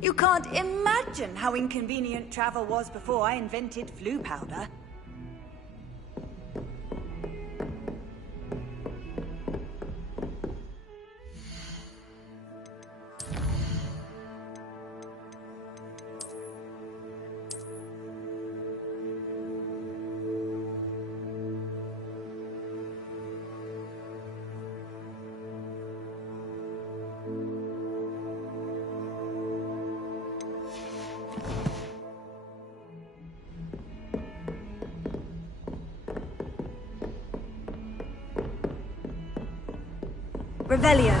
You can't imagine how inconvenient travel was before I invented flu powder. Revelio.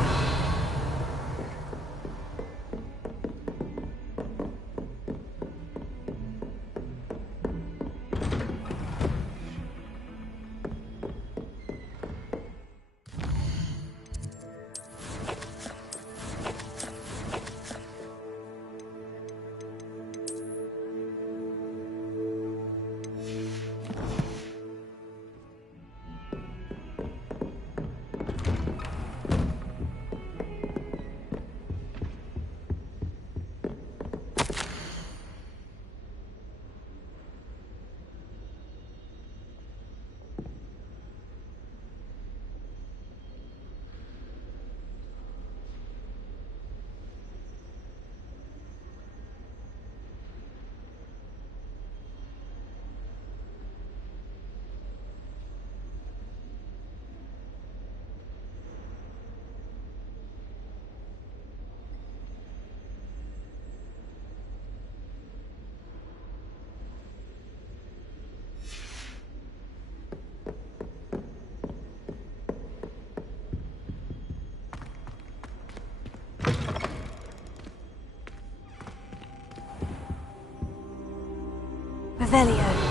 Revelio.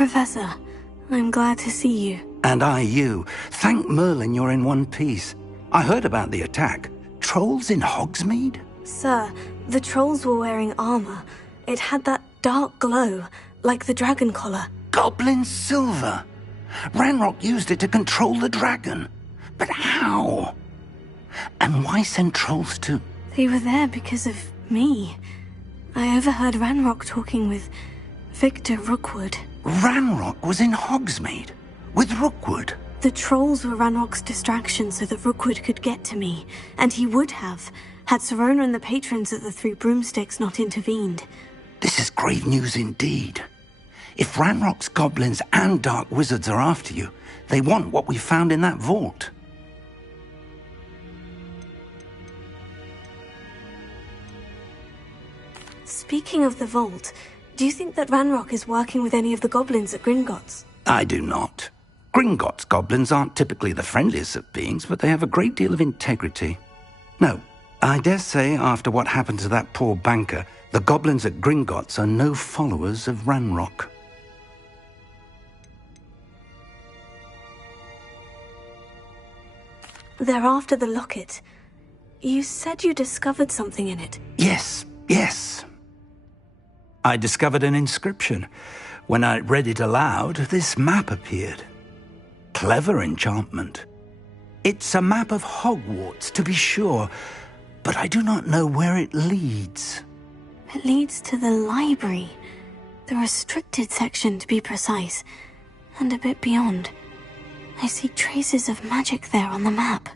Professor, I'm glad to see you. And I you. Thank Merlin you're in one piece. I heard about the attack. Trolls in Hogsmeade? Sir, the trolls were wearing armor. It had that dark glow, like the dragon collar. Goblin silver! Ranrock used it to control the dragon. But how? And why send trolls to... They were there because of me. I overheard Ranrock talking with Victor Rookwood. Ranrock was in Hogsmeade? With Rookwood? The trolls were Ranrock's distraction so that Rookwood could get to me. And he would have, had Serona and the patrons at the Three Broomsticks not intervened. This is grave news indeed. If Ranrock's goblins and dark wizards are after you, they want what we found in that vault. Speaking of the vault, do you think that Ranrock is working with any of the goblins at Gringotts? I do not. Gringotts goblins aren't typically the friendliest of beings, but they have a great deal of integrity. No, I dare say after what happened to that poor banker, the goblins at Gringotts are no followers of Ranrock. They're after the locket. You said you discovered something in it. Yes. I discovered an inscription. When I read it aloud, this map appeared. Clever enchantment. It's a map of Hogwarts, to be sure, but I do not know where it leads. It leads to the library. The restricted section, to be precise. And a bit beyond. I see traces of magic there on the map.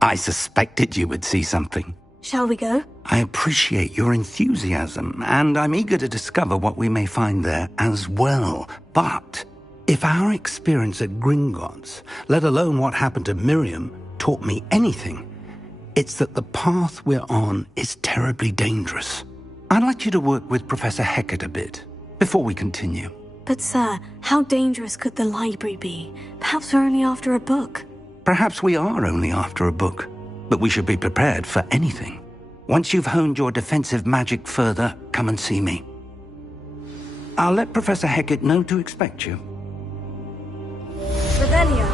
I suspected you would see something. Shall we go? I appreciate your enthusiasm, and I'm eager to discover what we may find there as well. But if our experience at Gringotts, let alone what happened to Miriam, taught me anything, it's that the path we're on is terribly dangerous. I'd like you to work with Professor Hecat a bit, before we continue. But sir, how dangerous could the library be? Perhaps we're only after a book. Perhaps we are only after a book, but we should be prepared for anything. Once you've honed your defensive magic further, come and see me. I'll let Professor Hecat know to expect you. Revelio.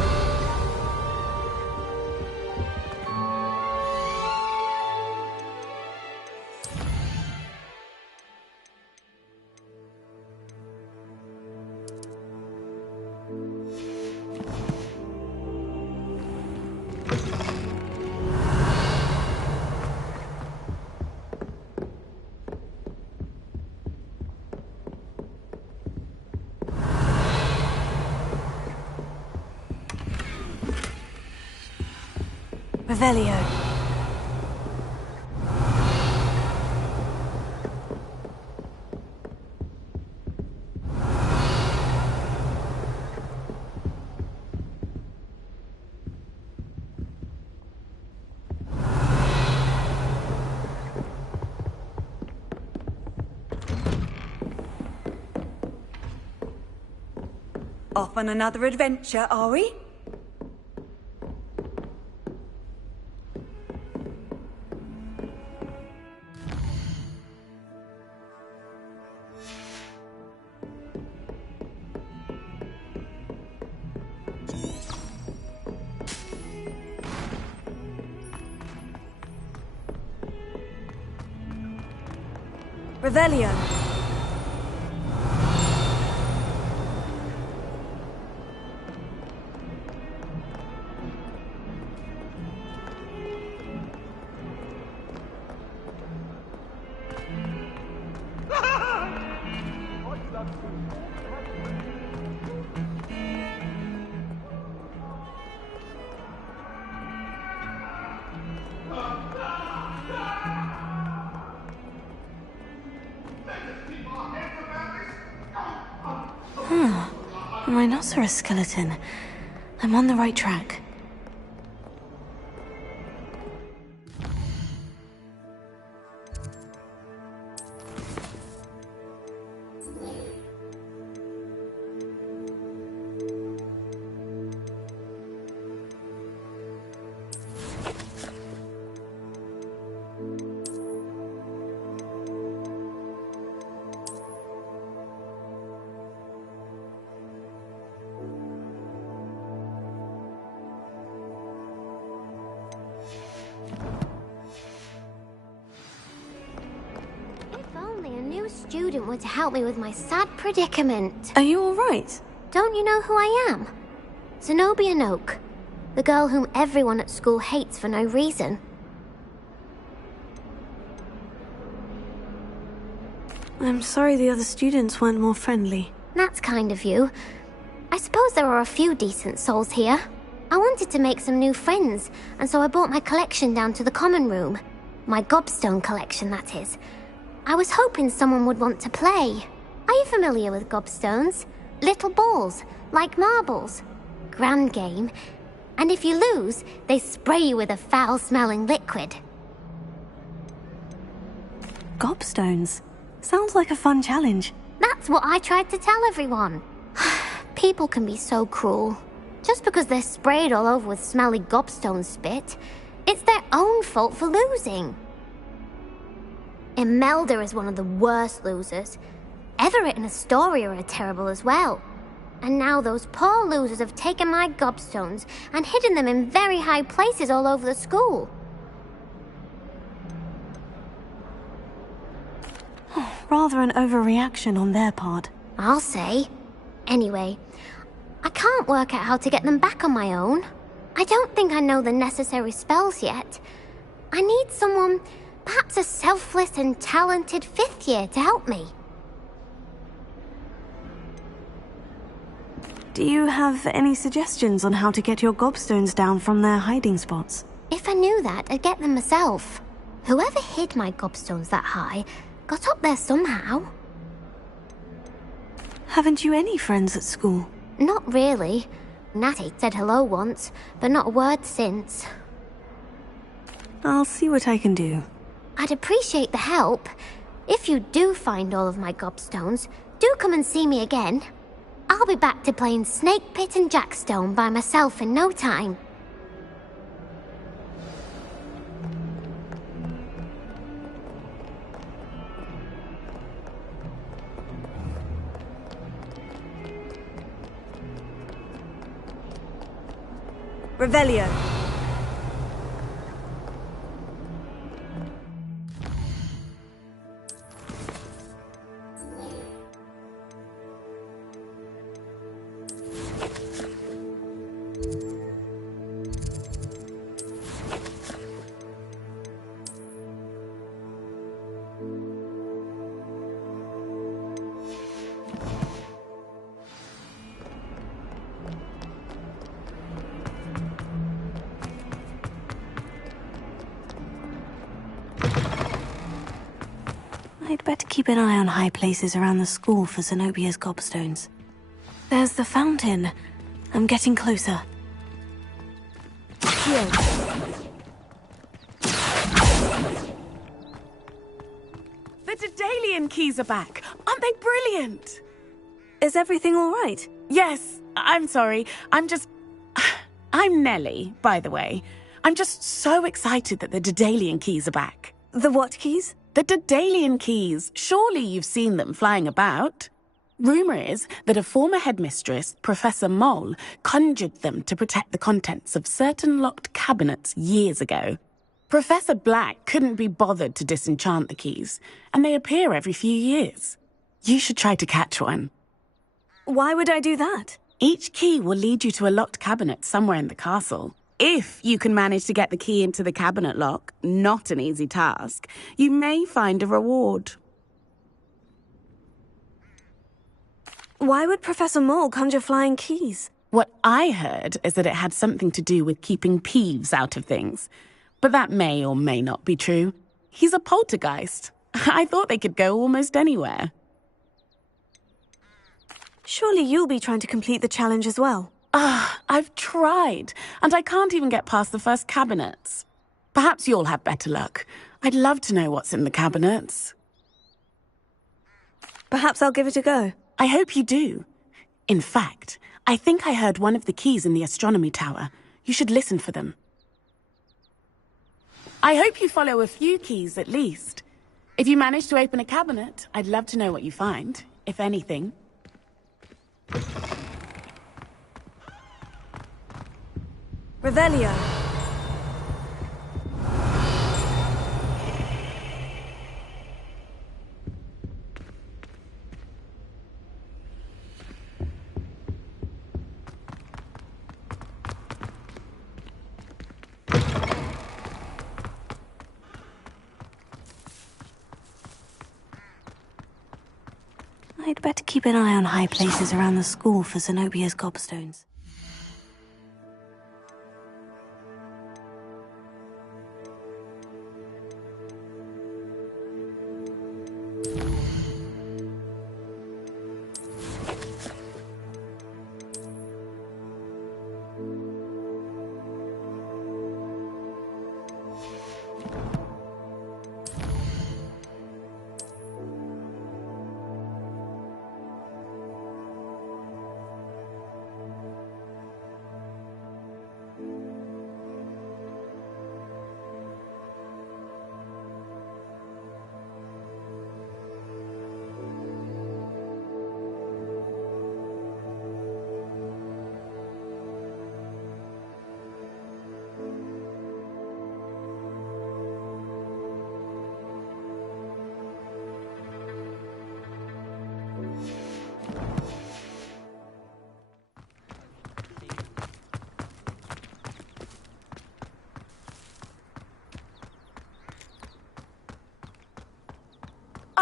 Revelio. Off on another adventure, are we? Revelio. A rhinoceros skeleton. I'm on the right track. Student were to help me with my sad predicament. Are you all right? Don't you know who I am? Zenobia Noak, the girl whom everyone at school hates for no reason. I'm sorry the other students weren't more friendly. That's kind of you. I suppose there are a few decent souls here. I wanted to make some new friends, and so I brought my collection down to the common room. My gobstone collection, that is. I was hoping someone would want to play. Are you familiar with gobstones? Little balls, like marbles. Grand game. And if you lose, they spray you with a foul-smelling liquid. Gobstones? Sounds like a fun challenge. That's what I tried to tell everyone. People can be so cruel. Just because they're sprayed all over with smelly gobstone spit, it's their own fault for losing. Imelda is one of the worst losers. Everett and Astoria are terrible as well. And now those poor losers have taken my gobstones and hidden them in very high places all over the school. Rather an overreaction on their part. I'll say. Anyway, I can't work out how to get them back on my own. I don't think I know the necessary spells yet. I need someone, perhaps a selfless and talented 5th year to help me. Do you have any suggestions on how to get your gobstones down from their hiding spots? If I knew that, I'd get them myself. Whoever hid my gobstones that high got up there somehow. Haven't you any friends at school? Not really. Natty said hello once, but not a word since. I'll see what I can do. I'd appreciate the help. If you do find all of my gobstones, do come and see me again. I'll be back to playing Snake Pit and Jackstone by myself in no time. Revelio. I'd better keep an eye on high places around the school for Zenobia's gobstones. There's the fountain. I'm getting closer. Shield. The Daedalian keys are back. Aren't they brilliant? Is everything all right? Yes, I'm sorry. I'm Nellie, by the way. I'm just so excited that the Daedalian keys are back. The what keys? The Daedalian keys. Surely you've seen them flying about. Rumour is that a former headmistress, Professor Mole, conjured them to protect the contents of certain locked cabinets years ago. Professor Black couldn't be bothered to disenchant the keys, and they appear every few years. You should try to catch one. Why would I do that? Each key will lead you to a locked cabinet somewhere in the castle. If you can manage to get the key into the cabinet lock, not an easy task, you may find a reward. Why would Professor Mole conjure flying keys? What I heard is that it had something to do with keeping Peeves out of things. But that may or may not be true. He's a poltergeist. I thought they could go almost anywhere. Surely you'll be trying to complete the challenge as well. I've tried, and I can't even get past the first cabinets. Perhaps you'll have better luck. I'd love to know what's in the cabinets. Perhaps I'll give it a go. I hope you do. In fact, I think I heard one of the keys in the astronomy tower. You should listen for them. I hope you follow a few keys at least. If you manage to open a cabinet, I'd love to know what you find, if anything. Revelio. I'd better keep an eye on high places around the school for Zenobia's gobstones.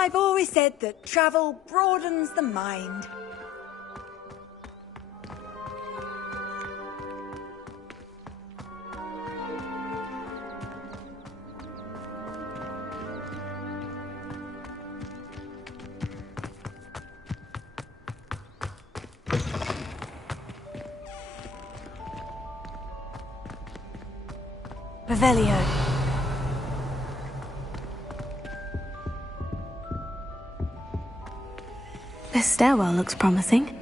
I've always said that travel broadens the mind. Revelio. This stairwell looks promising.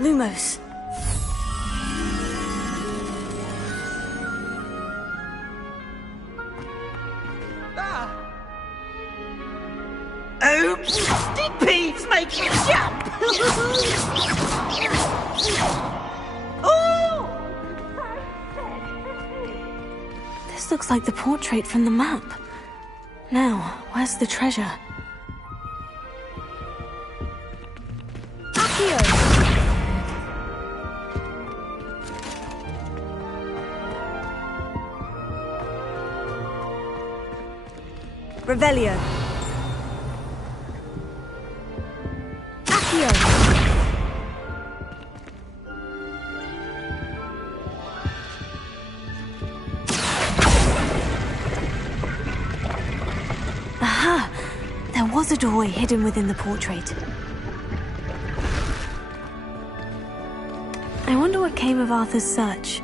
Lumos. Oops! Did Peeves make you jump? Oh! This looks like the portrait from the map. Now, where's the treasure? Revelio. Accio. Aha! There was a doorway hidden within the portrait. I wonder what came of Arthur's search.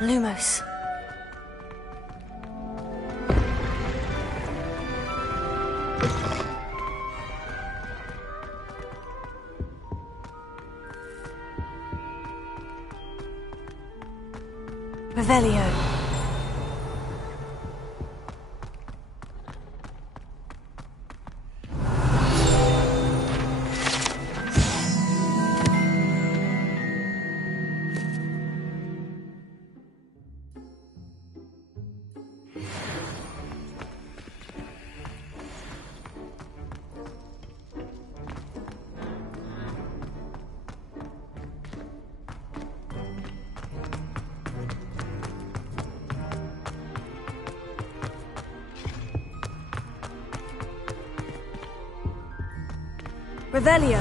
Lumos. Revelio. Revelio.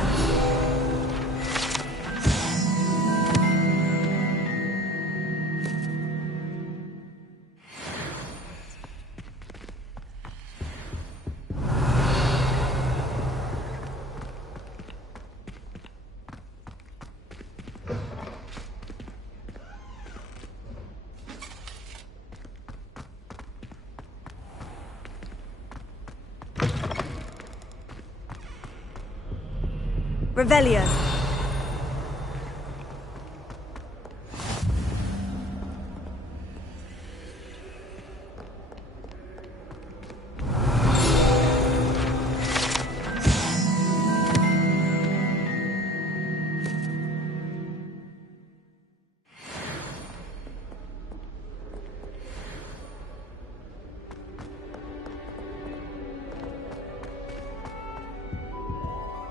Revelio.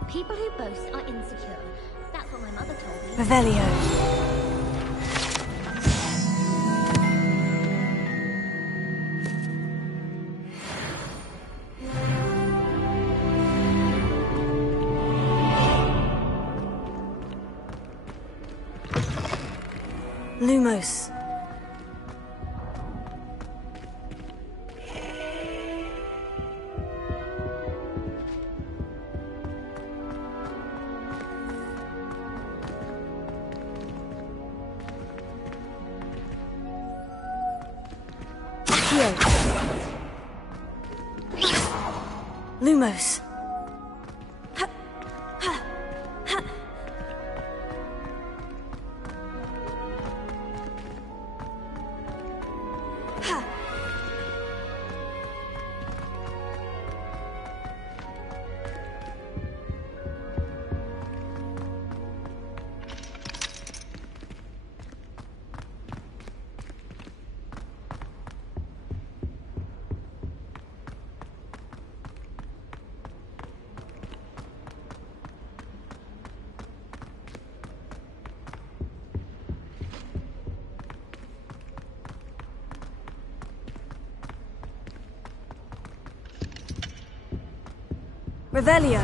People who boast are insecure. That's what my mother told me. Revelio. Lumos. Accio. Lumos. Revelio.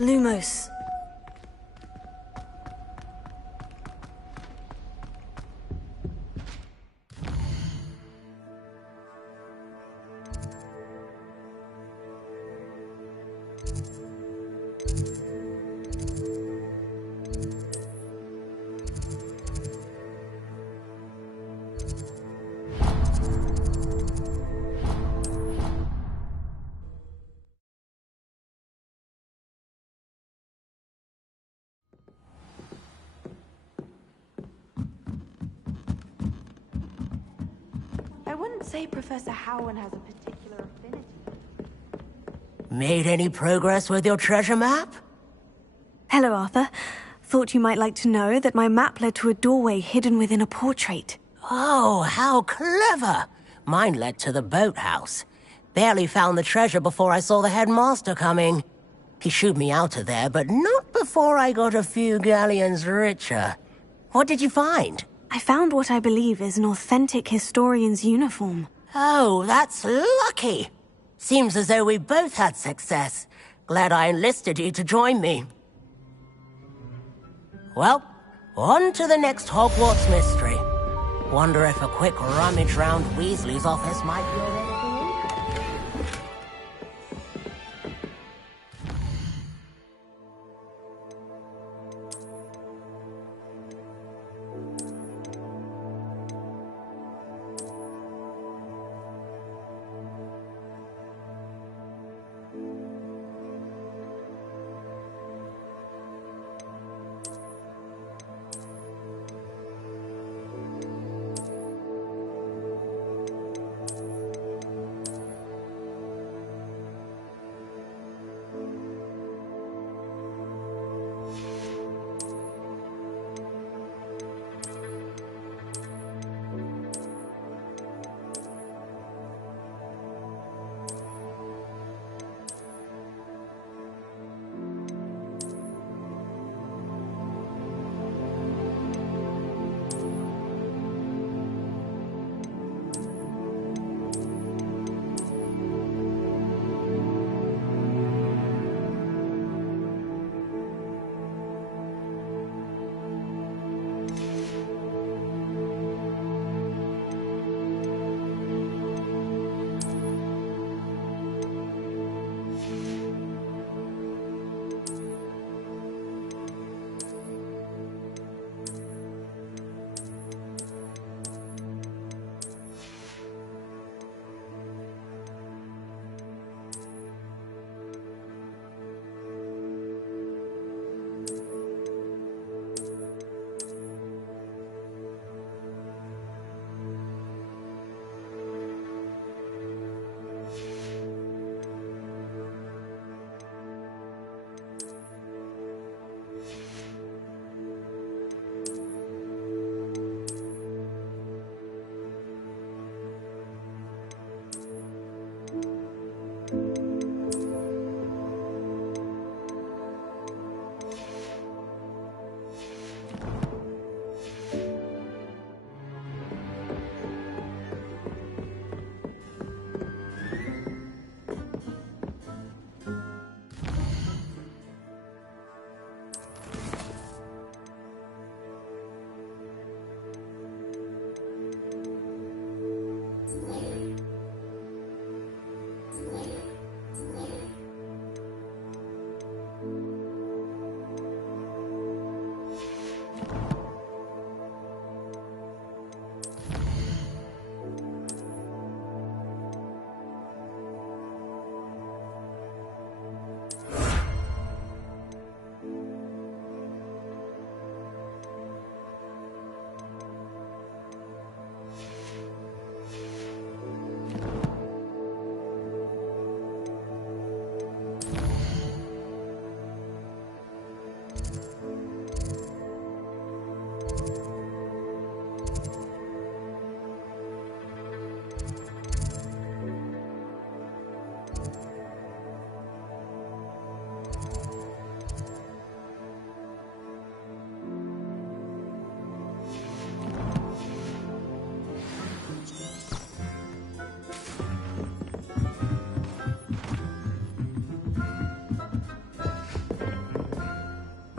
Lumos. I wouldn't say Professor Howard has a particular affinity. Made any progress with your treasure map? Hello, Arthur. Thought you might like to know that my map led to a doorway hidden within a portrait. Oh, how clever! Mine led to the boathouse. Barely found the treasure before I saw the headmaster coming. He shooed me out of there, but not before I got a few galleons richer. What did you find? I found what I believe is an authentic historian's uniform. Oh, that's lucky. Seems as though we both had success. Glad I enlisted you to join me. Well, on to the next Hogwarts mystery. Wonder if a quick rummage round Weasley's office might be of anything interesting.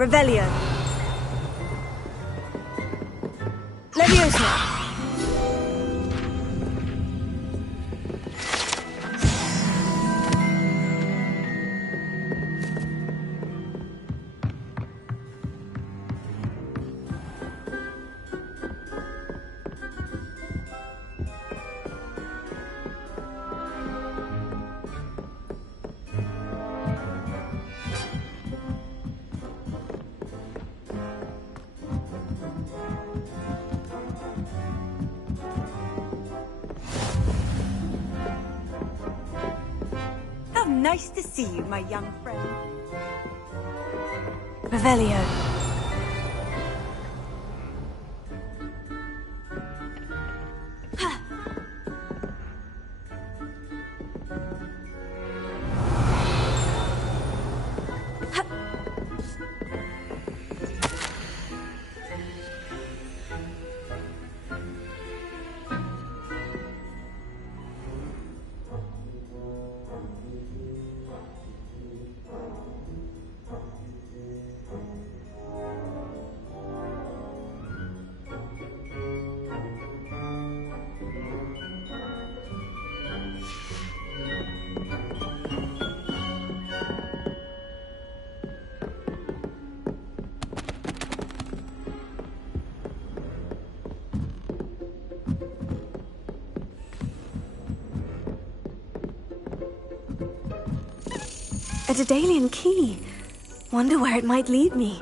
Revelio. Leviosa. How nice to see you, my young friend. Revelio. A Daedalian key. Wonder where it might lead me.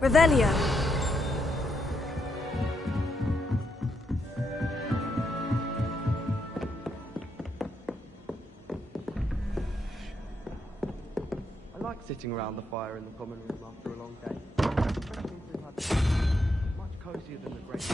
Revelio. I like sitting around the fire in the common room after a long day. Much cozier than the great.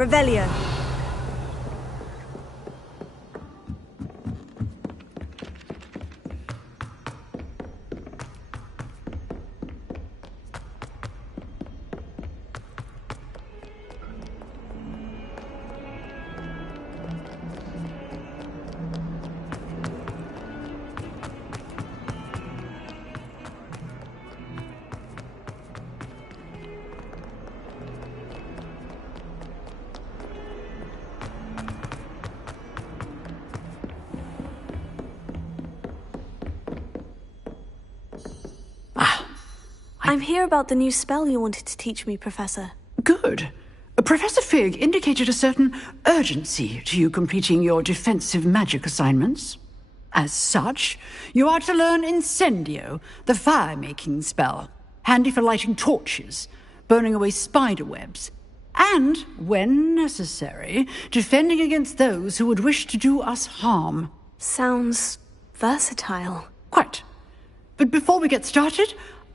Revelio. I'm here about the new spell you wanted to teach me, Professor. Good. Professor Fig indicated a certain urgency to you completing your defensive magic assignments. As such, you are to learn Incendio, the fire-making spell, handy for lighting torches, burning away spider webs, and, when necessary, defending against those who would wish to do us harm. Sounds versatile. Quite. But before we get started,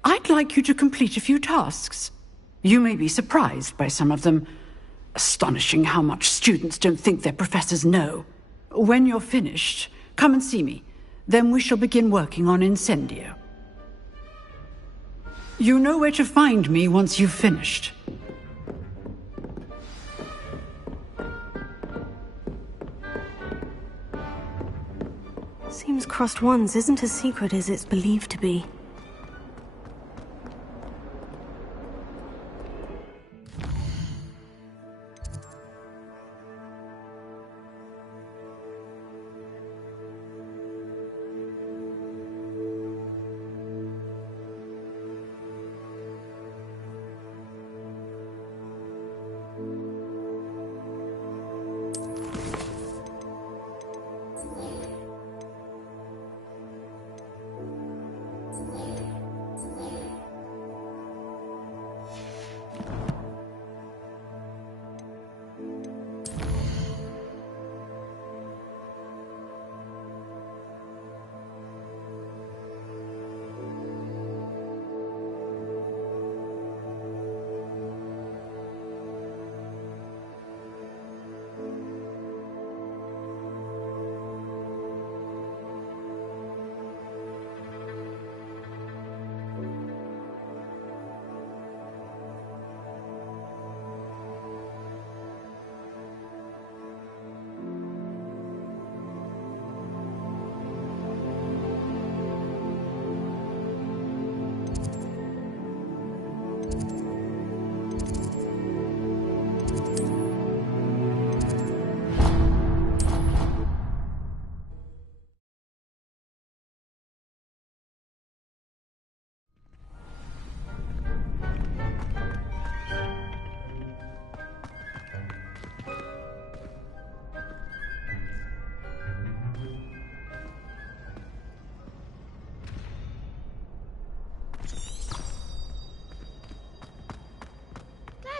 I'd like you to complete a few tasks. You may be surprised by some of them. Astonishing how much students don't think their professors know. When you're finished, come and see me. Then we shall begin working on Incendio. You know where to find me once you've finished. Seems Crossed Wands isn't as secret as it's believed to be.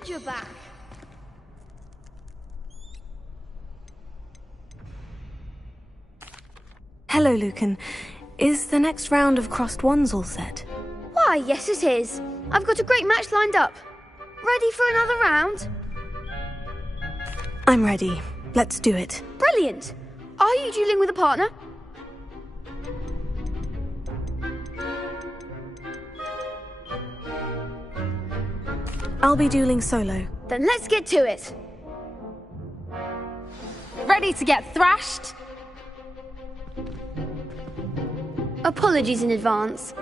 You're back. Hello, Lucan. Is the next round of Crossed Wands all set? Why, yes it is. I've got a great match lined up. Ready for another round? I'm ready. Let's do it. Brilliant. Are you dueling with a partner? I'll be dueling solo. Then let's get to it. Ready to get thrashed? Apologies in advance.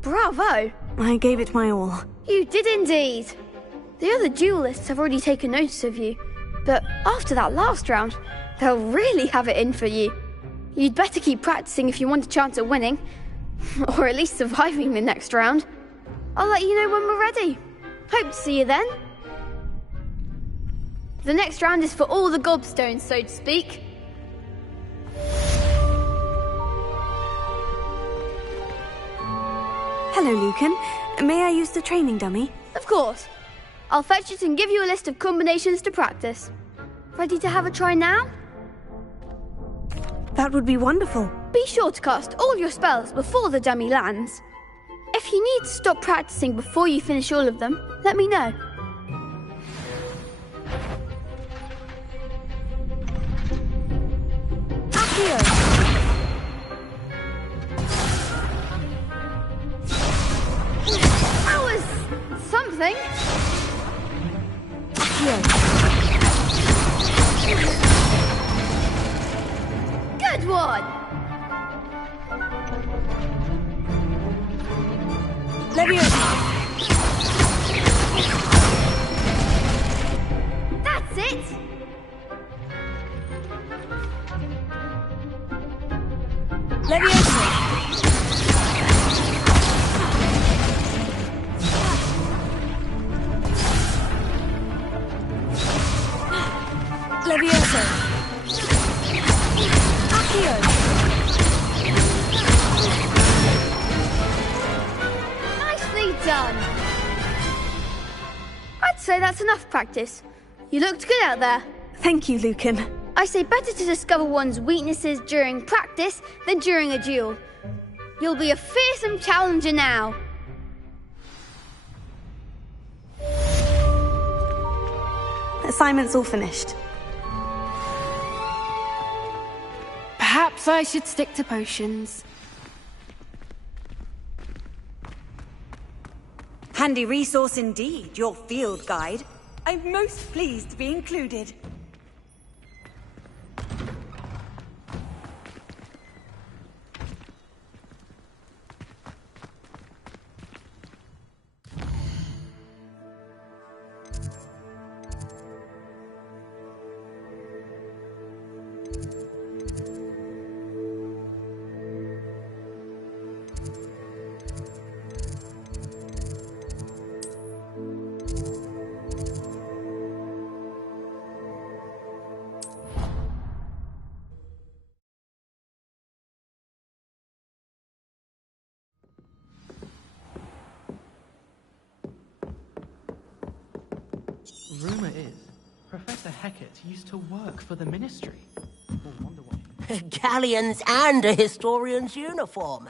Bravo! I gave it my all. You did indeed. The other duelists have already taken notice of you. But after that last round, they'll really have it in for you. You'd better keep practicing if you want a chance at winning. Or at least surviving the next round. I'll let you know when we're ready. Hope to see you then. The next round is for all the gobstones, so to speak. Hello, Lucan. May I use the training dummy? Of course. I'll fetch it and give you a list of combinations to practice. Ready to have a try now? That would be wonderful. Be sure to cast all your spells before the dummy lands. If you need to stop practicing before you finish all of them, let me know. Accio! That was something. Good one! That's it! Nicely done! I'd say that's enough practice. You looked good out there. Thank you, Lucan. I say better to discover one's weaknesses during practice than during a duel. You'll be a fearsome challenger now. Assignment's all finished. Perhaps I should stick to potions. Handy resource indeed, your field guide. I'm most pleased to be included. Rumour is, Professor Hecat used to work for the Ministry. Oh, wonder why. Galleons and a historian's uniform.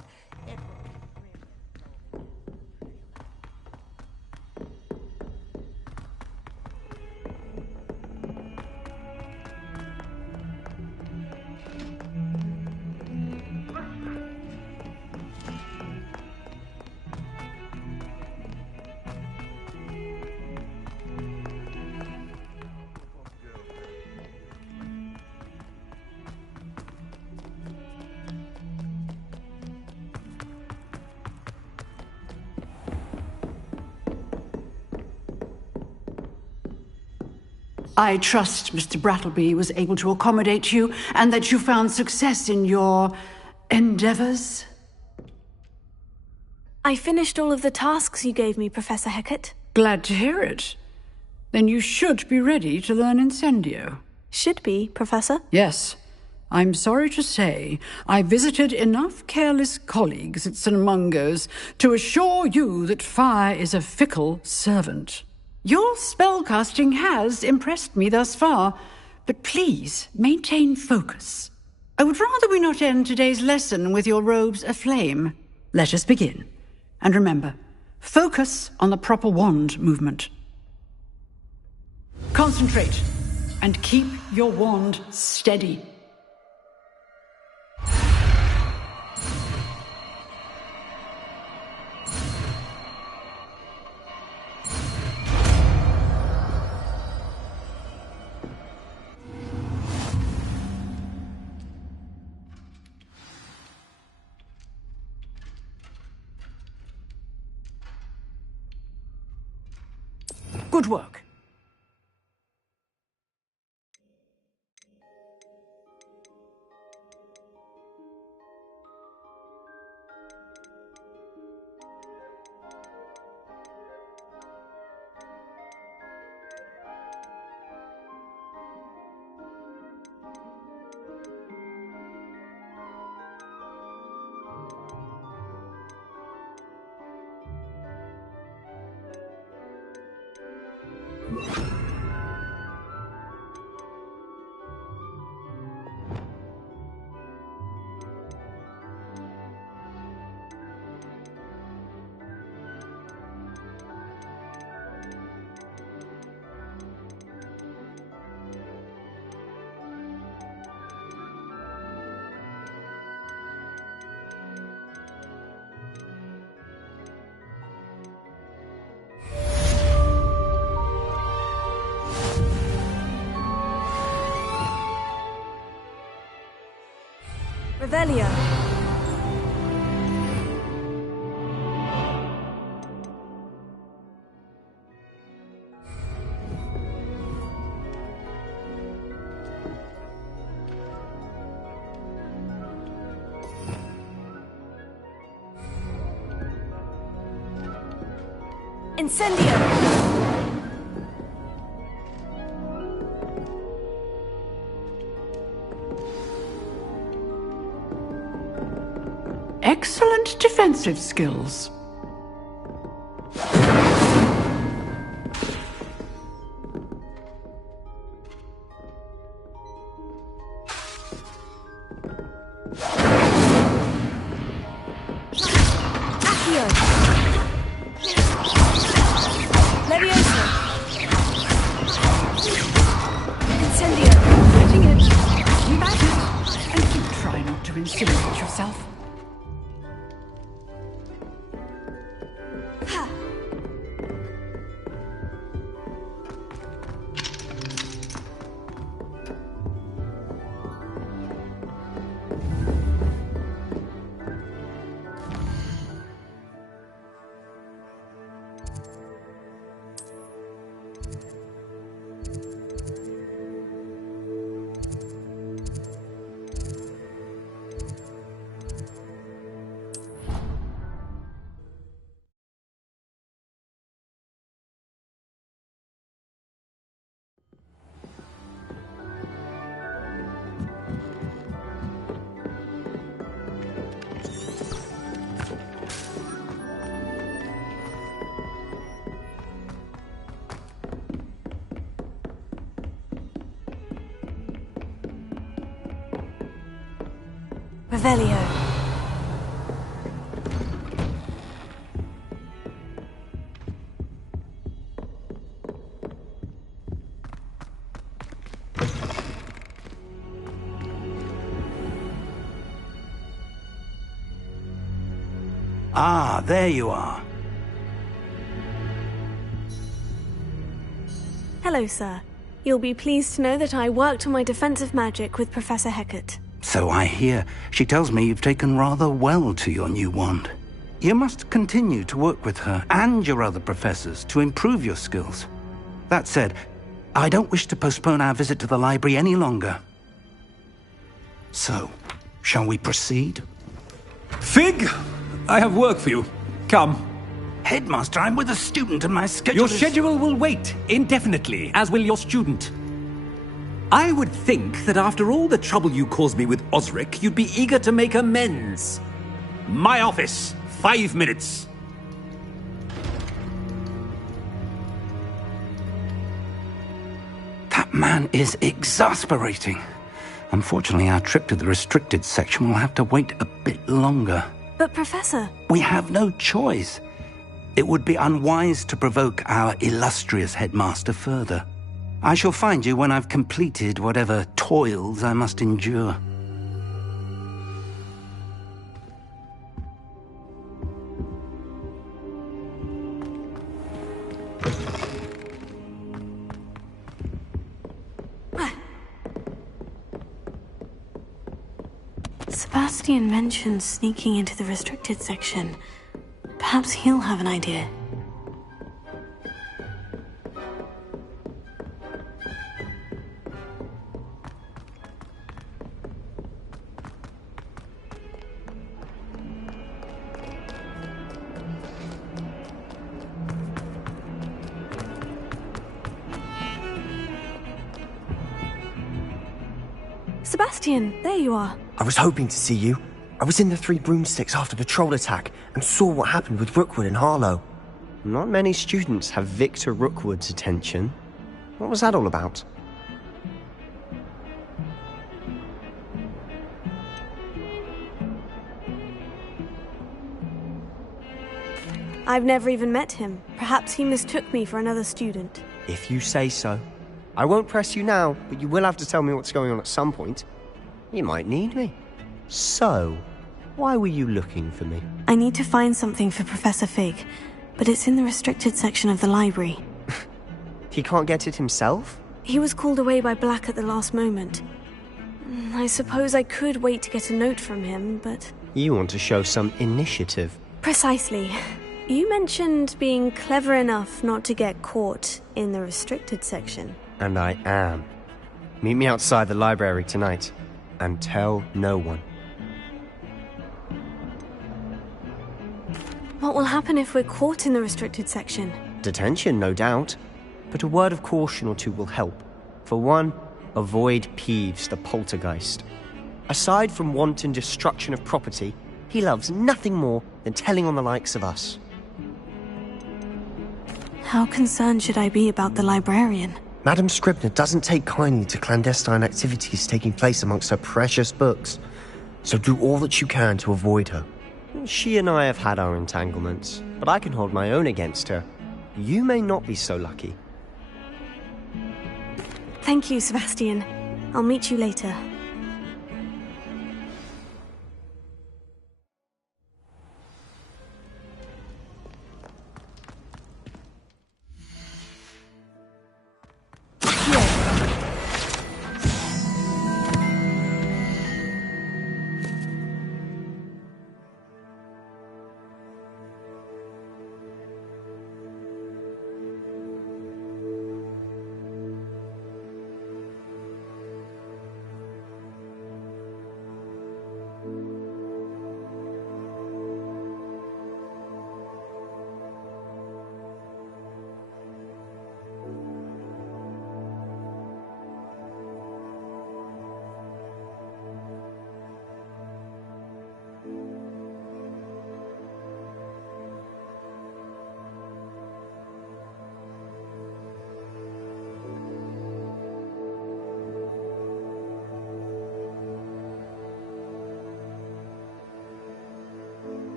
I trust Mr. Brattleby was able to accommodate you and that you found success in your endeavors. I finished all of the tasks you gave me, Professor Hecat. Glad to hear it. Then you should be ready to learn Incendio. Should be, Professor. Yes. I'm sorry to say, I visited enough careless colleagues at St. Mungo's to assure you that fire is a fickle servant. Your spellcasting has impressed me thus far, but please maintain focus. I would rather we not end today's lesson with your robes aflame. Let us begin. And remember, focus on the proper wand movement. Concentrate, and keep your wand steady. Good work. Revelio. Incendio! Excellent defensive skills. Accio! Levioso! Incendio! Getting it. Keep at it. And do try not to incinerate yourself. Revelio. Ah, there you are. Hello, sir. You'll be pleased to know that I worked on my defensive magic with Professor Hecat. So I hear. She tells me you've taken rather well to your new wand. You must continue to work with her and your other professors to improve your skills. That said, I don't wish to postpone our visit to the library any longer. So, shall we proceed? Fig! I have work for you. Come. Headmaster, I'm with a student and my schedule Your schedule will wait indefinitely, as will your student. I would think that after all the trouble you caused me with Osric, you'd be eager to make amends. My office, 5 minutes. That man is exasperating. Unfortunately, our trip to the restricted section will have to wait a bit longer. But, Professor... We have no choice. It would be unwise to provoke our illustrious headmaster further. I shall find you when I've completed whatever toils I must endure. Sebastian mentioned sneaking into the restricted section. Perhaps he'll have an idea. Sebastian, there you are. I was hoping to see you. I was in the Three Broomsticks after the troll attack and saw what happened with Rookwood and Harlow. Not many students have Victor Rookwood's attention. What was that all about? I've never even met him. Perhaps he mistook me for another student. If you say so. I won't press you now, but you will have to tell me what's going on at some point. You might need me. So, why were you looking for me? I need to find something for Professor Fig, but it's in the restricted section of the library. He can't get it himself? He was called away by Black at the last moment. I suppose I could wait to get a note from him, but... You want to show some initiative. Precisely. You mentioned being clever enough not to get caught in the restricted section. And I am. Meet me outside the library tonight, and tell no one. What will happen if we're caught in the restricted section? Detention, no doubt. But a word of caution or two will help. For one, avoid Peeves, the poltergeist. Aside from wanton destruction of property, he loves nothing more than telling on the likes of us. How concerned should I be about the librarian? Madame Scribner doesn't take kindly to clandestine activities taking place amongst her precious books, so do all that you can to avoid her. She and I have had our entanglements, but I can hold my own against her. You may not be so lucky. Thank you, Sebastian. I'll meet you later.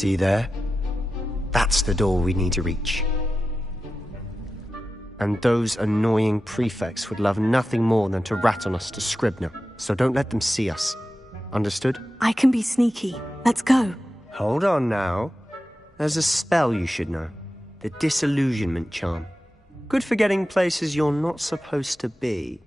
See there? That's the door we need to reach. And those annoying prefects would love nothing more than to rat on us to Scribner, so don't let them see us. Understood? I can be sneaky. Let's go. Hold on now. There's a spell you should know. The Disillusionment Charm. Good for getting places you're not supposed to be.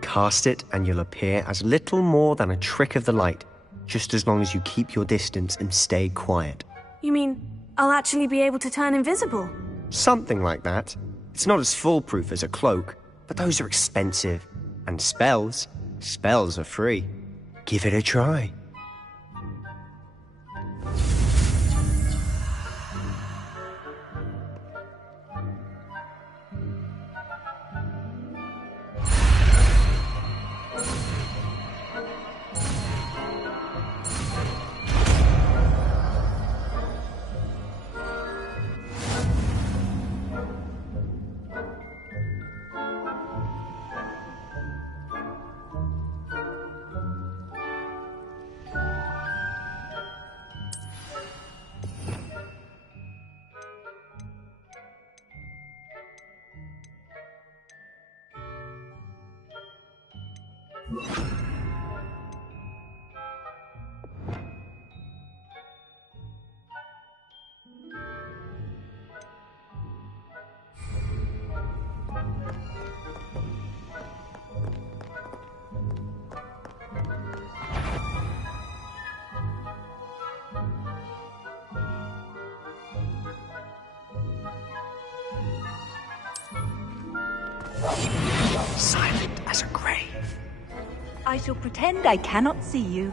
Cast it and you'll appear as little more than a trick of the light, just as long as you keep your distance and stay quiet. You mean I'll actually be able to turn invisible? Something like that. It's not as foolproof as a cloak, but those are expensive. And spells are free. Give it a try. Silent as a grave. I shall pretend I cannot see you.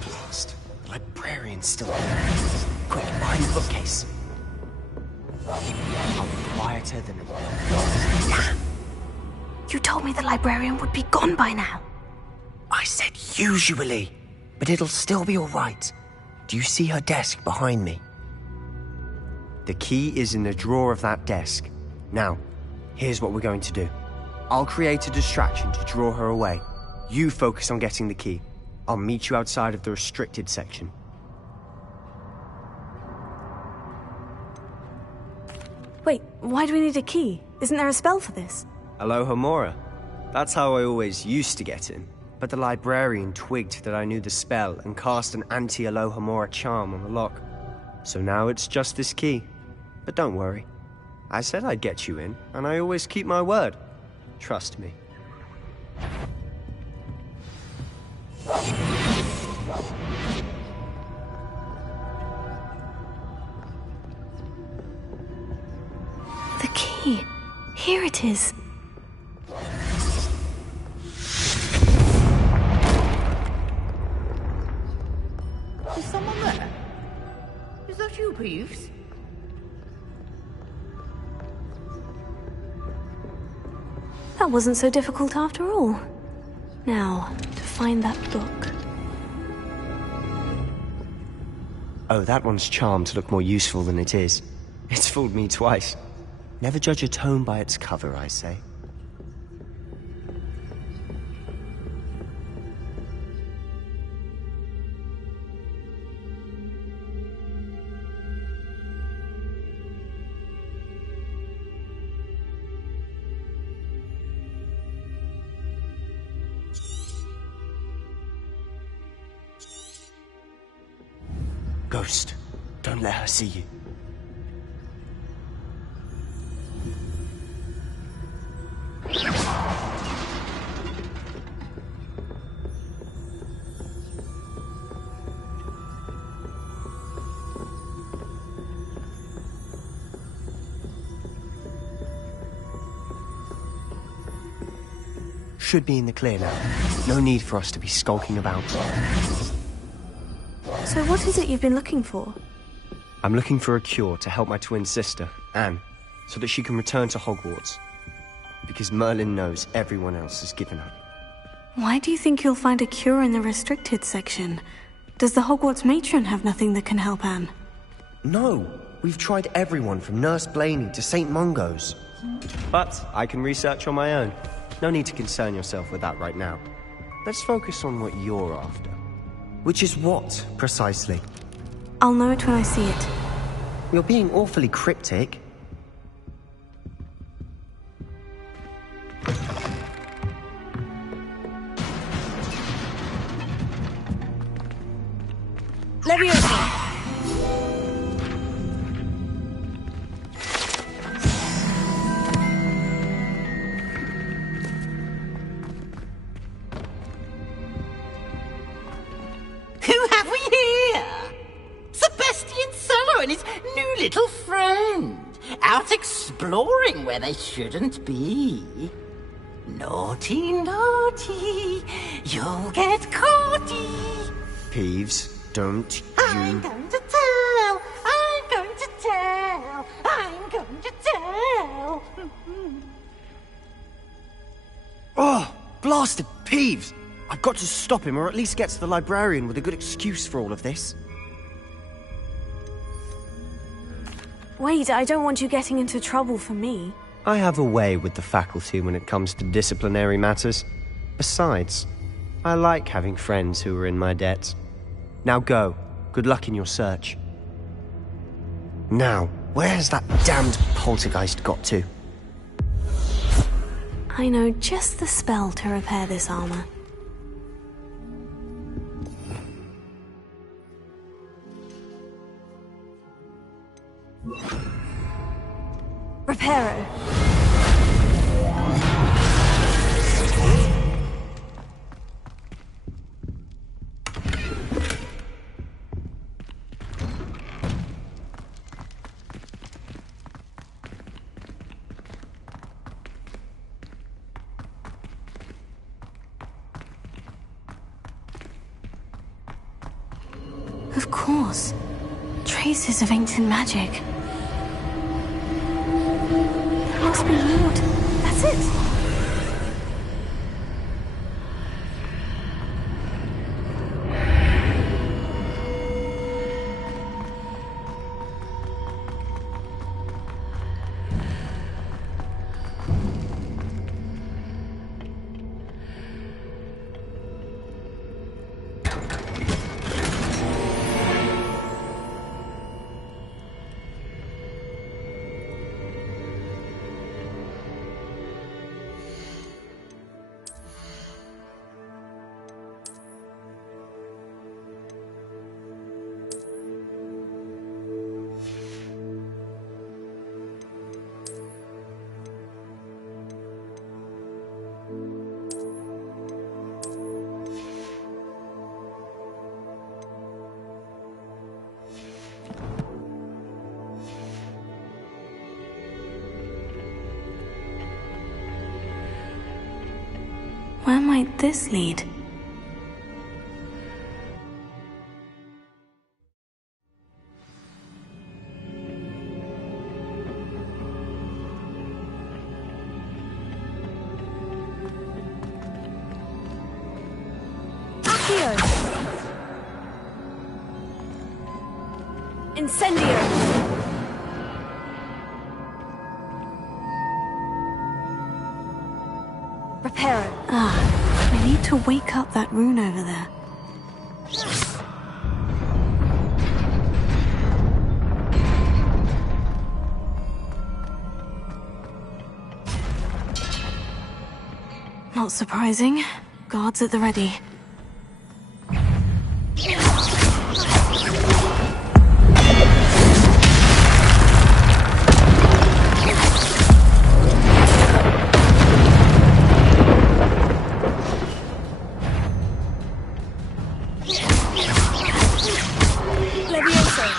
Blast. The librarian's still there. Quick, behind the bookcase. I'll be quieter than a... Damn! You told me the librarian would be gone by now. I said usually, but it'll still be all right. Do you see her desk behind me? The key is in the drawer of that desk. Now, here's what we're going to do. I'll create a distraction to draw her away. You focus on getting the key. I'll meet you outside of the restricted section. Wait, why do we need a key? Isn't there a spell for this? Alohomora. That's how I always used to get in. But the librarian twigged that I knew the spell and cast an anti-Alohomora charm on the lock. So now it's just this key. But don't worry. I said I'd get you in, and I always keep my word. Trust me. The key. Here it is. Is someone there? Is that you, Peeves? That wasn't so difficult after all. Now, to find that book. Oh, that one's charmed to look more useful than it is. It's fooled me twice. Never judge a tome by its cover, I say. Ghost, don't let her see you. Should be in the clear now. No need for us to be skulking about. So what is it you've been looking for? I'm looking for a cure to help my twin sister, Anne, so that she can return to Hogwarts. Because Merlin knows everyone else has given up. Why do you think you'll find a cure in the restricted section? Does the Hogwarts matron have nothing that can help Anne? No, we've tried everyone from Nurse Blaney to St. Mungo's. But I can research on my own. No need to concern yourself with that right now. Let's focus on what you're after. Which is what, precisely? I'll know it when I see it. You're being awfully cryptic. Leviosa! Who have we here? Sebastian Solo and his new little friend. Out exploring where they shouldn't be. Naughty, naughty. You'll get caughty. Peeves, don't I'm going to tell. I'm going to tell. I'm going to tell. Oh, blasted Peeves! I've got to stop him, or at least get to the librarian with a good excuse for all of this. Wait, I don't want you getting into trouble for me. I have a way with the faculty when it comes to disciplinary matters. Besides, I like having friends who are in my debt. Now go. Good luck in your search. Now, where's that damned poltergeist got to? I know just the spell to repair this armor. Reparo. Of course. Traces of ancient magic. There must be more. That's it. Where might this lead? Accio! Incendio! Reparo. I need to wake up that rune over there. Not surprising. Guards at the ready. Leviosa!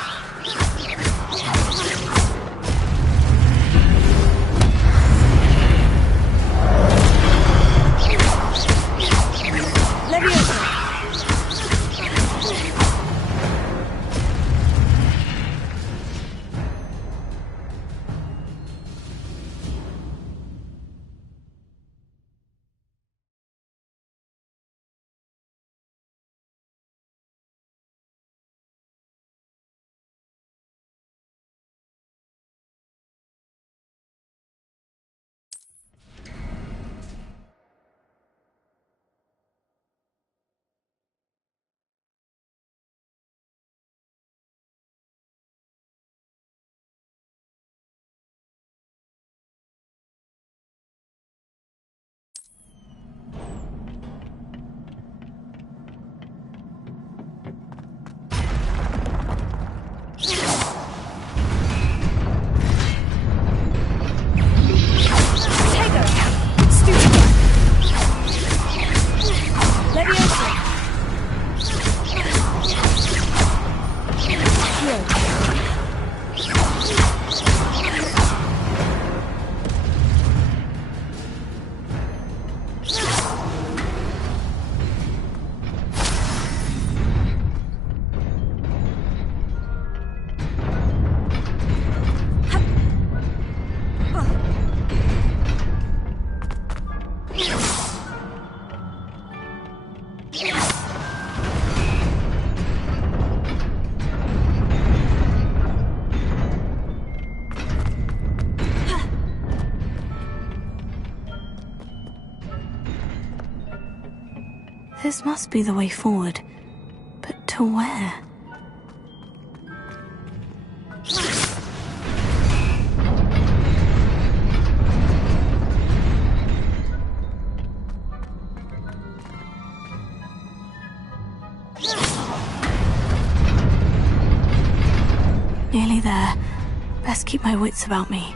This must be the way forward. But to where? Nearly there. Best keep my wits about me.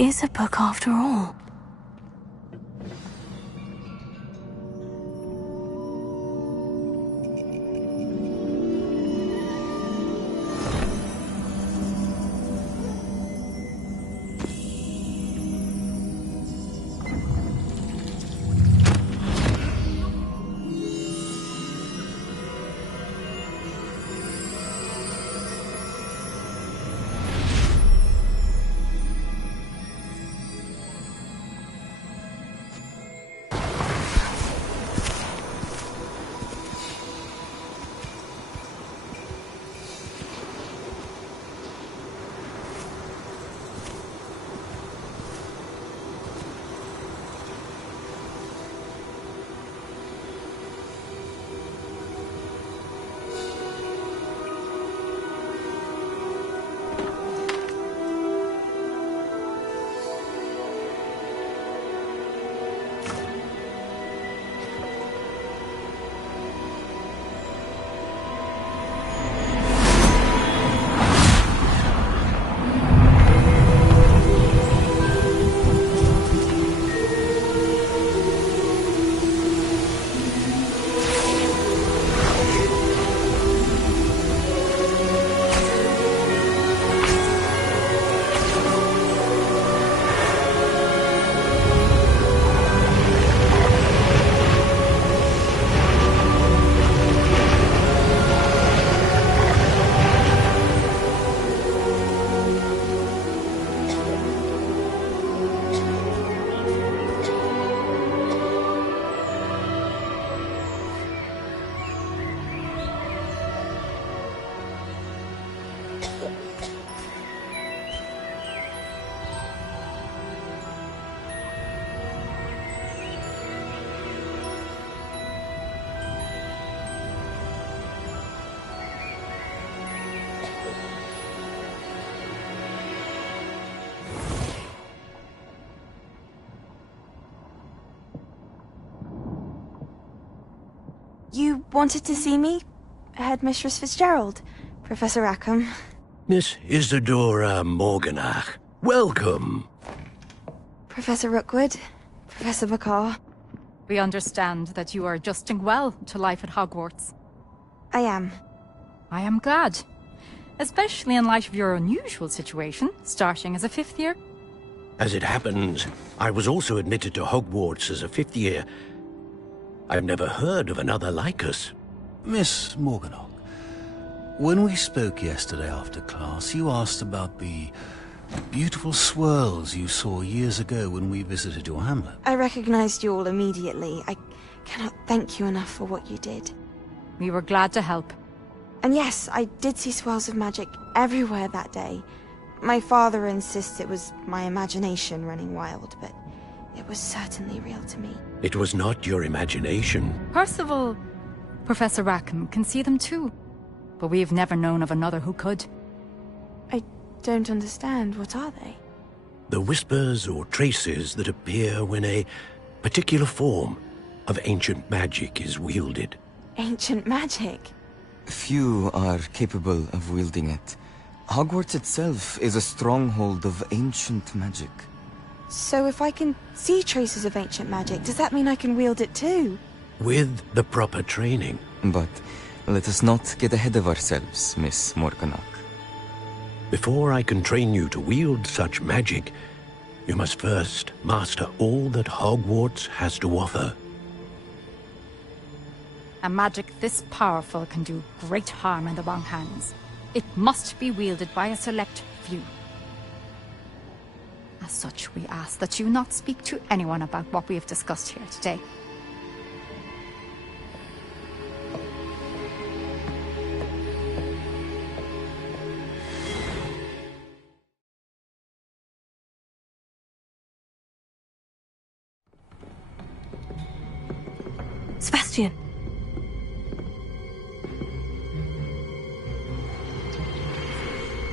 Is a book after all. You wanted to see me? Headmistress Fitzgerald, Professor Rackham. Miss Isadora Morganach, welcome. Professor Rookwood, Professor Bakar. We understand that you are adjusting well to life at Hogwarts. I am. I am glad. Especially in light of your unusual situation, starting as a 5th year. As it happens, I was also admitted to Hogwarts as a 5th year. I've never heard of another like us. Miss Morganach, when we spoke yesterday after class, you asked about the beautiful swirls you saw years ago when we visited your hamlet. I recognized you all immediately. I cannot thank you enough for what you did. We were glad to help. And yes, I did see swirls of magic everywhere that day. My father insists it was my imagination running wild, but it was certainly real to me. It was not your imagination. Percival, Professor Rackham can see them too. But we've never known of another who could. I don't understand. What are they? The whispers or traces that appear when a particular form of ancient magic is wielded. Ancient magic? Few are capable of wielding it. Hogwarts itself is a stronghold of ancient magic. So if I can see traces of ancient magic, does that mean I can wield it too? With the proper training. But let us not get ahead of ourselves, Miss Morganach. Before I can train you to wield such magic, you must first master all that Hogwarts has to offer. A magic this powerful can do great harm in the wrong hands. It must be wielded by a select few. As such, we ask that you not speak to anyone about what we have discussed here today. Sebastian!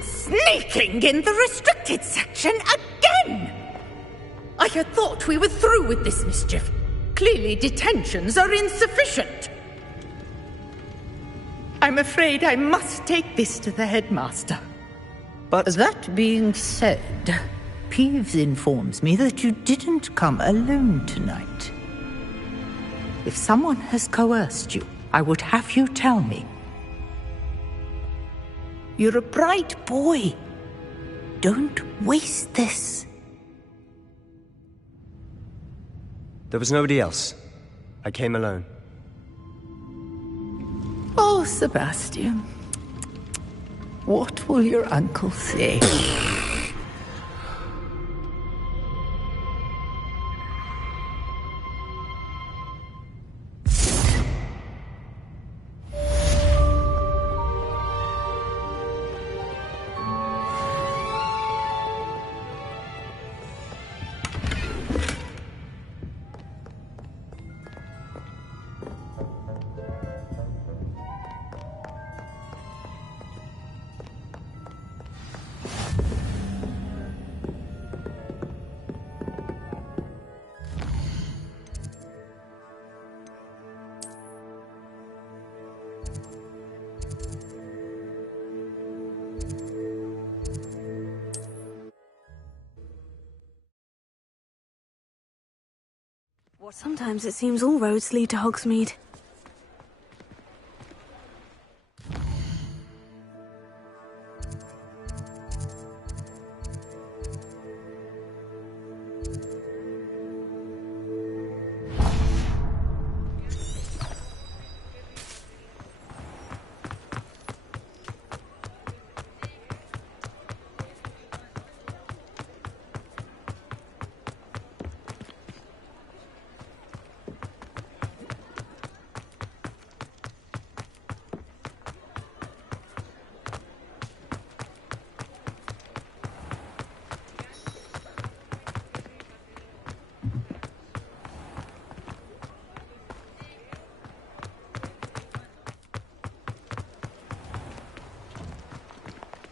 Sneaking in the restricted section again! I had thought we were through with this mischief. Clearly detentions are insufficient. I'm afraid I must take this to the headmaster. But that being said, Peeves informs me that you didn't come alone tonight. If someone has coerced you, I would have you tell me. You're a bright boy. Don't waste this. There was nobody else. I came alone. Oh, Sebastian. What will your uncle say? Sometimes it seems all roads lead to Hogsmeade.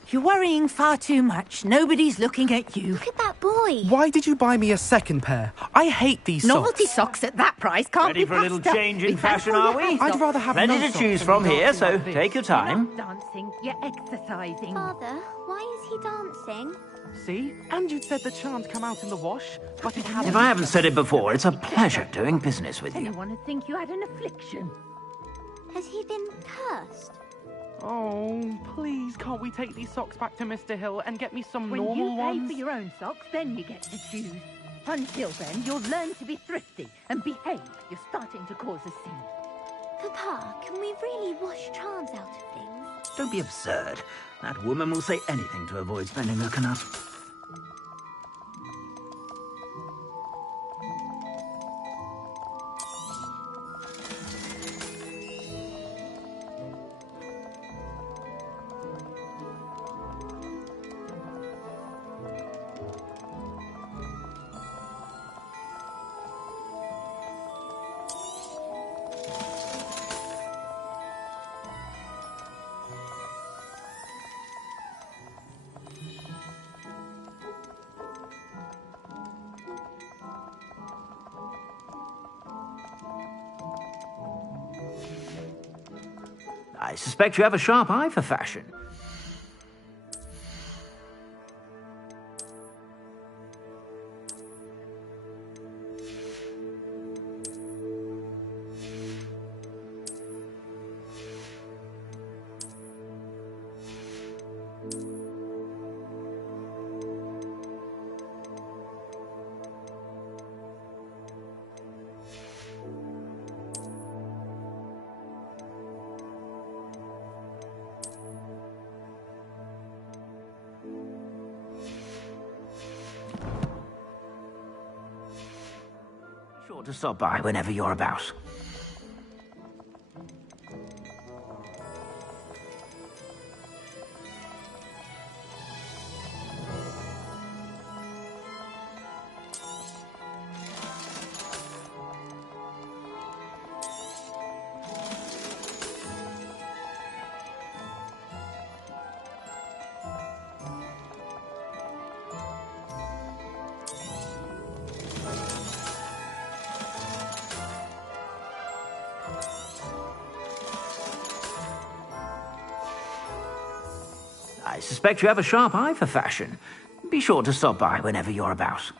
You're worrying far too much. Nobody's looking at you. Look at that boy. Why did you buy me a second pair? I hate these socks. Novelty socks at that price can't Ready be for a little passed up. change in Be fashion, thankful are you we? have I'd socks. rather have Plenty no to socks choose than from dancing here, so like this. take your You're time. not dancing, you're exercising. Father, why is he dancing? See? And you said the charms come out in the wash, but it hasn't. If I haven't said it before, it's a pleasure doing business with you. Anyone would think you had an affliction. Has he been cursed? Oh, please, can't we take these socks back to Mr. Hill and get me some When normal you pay ones? for your own socks, then you get to choose. Until then, you'll learn to be thrifty and behave. You're starting to cause a scene. Papa, can we really wash charms out of things? Don't be absurd. That woman will say anything to avoid spending her canut. I suspect you have a sharp eye for fashion. Sure to stop by whenever you're about. I suspect you have a sharp eye for fashion. Be sure to stop by whenever you're about.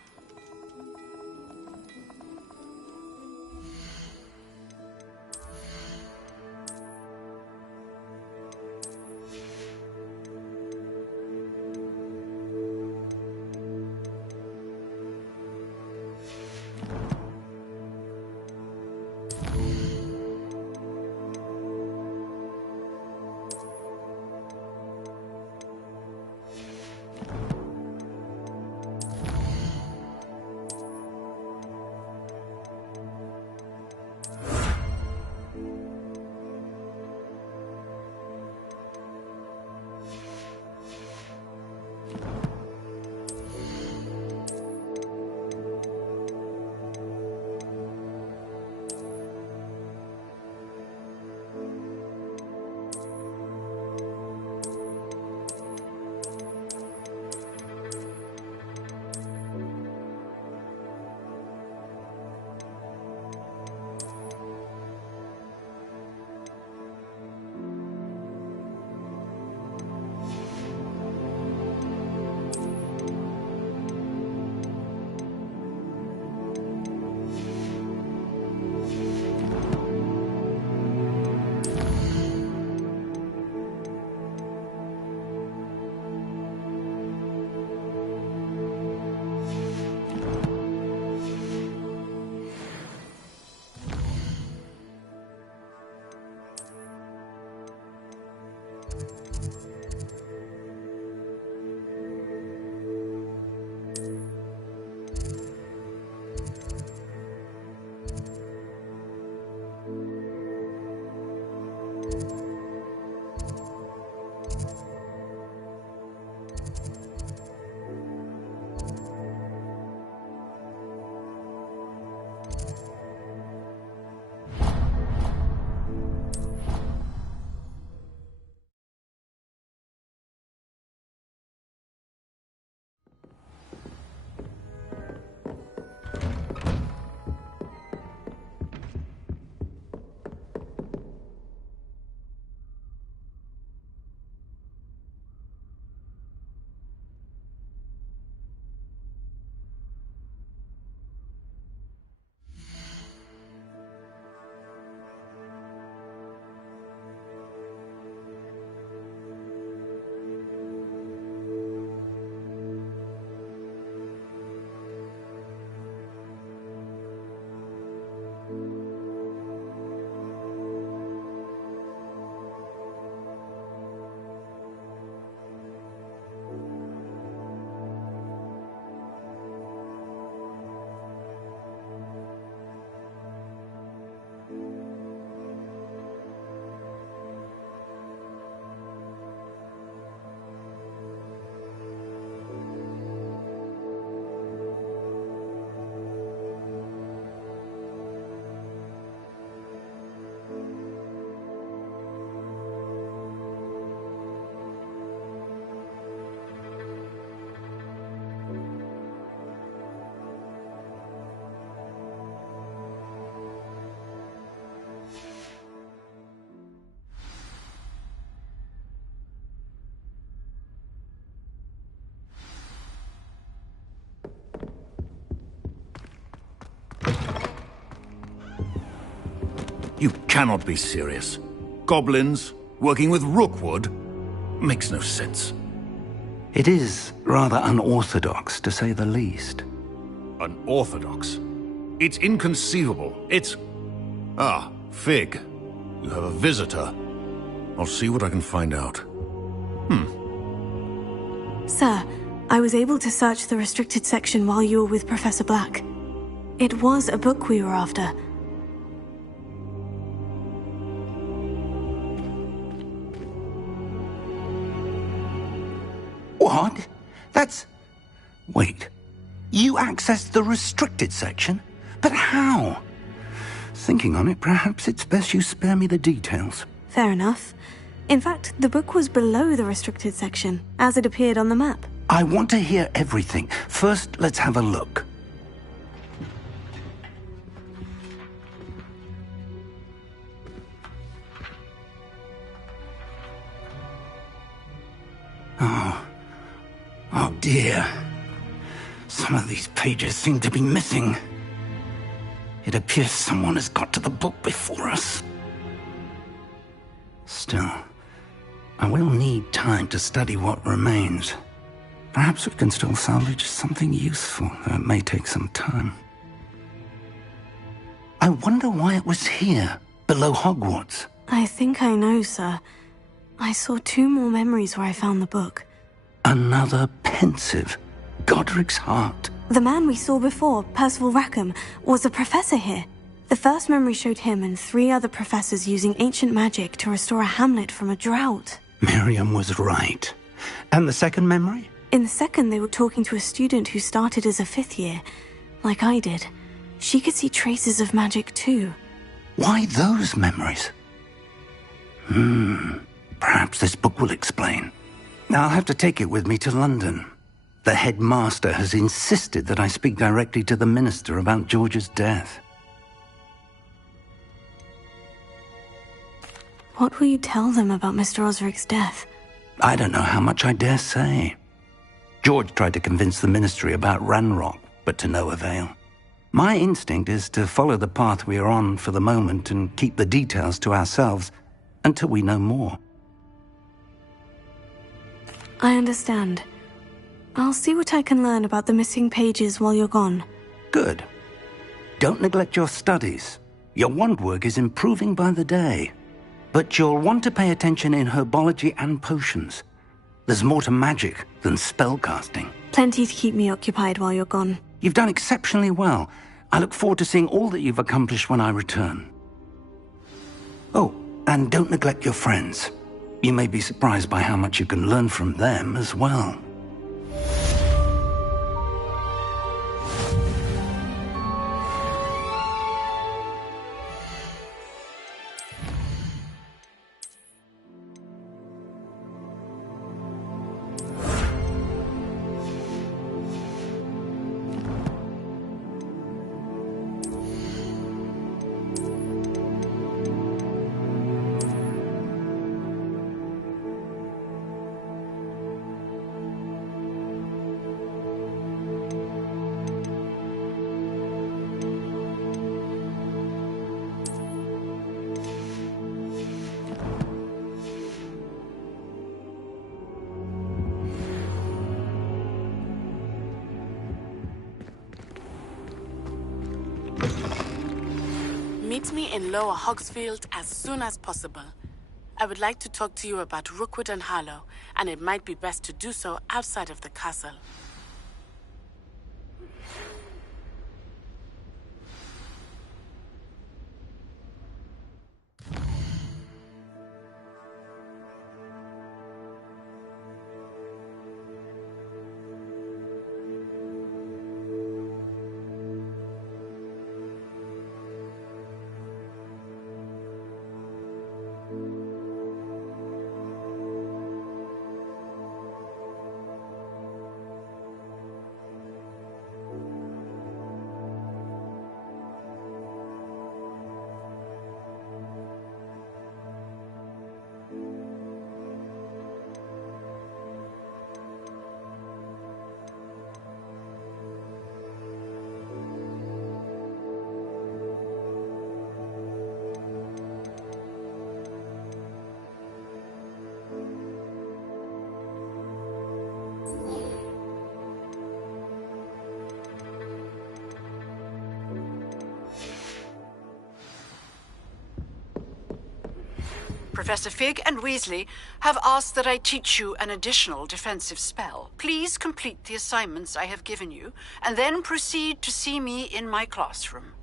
You cannot be serious. Goblins working with Rookwood? Makes no sense. It is rather unorthodox, to say the least. Unorthodox? It's inconceivable. It's... Ah, Fig. You have a visitor. I'll see what I can find out. Sir, I was able to search the restricted section while you were with Professor Black. It was a book we were after. What? That's... Wait. You accessed the restricted section? But how? Thinking on it, perhaps it's best you spare me the details. Fair enough. In fact, the book was below the restricted section, as it appeared on the map. I want to hear everything. First, let's have a look. Oh dear. Some of these pages seem to be missing. It appears someone has got to the book before us. Still, I will need time to study what remains. Perhaps we can still salvage something useful, though it may take some time. I wonder why it was here, below Hogwarts. I think I know, sir. I saw 2 more memories where I found the book. Another pensive. Godric's heart. The man we saw before, Percival Rackham, was a professor here. The first memory showed him and 3 other professors using ancient magic to restore a hamlet from a drought. Miriam was right. And the second memory? In the second, they were talking to a student who started as a 5th year, like I did. She could see traces of magic too. Why those memories? Perhaps this book will explain. I'll have to take it with me to London. The headmaster has insisted that I speak directly to the minister about George's death. What will you tell them about Mr. Osric's death? I don't know how much I dare say. George tried to convince the ministry about Ranrock, but to no avail. My instinct is to follow the path we are on for the moment and keep the details to ourselves until we know more. I understand. I'll see what I can learn about the missing pages while you're gone. Good. Don't neglect your studies. Your wand work is improving by the day. But you'll want to pay attention in herbology and potions. There's more to magic than spellcasting. Plenty to keep me occupied while you're gone. You've done exceptionally well. I look forward to seeing all that you've accomplished when I return. Oh, and don't neglect your friends. You may be surprised by how much you can learn from them as well. Meet me in Lower Hogsfield as soon as possible. I would like to talk to you about Rookwood and Harlow, and it might be best to do so outside of the castle. Professor Fig and Weasley have asked that I teach you an additional defensive spell. Please complete the assignments I have given you, and then proceed to see me in my classroom.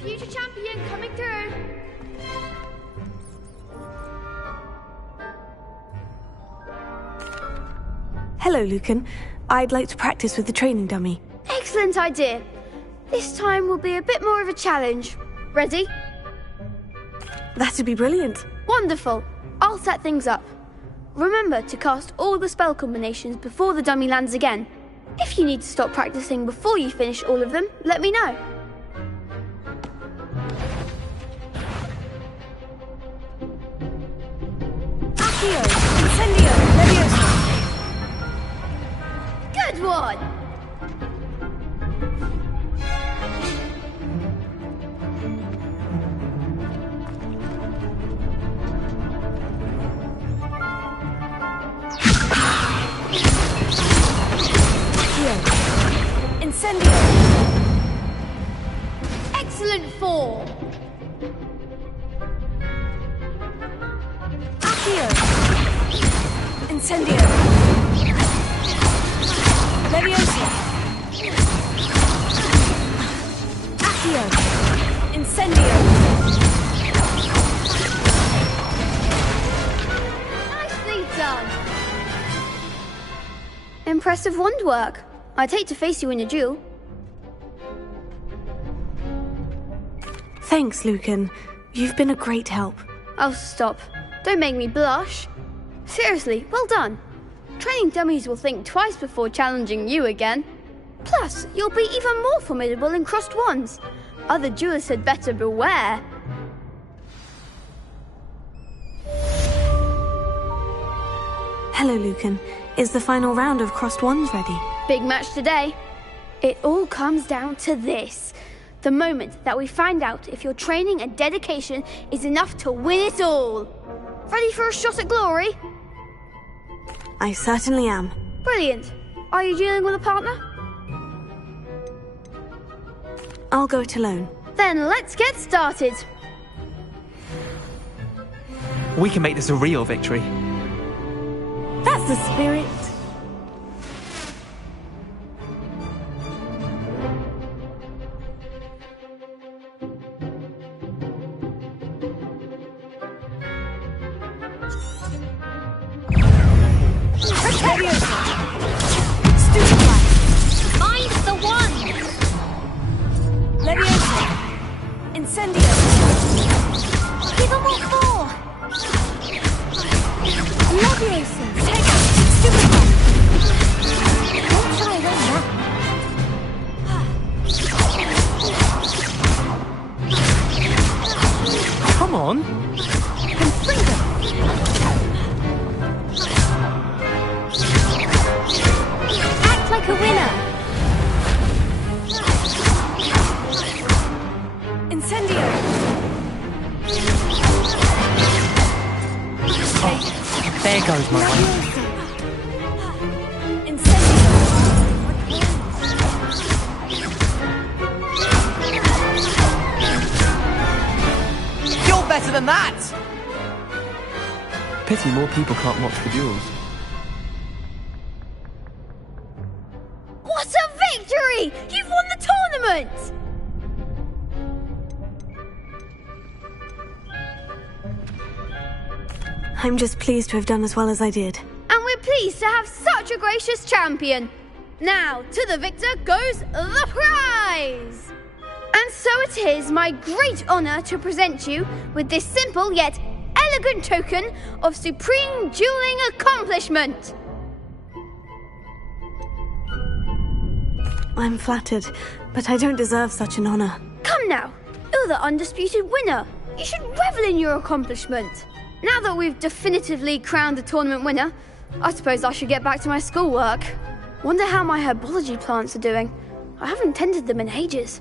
Future champion coming through. Hello, Lucan. I'd like to practice with the training dummy. Excellent idea. This time will be a bit more of a challenge. Ready? That'd be brilliant. Wonderful. I'll set things up. Remember to cast all the spell combinations before the dummy lands again. If you need to stop practicing before you finish all of them, let me know. Accio, Incendio, Leviosa. Good one! Incendio. Excellent form. Accio. Incendio. Leviosa. Accio. Incendio. Nicely done. Impressive wand work. I'd hate to face you in a duel. Thanks, Lucan. You've been a great help. Oh, stop. Don't make me blush. Seriously, well done. Training dummies will think twice before challenging you again. Plus, you'll be even more formidable in crossed wands. Other duelists had better beware. Hello, Lucan. Is the final round of crossed wands ready? Big match today. It all comes down to this. The moment that we find out if your training and dedication is enough to win it all. Ready for a shot at glory? I certainly am. Brilliant. Are you dealing with a partner? I'll go it alone. Then let's get started. We can make this a real victory. That's the spirit. Mind the one! Leviosa! Incendio! Give them all four! Leviosa! Take it! Stupefy! Don't try that. Come on! Act like Make a winner! Incendio! There goes my way. You're better than that! Pity more people can't watch the duels. What a victory! You've won the tournament! I'm just pleased to have done as well as I did. And we're pleased to have such a gracious champion. Now, to the victor goes the prize! And so it is my great honour to present you with this simple yet elegant token of supreme dueling accomplishment. I'm flattered, but I don't deserve such an honor. Come now, you're the undisputed winner. You should revel in your accomplishment. Now that we've definitively crowned the tournament winner, I suppose I should get back to my schoolwork. Wonder how my herbology plants are doing. I haven't tended them in ages.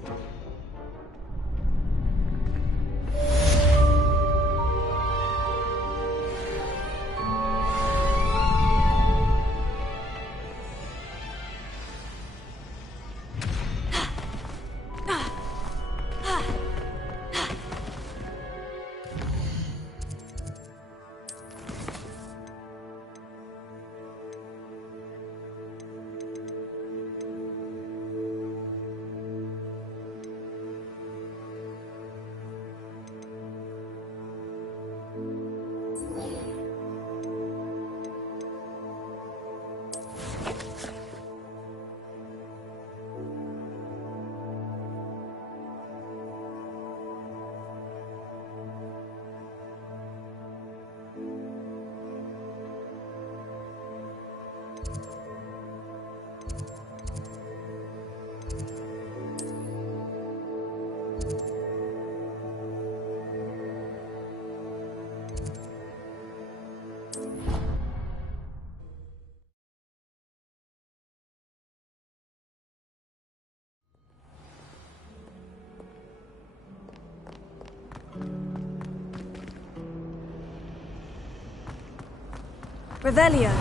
Revelio.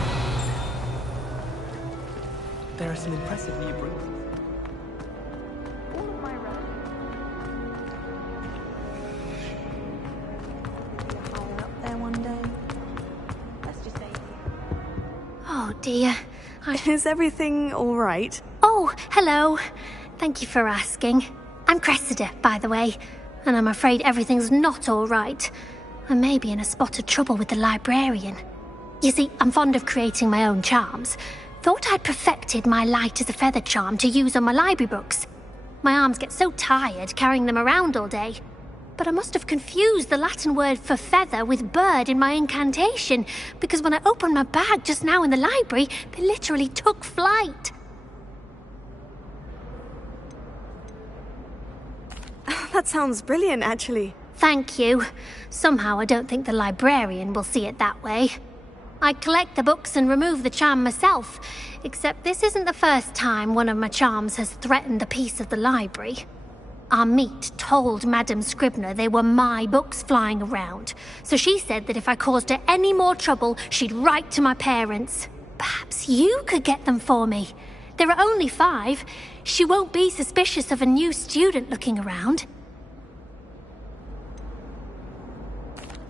There are some impressive new brutes. Oh dear. Is everything all right? Oh, hello. Thank you for asking. I'm Cressida, by the way, and I'm afraid everything's not all right. I may be in a spot of trouble with the librarian. You see, I'm fond of creating my own charms. Thought I'd perfected my light as a feather charm to use on my library books. My arms get so tired carrying them around all day. But I must have confused the Latin word for feather with bird in my incantation, because when I opened my bag just now in the library, they literally took flight. That sounds brilliant, actually. Thank you. Somehow I don't think the librarian will see it that way. I collect the books and remove the charm myself, except this isn't the first time one of my charms has threatened the peace of the library. Amit told Madame Scribner they were my books flying around, so she said that if I caused her any more trouble, she'd write to my parents. Perhaps you could get them for me. There are only 5. She won't be suspicious of a new student looking around.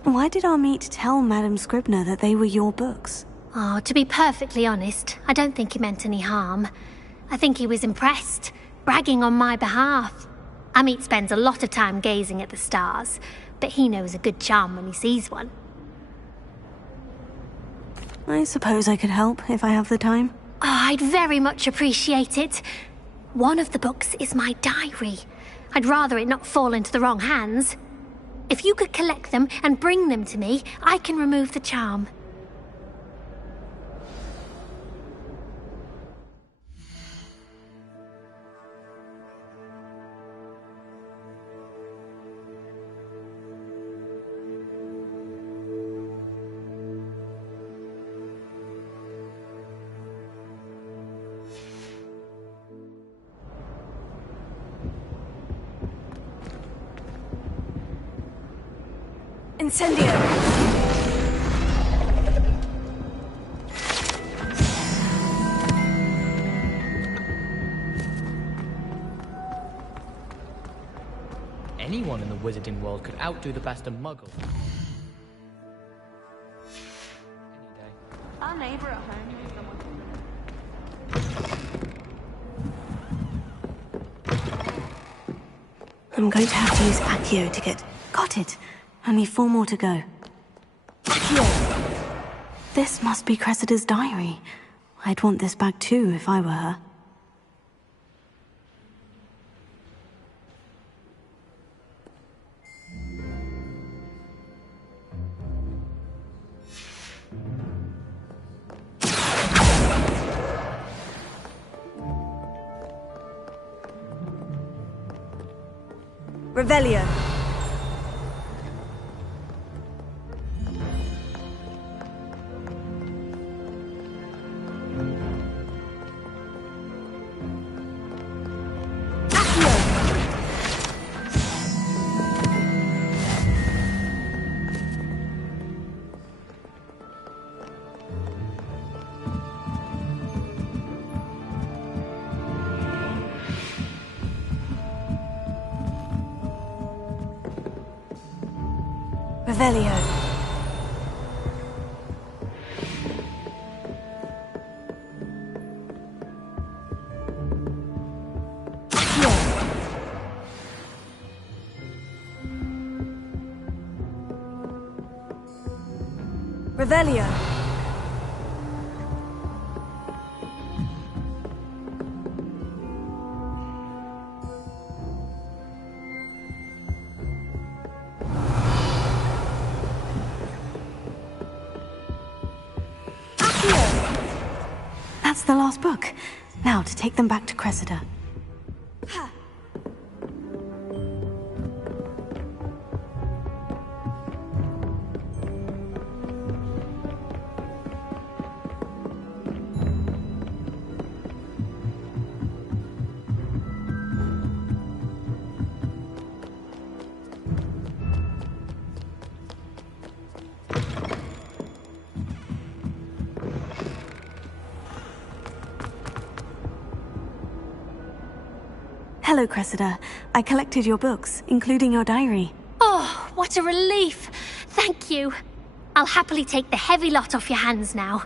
Why did Amit tell Madame Scribner that they were your books? Oh, to be perfectly honest, I don't think he meant any harm. I think he was impressed, bragging on my behalf. Amit spends a lot of time gazing at the stars, but he knows a good charm when he sees one. I suppose I could help if I have the time. Oh, I'd very much appreciate it. One of the books is my diary. I'd rather it not fall into the wrong hands. If you could collect them and bring them to me, I can remove the charm. Incendio! Anyone in the wizarding world could outdo the best of muggles. Our neighbor at home is someone. I'm going to have to use Accio to get... Got it! Only 4 more to go. Accio! This must be Cressida's diary. I'd want this back too if I were her. Revelio. Revelio. Revelio. That's the last book. Now to take them back to Cressida. Hello, Cressida. I collected your books, including your diary. Oh, what a relief. Thank you. I'll happily take the heavy lot off your hands now.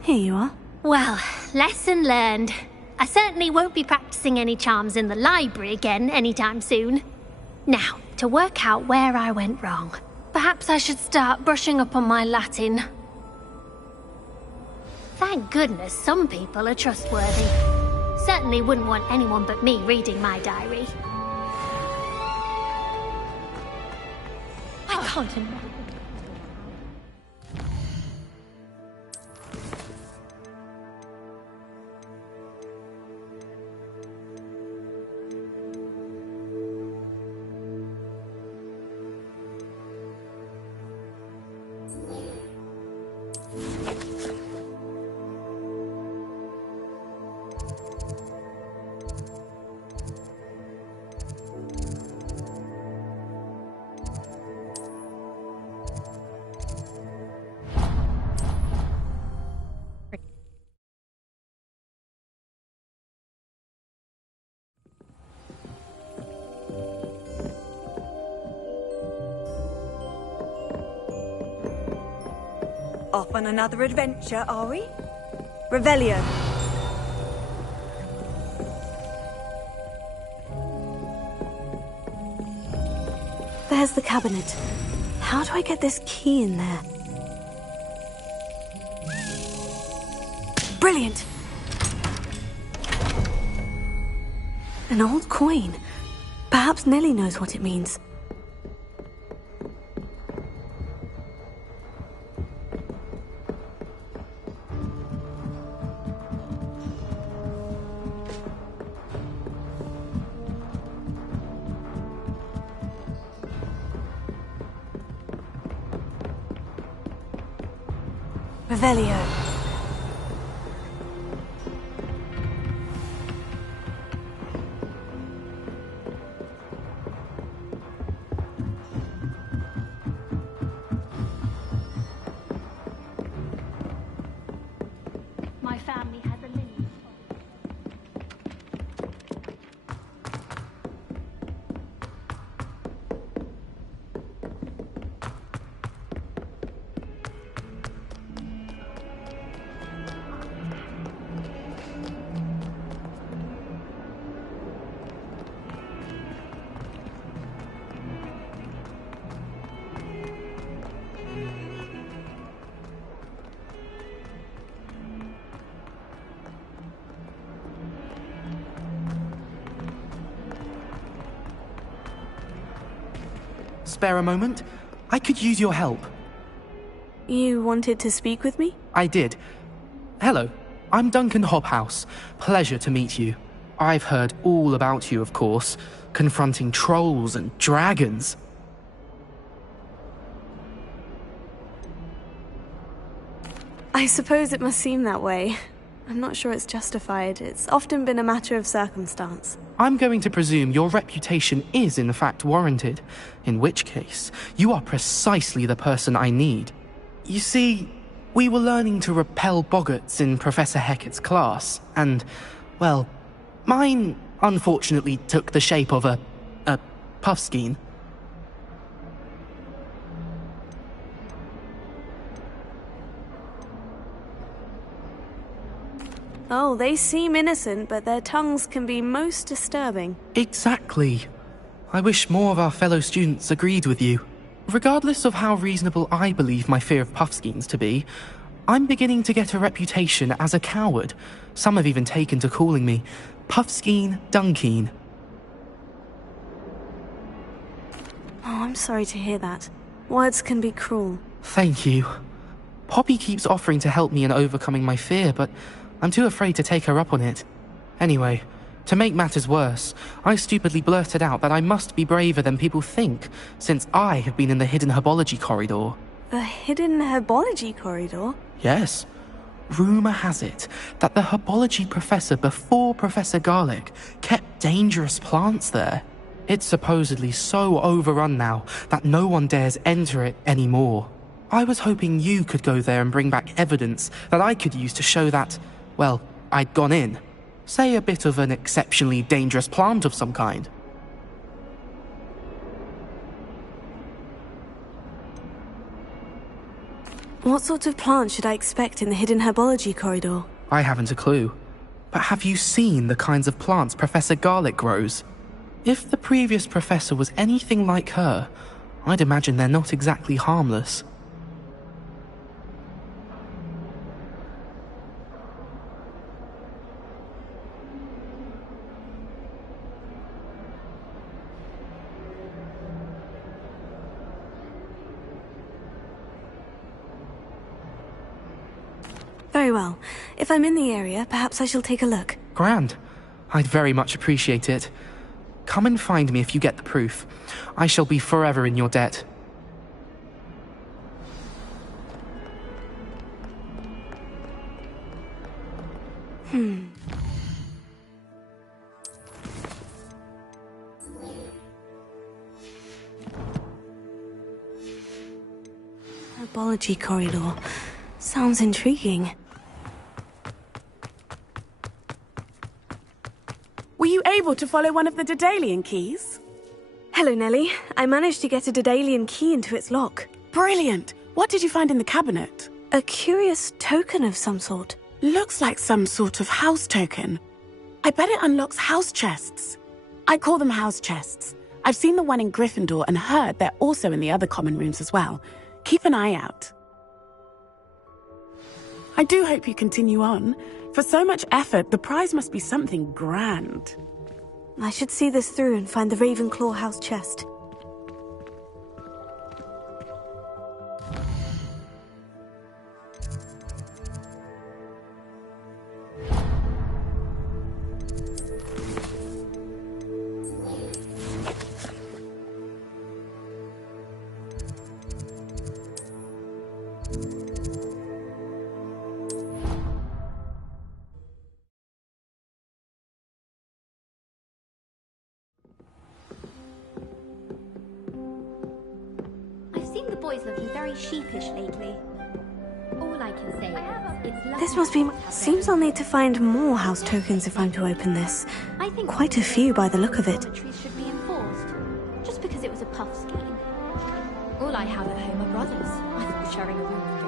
Here you are. Well, lesson learned. I certainly won't be practicing any charms in the library again anytime soon. Now, to work out where I went wrong. Perhaps I should start brushing up on my Latin. Thank goodness some people are trustworthy. Certainly wouldn't want anyone but me reading my diary. I can't imagine. Off on another adventure, are we? Revelio. There's the cabinet. How do I get this key in there? Brilliant! An old coin. Perhaps Nellie knows what it means. Revelio. spare a moment? I could use your help. You wanted to speak with me? I did. Hello, I'm Duncan Hobhouse. Pleasure to meet you. I've heard all about you, of course, confronting trolls and dragons. I suppose it must seem that way. I'm not sure it's justified. It's often been a matter of circumstance. I'm going to presume your reputation is in fact warranted, in which case, you are precisely the person I need. You see, we were learning to repel boggarts in Professor Hecat's class, and, well, mine unfortunately took the shape of a puffskein. Oh, they seem innocent, but their tongues can be most disturbing. Exactly. I wish more of our fellow students agreed with you. Regardless of how reasonable I believe my fear of puffskeins to be, I'm beginning to get a reputation as a coward. Some have even taken to calling me Puffskeen Dunkeen. Oh, I'm sorry to hear that. Words can be cruel. Thank you. Poppy keeps offering to help me in overcoming my fear, but I'm too afraid to take her up on it. Anyway, to make matters worse, I stupidly blurted out that I must be braver than people think, since I have been in the hidden herbology corridor. The hidden herbology corridor? Yes. Rumour has it that the herbology professor before Professor Garlic kept dangerous plants there. It's supposedly so overrun now that no one dares enter it anymore. I was hoping you could go there and bring back evidence that I could use to show that, well, I'd gone in. Say a bit of an exceptionally dangerous plant of some kind. What sort of plant should I expect in the hidden herbology corridor? I haven't a clue. But have you seen the kinds of plants Professor Garlic grows? If the previous professor was anything like her, I'd imagine they're not exactly harmless. Very well. If I'm in the area, perhaps I shall take a look. Grand. I'd very much appreciate it. Come and find me if you get the proof. I shall be forever in your debt. Herbology corridor. Sounds intriguing. Were you able to follow one of the Daedalian keys? Hello, Nellie. I managed to get a Daedalian key into its lock. Brilliant! What did you find in the cabinet? A curious token of some sort. Looks like some sort of house token. I bet it unlocks house chests. I call them house chests. I've seen the one in Gryffindor and heard they're also in the other common rooms as well. Keep an eye out. I do hope you continue on. For so much effort, the prize must be something grand. I should see this through and find the Ravenclaw house chest. Boys looking very sheepish lately. All I can say is, it's This must be... Seems I'll need to find more house tokens if I'm to open this. I think quite a few by the look of it. should be enforced, just because it was a puff scheme. All I have at home are brothers. I think sharing a room again.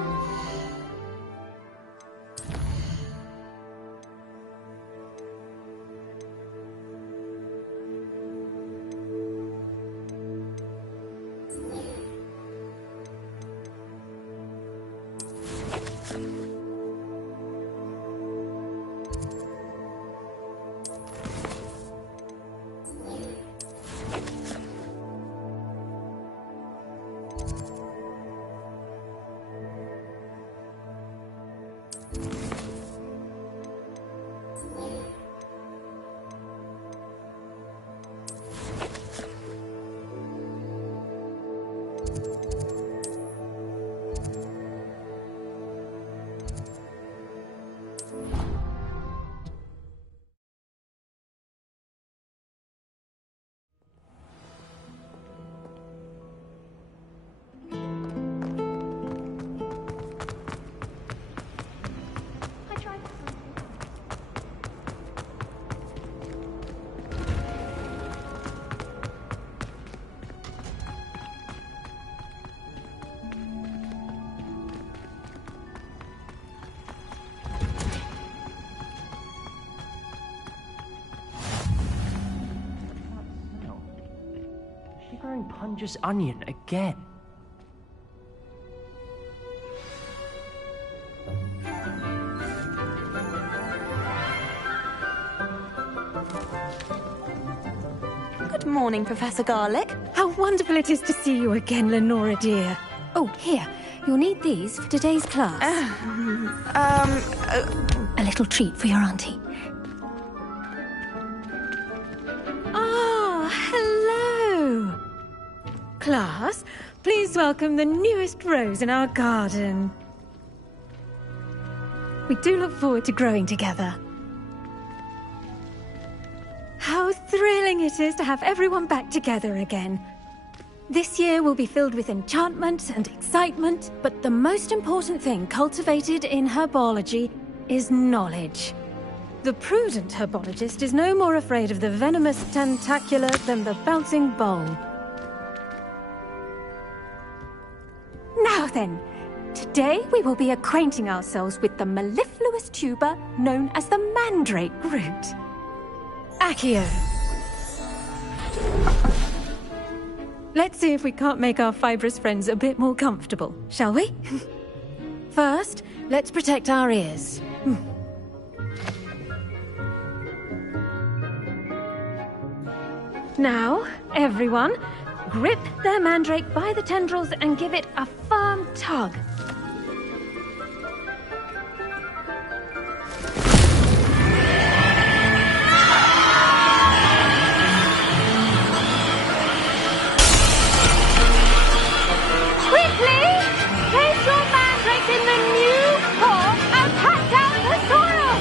sugaring Punja's onion again. Good morning, Professor Garlic. How wonderful it is to see you again, Lenora dear. Oh, here. You'll need these for today's class. A little treat for your auntie. Ah, hello. Class, please welcome the newest rose in our garden. We do look forward to growing together. How thrilling it is to have everyone back together again. This year will be filled with enchantment and excitement, but the most important thing cultivated in herbology is knowledge. The prudent herbologist is no more afraid of the venomous tentacula than the bouncing bulb. Now then, today we will be acquainting ourselves with the mellifluous tuber known as the mandrake root. Accio. Let's see if we can't make our fibrous friends a bit more comfortable, shall we? First, let's protect our ears. Now, everyone, grip their mandrake by the tendrils and give it a firm tug. Quickly! Place your mandrake in the new pot and pack down the soil!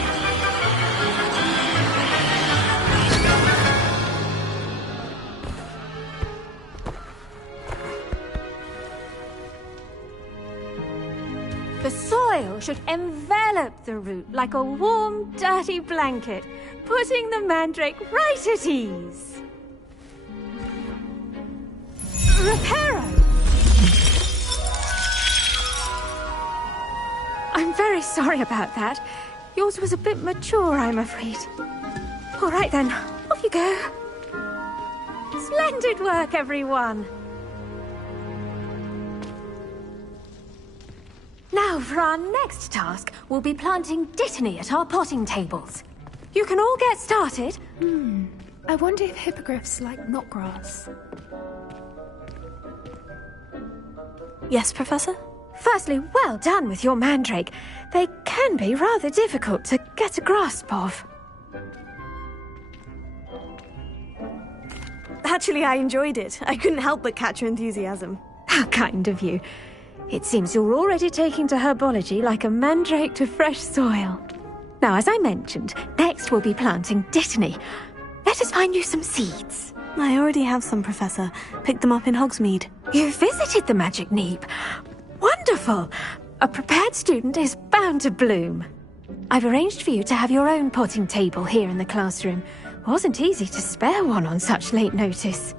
The soil should envelop the root like a warm, dirty blanket, putting the mandrake right at ease. Reparo! I'm very sorry about that. Yours was a bit mature, I'm afraid. All right then, off you go. Splendid work, everyone. Now, for our next task, we'll be planting dittany at our potting tables. You can all get started. I wonder if hippogriffs like knotgrass. Yes, Professor? Firstly, well done with your mandrake. They can be rather difficult to get a grasp of. Actually, I enjoyed it. I couldn't help but catch your enthusiasm. How kind of you. It seems you're already taking to herbology like a mandrake to fresh soil. Now, as I mentioned, next we'll be planting dittany. Let us find you some seeds. I already have some, Professor. Picked them up in Hogsmeade. You visited the Magic Neep. Wonderful! A prepared student is bound to bloom. I've arranged for you to have your own potting table here in the classroom. Wasn't easy to spare one on such late notice.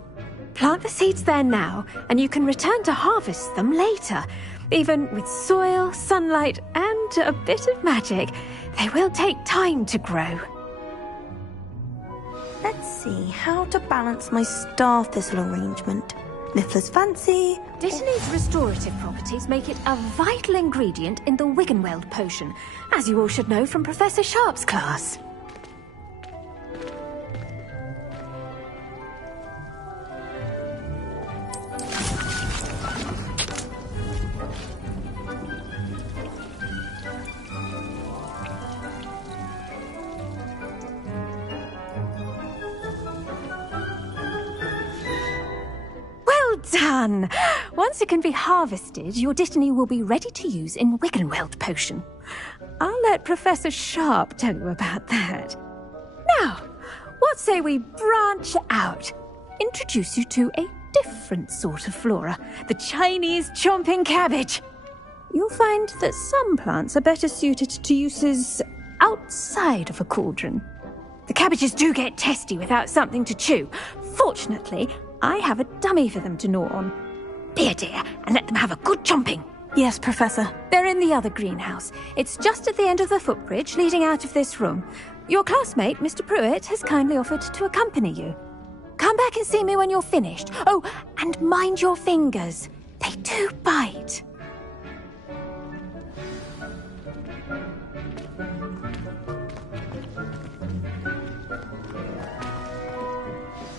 Plant the seeds there now, and you can return to harvest them later. Even with soil, sunlight, and a bit of magic, they will take time to grow. Let's see how to balance my star thistle arrangement. Niffler's fancy. Dittany's restorative properties make it a vital ingredient in the Wiggenweld potion, as you all should know from Professor Sharp's class. Done! Once it can be harvested, your dittany will be ready to use in Wiggenweld potion. I'll let Professor Sharp tell you about that. Now, what say we branch out? Introduce you to a different sort of flora, the Chinese chomping cabbage. You'll find that some plants are better suited to uses outside of a cauldron. The cabbages do get testy without something to chew. Fortunately, I have a dummy for them to gnaw on. Be a dear, and let them have a good chomping. Yes, Professor. They're in the other greenhouse. It's just at the end of the footbridge leading out of this room. Your classmate, Mr. Pruitt, has kindly offered to accompany you. Come Come back and see me when you're finished. Oh, and mind your fingers. They do bite.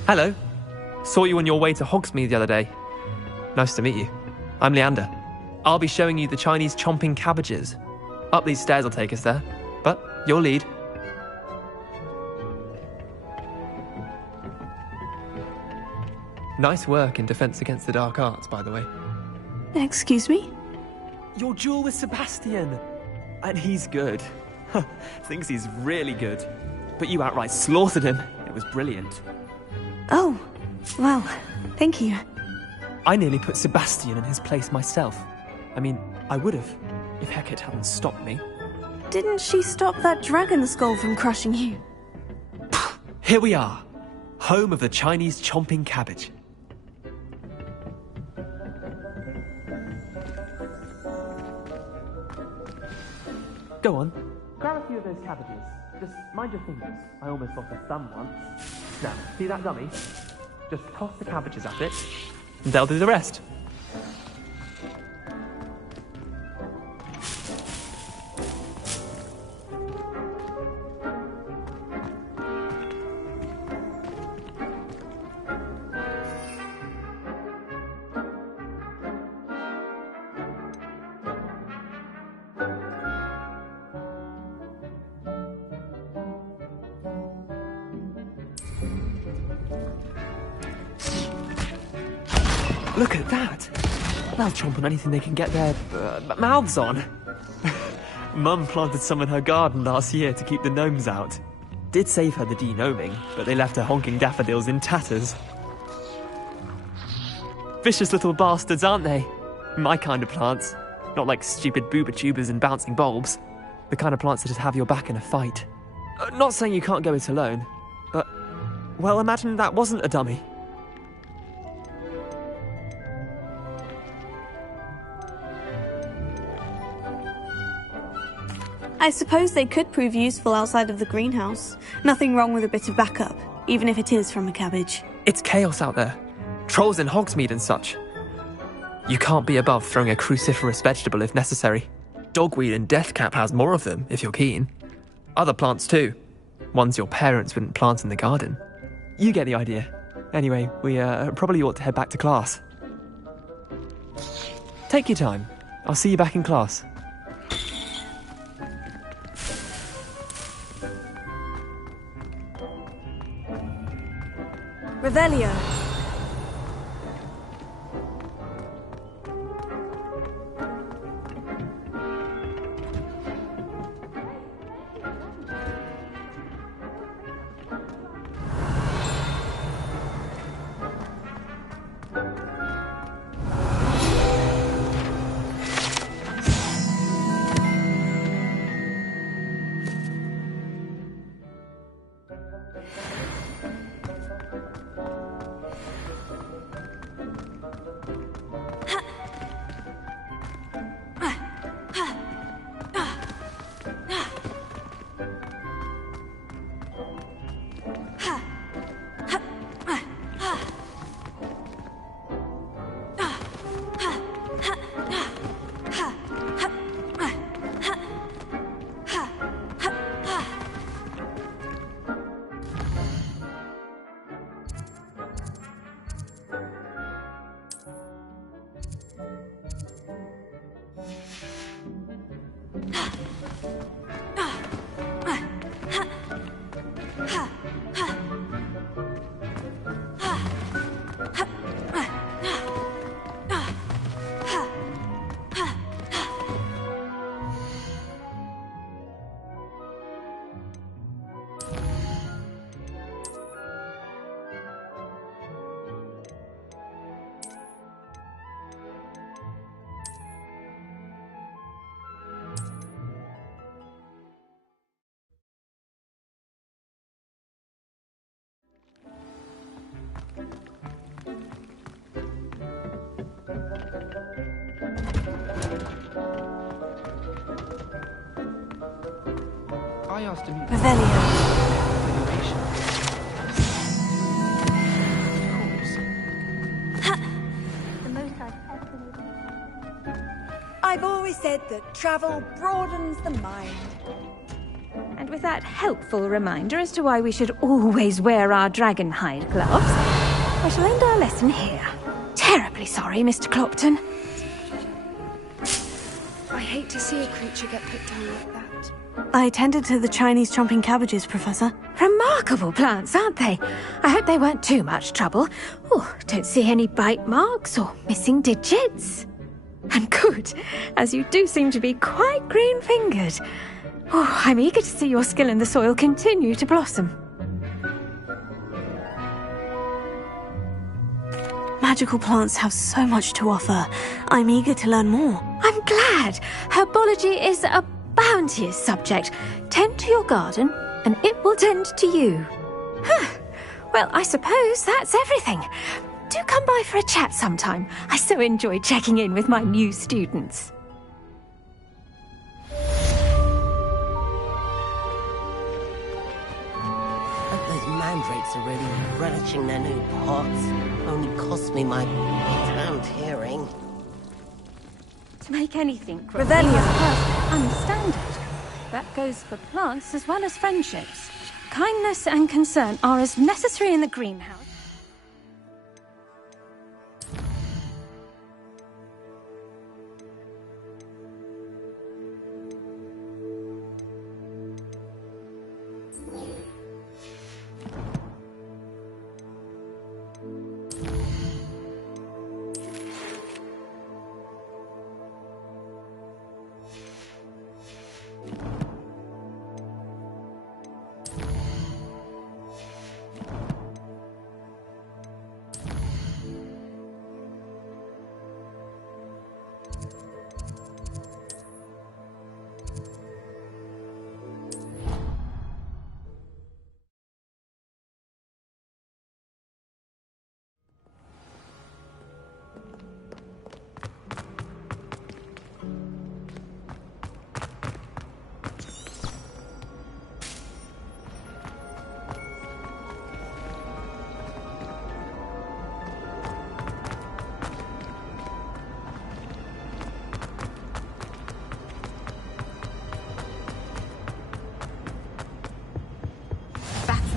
Hello. Saw you on your way to Hogsmeade the other day. Nice to meet you. I'm Leander. I'll be showing you the Chinese chomping cabbages. Up these stairs will take us there, but you'll lead. Nice work in Defense Against the Dark Arts, by the way. Excuse me? Your duel with Sebastian. And he's good. Thinks he's really good. But you outright slaughtered him. It was brilliant. Oh, well, thank you. I nearly put Sebastian in his place myself. I mean, I would have, if Hecate hadn't stopped me. Didn't she stop that dragon skull from crushing you? Here we are. Home of the Chinese chomping cabbage. Go on. Grab a few of those cabbages. Just mind your fingers. I almost lost a thumb once. Now, see that dummy? Just toss the cabbages at it, and they'll do the rest. Look at that! They'll chomp on anything they can get their mouths on. Mum planted some in her garden last year to keep the gnomes out. Did save her the de-gnoming, but they left her honking daffodils in tatters. Vicious little bastards, aren't they? My kind of plants. Not like stupid booba tubers and bouncing bulbs. The kind of plants that just have your back in a fight. Not saying you can't go it alone, but... well, imagine that wasn't a dummy. I suppose they could prove useful outside of the greenhouse. Nothing wrong with a bit of backup, even if it is from a cabbage. It's chaos out there. Trolls in Hogsmeade and such. You can't be above throwing a cruciferous vegetable if necessary. Dogweed and deathcap has more of them, if you're keen. Other plants too. Ones your parents wouldn't plant in the garden. You get the idea. Anyway, we probably ought to head back to class. Take your time. I'll see you back in class. Revelio. I asked him. Revelio. I've always said that travel broadens the mind. And with that helpful reminder as to why we should always wear our dragon hide gloves, I shall end our lesson here. Terribly sorry, Mr. Clopton. I hate to see a creature get put down like that. I tended to the Chinese chomping cabbages, Professor. Remarkable plants, aren't they? I hope they weren't too much trouble. Oh, don't see any bite marks or missing digits. And good, as you do seem to be quite green-fingered. Oh, I'm eager to see your skill in the soil continue to blossom. Magical plants have so much to offer. I'm eager to learn more. I'm glad. Herbology is a bounteous subject. Tend to your garden, and it will tend to you. Well, I suppose that's everything. Do come by for a chat sometime. I so enjoy checking in with my new students. Hope those mandrakes are really relishing their new pots. Only cost me my sound hearing. To make anything grow, you must first understand it. That goes for plants as well as friendships. Kindness and concern are as necessary in the greenhouse.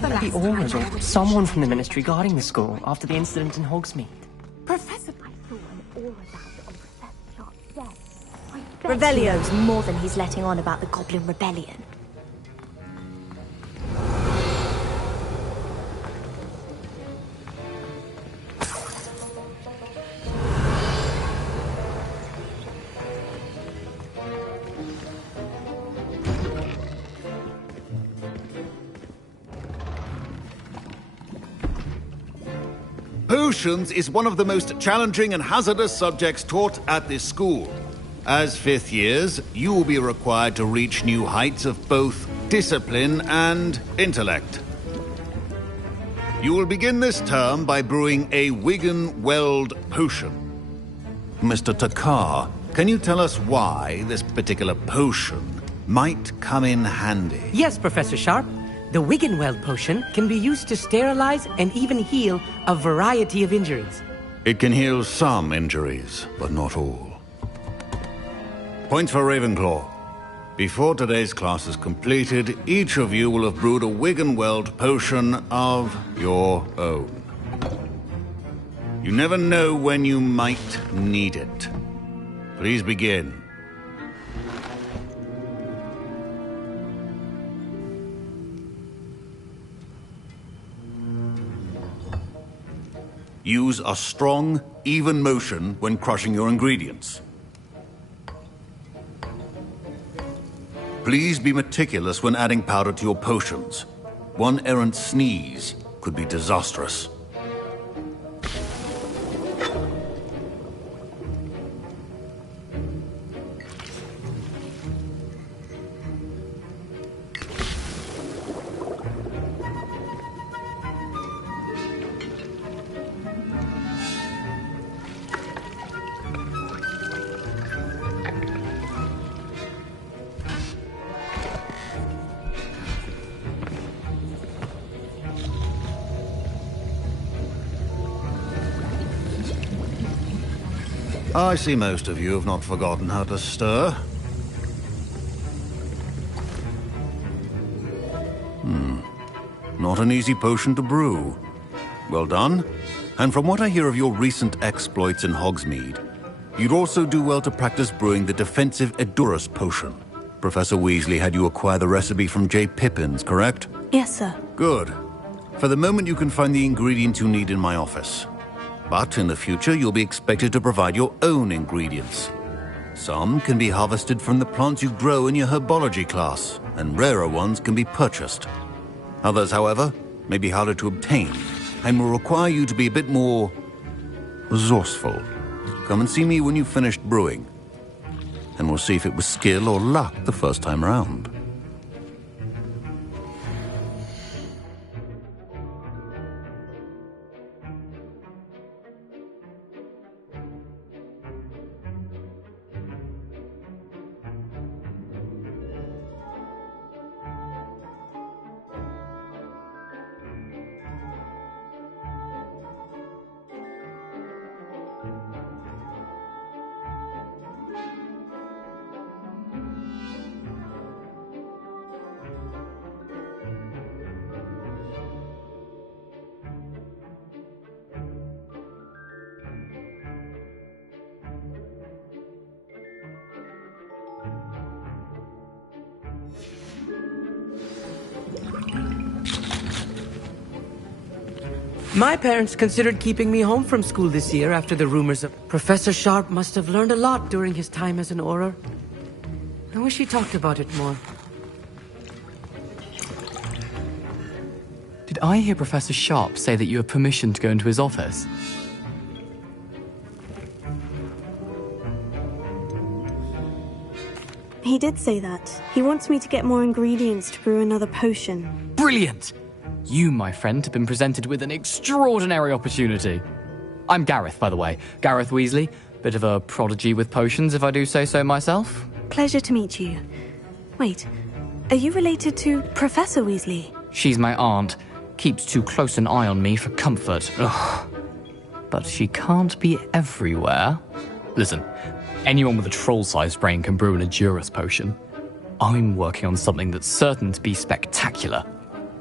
The Aurors or someone from the Ministry guarding the school after the incident in Hogsmeade. Professor... Revelio's more than he's letting on about the Goblin Rebellion. Potions is one of the most challenging and hazardous subjects taught at this school. As fifth years, you will be required to reach new heights of both discipline and intellect. You will begin this term by brewing a Wiggenweld potion. Mr. Takar, can you tell us why this particular potion might come in handy? Yes, Professor Sharp. The Wiggenweld potion can be used to sterilize and even heal a variety of injuries. It can heal some injuries, but not all. Points for Ravenclaw. Before today's class is completed, each of you will have brewed a Wiggenweld potion of your own. You never know when you might need it. Please begin. Use a strong, even motion when crushing your ingredients. Please be meticulous when adding powder to your potions. One errant sneeze could be disastrous. I see most of you have not forgotten how to stir. Not an easy potion to brew. Well done. And from what I hear of your recent exploits in Hogsmeade, you'd also do well to practice brewing the defensive Edurus potion. Professor Weasley had you acquire the recipe from J. Pippins, correct? Yes, sir. Good. For the moment, you can find the ingredients you need in my office. But in the future, you'll be expected to provide your own ingredients. Some can be harvested from the plants you grow in your herbology class, and rarer ones can be purchased. Others, however, may be harder to obtain, and will require you to be a bit more resourceful. Come and see me when you've finished brewing, and we'll see if it was skill or luck the first time around. My parents considered keeping me home from school this year after the rumors of... Professor Sharp must have learned a lot during his time as an Auror. I wish he talked about it more. Did I hear Professor Sharp say that you have permission to go into his office? He did say that. He wants me to get more ingredients to brew another potion. Brilliant! You, my friend, have been presented with an extraordinary opportunity. I'm Gareth, by the way. Gareth Weasley. Bit of a prodigy with potions, if I do say so myself. Pleasure to meet you. Wait, are you related to Professor Weasley? She's my aunt. Keeps too close an eye on me for comfort. Ugh. But she can't be everywhere. Listen, anyone with a troll-sized brain can brew an Edurus potion. I'm working on something that's certain to be spectacular.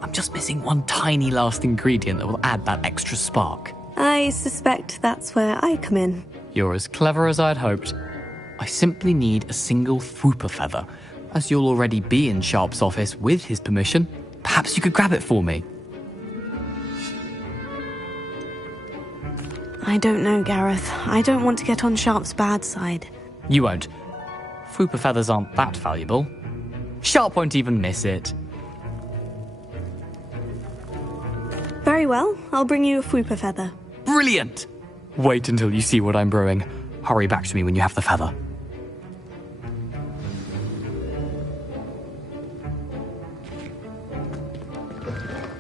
I'm just missing one tiny last ingredient that will add that extra spark. I suspect that's where I come in. You're as clever as I'd hoped. I simply need a single Fwooper feather. As you'll already be in Sharp's office with his permission, perhaps you could grab it for me. I don't know, Gareth. I don't want to get on Sharp's bad side. You won't. Fwooper feathers aren't that valuable. Sharp won't even miss it. Very well, I'll bring you a Fwooper feather. Brilliant! Wait until you see what I'm brewing. Hurry back to me when you have the feather.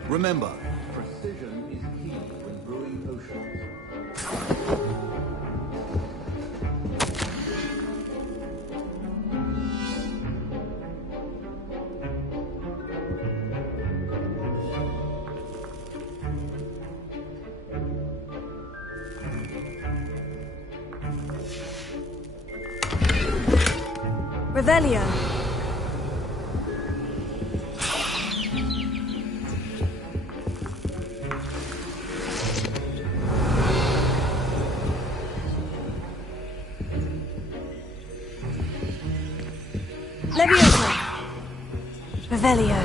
Remember, precision is key when brewing potions. Revelio. Leviosa. Revelio.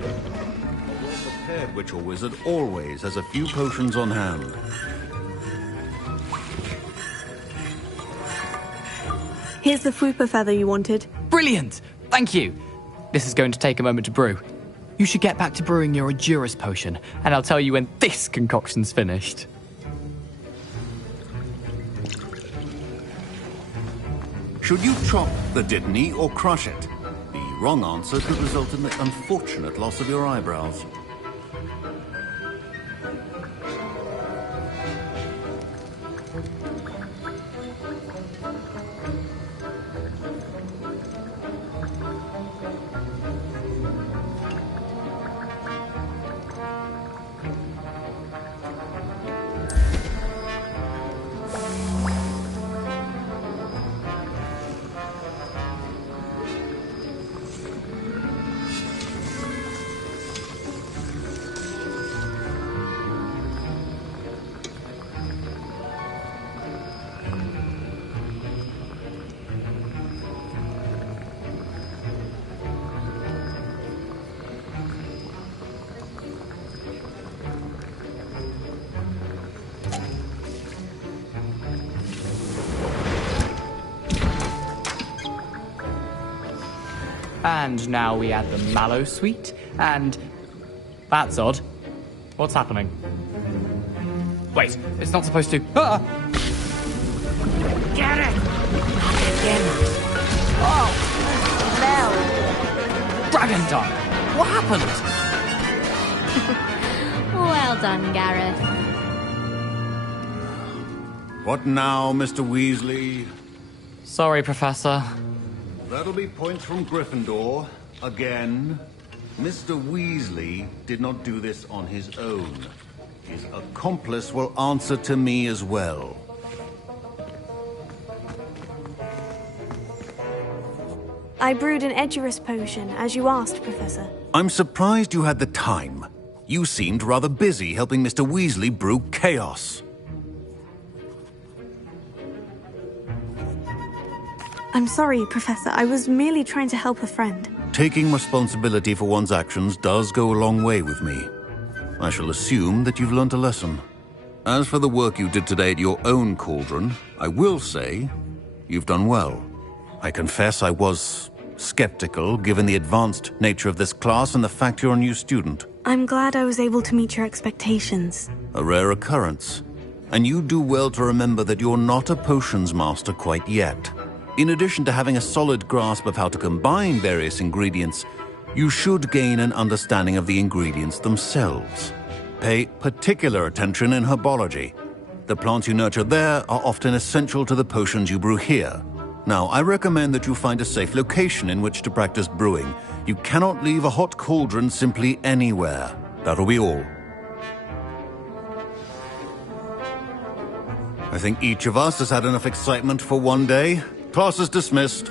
A prepared witch or wizard always has a few potions on hand. Here's the Fwooper feather you wanted. Brilliant! Thank you! This is going to take a moment to brew. You should get back to brewing your Edurus potion, and I'll tell you when this concoction's finished. Should you chop the Dittany or crush it? The wrong answer could result in the unfortunate loss of your eyebrows. And now we add the mallow sweet, and... That's odd. What's happening? Wait, it's not supposed to... Ah! Get it! Again. Oh! Dragon tongue! What happened? Well done, Gareth. What now, Mr. Weasley? Sorry, Professor. That'll be points from Gryffindor. Again. Mr. Weasley did not do this on his own. His accomplice will answer to me as well. I brewed an Edurus potion, as you asked, Professor. I'm surprised you had the time. You seemed rather busy helping Mr. Weasley brew chaos. I'm sorry, Professor. I was merely trying to help a friend. Taking responsibility for one's actions does go a long way with me. I shall assume that you've learnt a lesson. As for the work you did today at your own cauldron, I will say you've done well. I confess I was skeptical, given the advanced nature of this class and the fact you're a new student. I'm glad I was able to meet your expectations. A rare occurrence. And you do well to remember that you're not a potions master quite yet. In addition to having a solid grasp of how to combine various ingredients, you should gain an understanding of the ingredients themselves. Pay particular attention in herbology. The plants you nurture there are often essential to the potions you brew here. Now, I recommend that you find a safe location in which to practice brewing. You cannot leave a hot cauldron simply anywhere. That'll be all. I think each of us has had enough excitement for one day. Class is dismissed.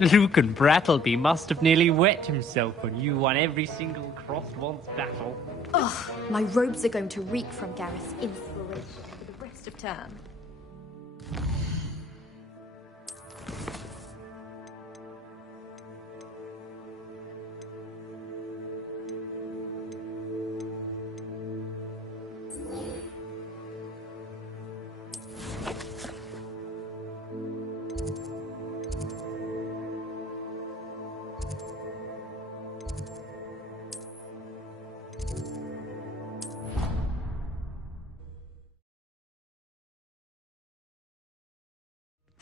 Lucan Brattleby must have nearly wet himself when you won every single cross-once battle. Ugh, my robes are going to reek from Gareth's inspiration for the rest of term.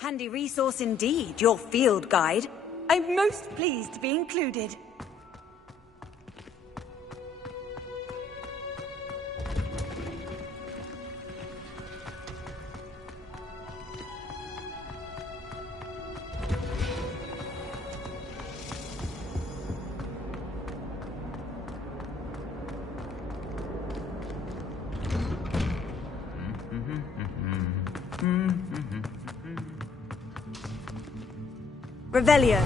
Handy resource indeed, your field guide. I'm most pleased to be included. Revelio.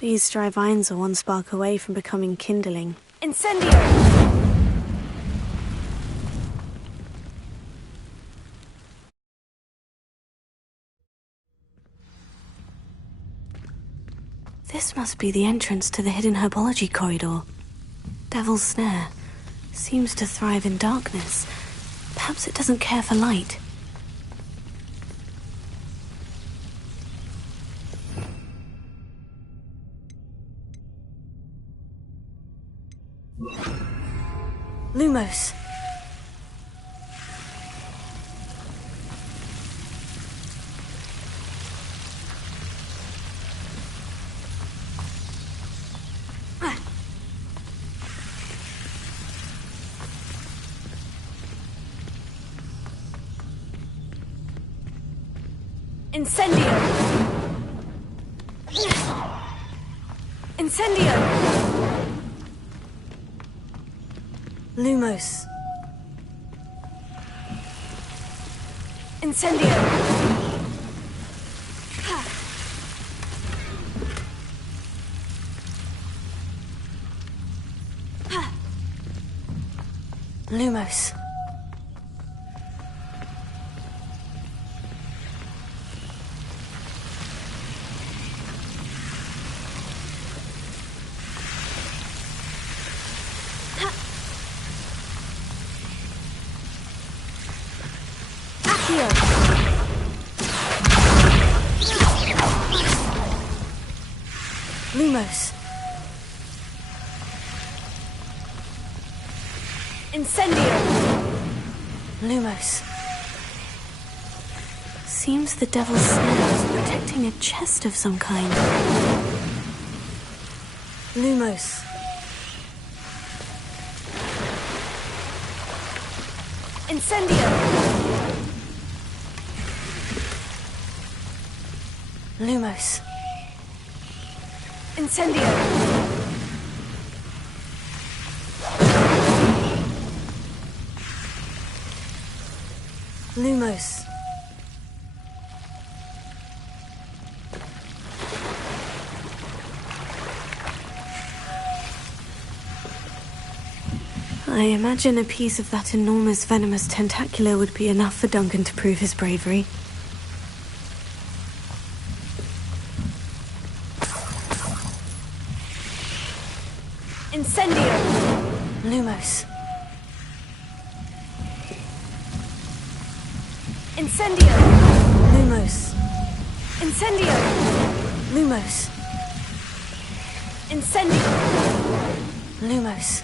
These dry vines are one spark away from becoming kindling. Incendio! This must be the entrance to the hidden herbology corridor. Devil's Snare seems to thrive in darkness. Perhaps it doesn't care for light. Lumos. Incendio! Incendio! Lumos. Incendio! Lumos. Lumos. Incendio! Lumos. Seems the Devil's Snare is protecting a chest of some kind. Lumos. Incendio! Lumos. Incendio! Lumos. I imagine a piece of that enormous venomous tentacular would be enough for Duncan to prove his bravery. Lumos. Incendio! Lumos. Incendio! Lumos. Incendio! Lumos.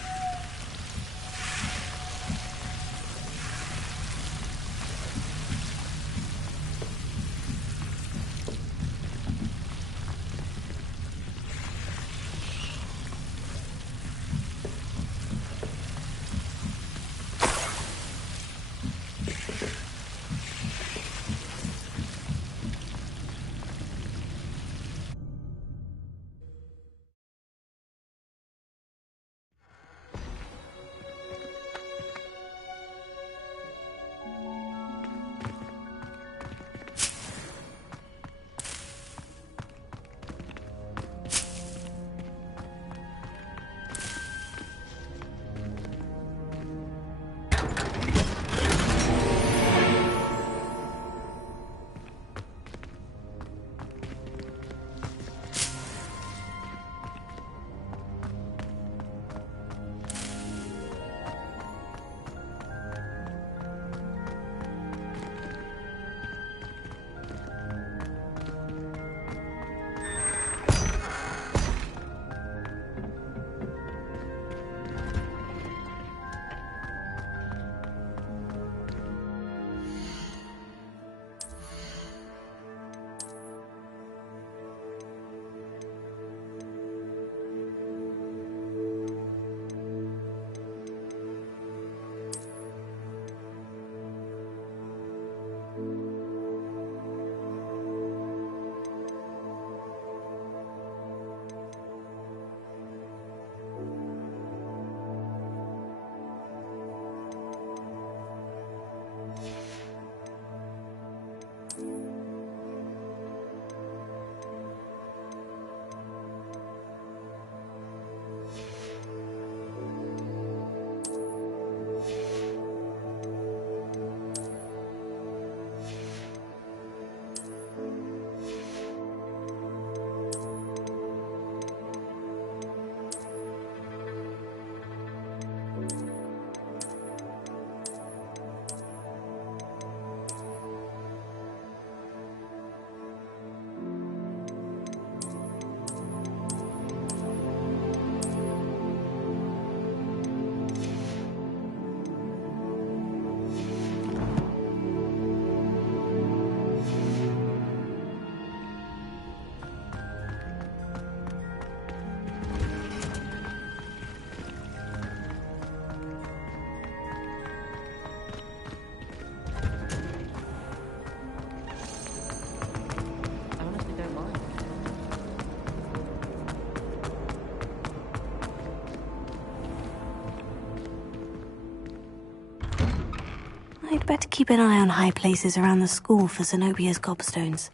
I'd better keep an eye on high places around the school for Zenobia's gobstones.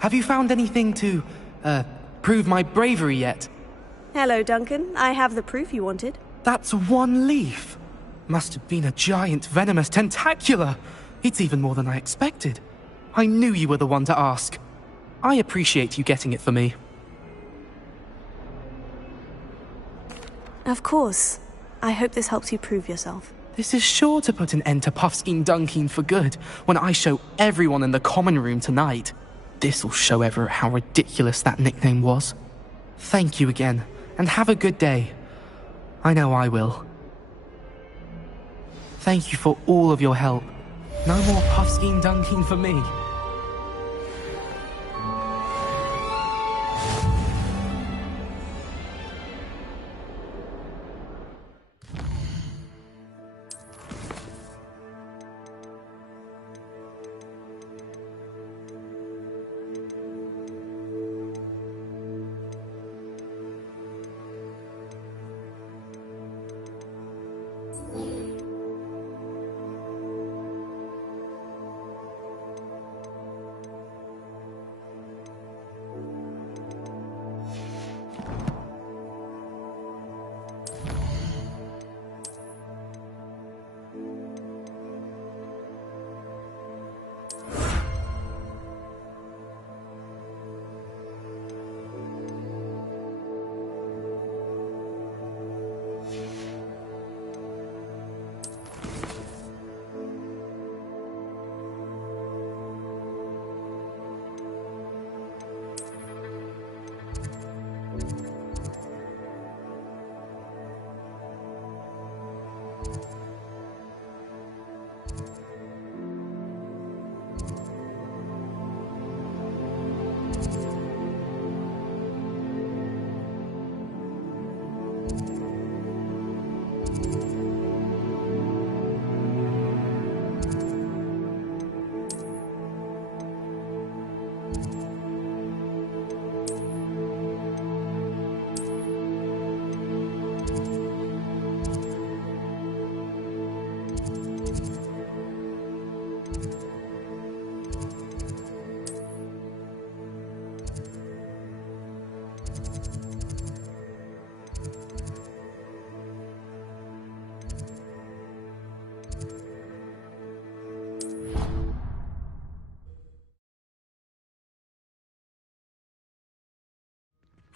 Have you found anything to, prove my bravery yet? Hello, Duncan. I have the proof you wanted. That's one leaf. Must have been a giant venomous tentacula. It's even more than I expected. I knew you were the one to ask. I appreciate you getting it for me. Of course. I hope this helps you prove yourself. This is sure to put an end to Puffskein Dunkeen for good when I show everyone in the common room tonight. This'll show Everett how ridiculous that nickname was. Thank you again, and have a good day. I know I will. Thank you for all of your help. No more Puffskein Dunkeen for me.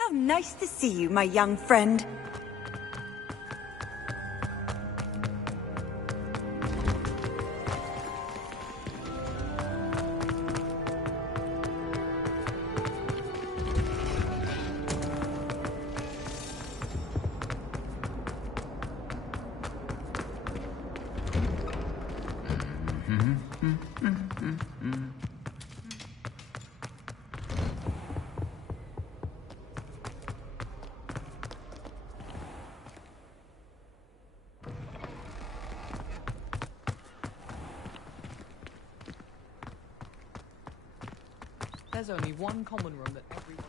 How nice to see you, my young friend. There's only one common room that everyone...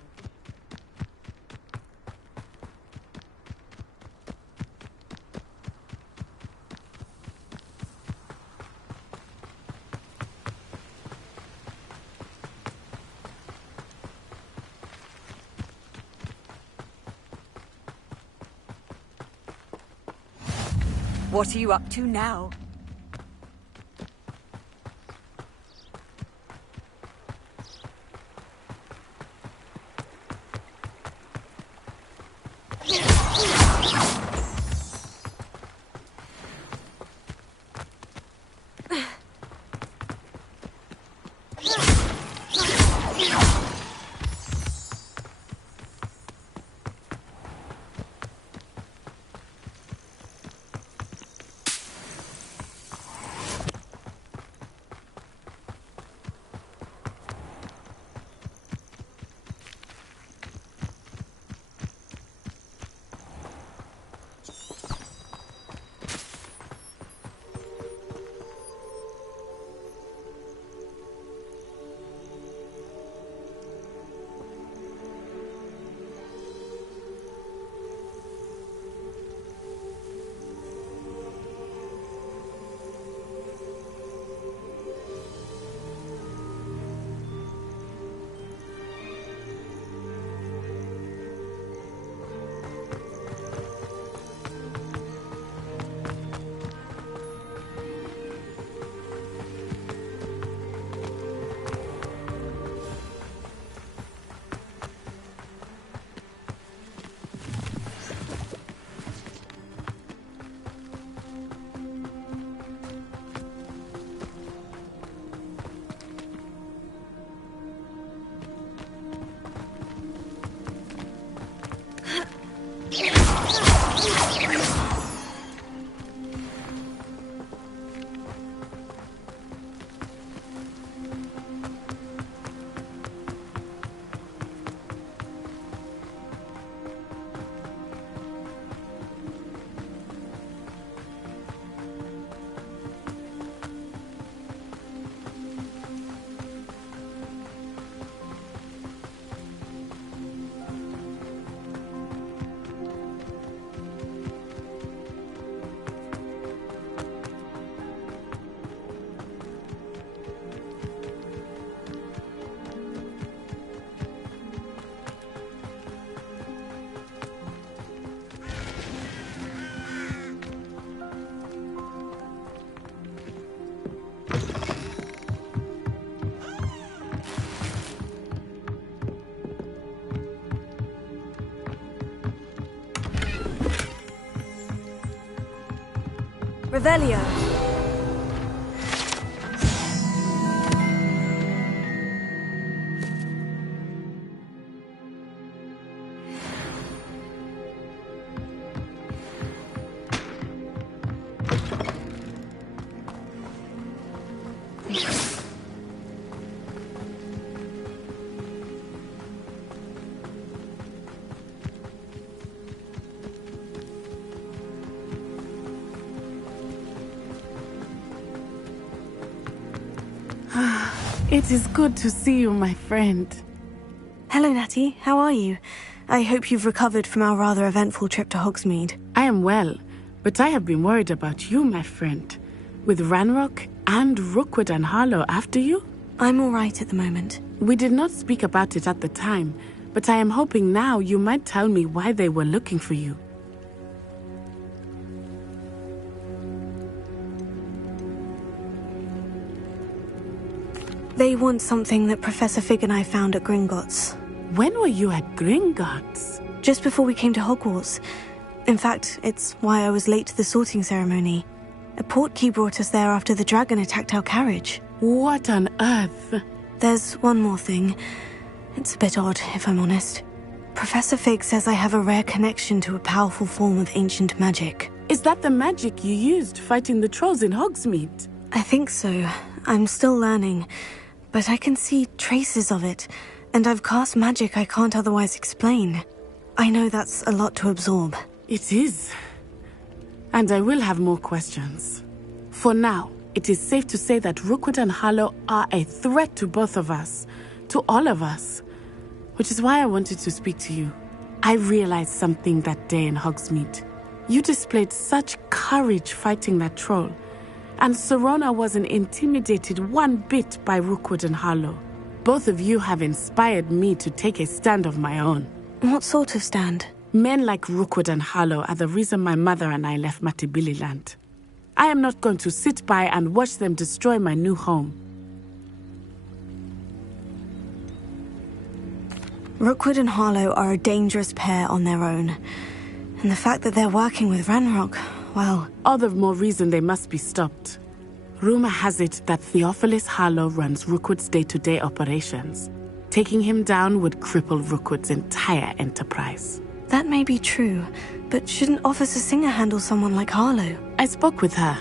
What are you up to now? Revelio. It is good to see you, my friend. Hello, Natty. How are you? I hope you've recovered from our rather eventful trip to Hogsmeade. I am well, but I have been worried about you, my friend. With Ranrock and Rookwood and Harlow after you? I'm all right at the moment. We did not speak about it at the time, but I am hoping now you might tell me why they were looking for you. They want something that Professor Fig and I found at Gringotts. When were you at Gringotts? Just before we came to Hogwarts. In fact, it's why I was late to the sorting ceremony. A portkey brought us there after the dragon attacked our carriage. What on earth? There's one more thing. It's a bit odd, if I'm honest. Professor Fig says I have a rare connection to a powerful form of ancient magic. Is that the magic you used fighting the trolls in Hogsmeade? I think so. I'm still learning, but I can see traces of it, and I've cast magic I can't otherwise explain. I know that's a lot to absorb. It is. And I will have more questions. For now, it is safe to say that Rookwood and Harlow are a threat to both of us, to all of us, which is why I wanted to speak to you. I realized something that day in Hogsmeade. You displayed such courage fighting that troll, and Serona wasn't intimidated one bit by Rookwood and Harlow. Both of you have inspired me to take a stand of my own. What sort of stand? Men like Rookwood and Harlow are the reason my mother and I left Matibili-land. I am not going to sit by and watch them destroy my new home. Rookwood and Harlow are a dangerous pair on their own. And the fact that they're working with Ranrock, well... all the more reason they must be stopped. Rumor has it that Theophilus Harlow runs Rookwood's day-to-day operations. Taking him down would cripple Rookwood's entire enterprise. That may be true, but shouldn't Officer Singer handle someone like Harlow? I spoke with her.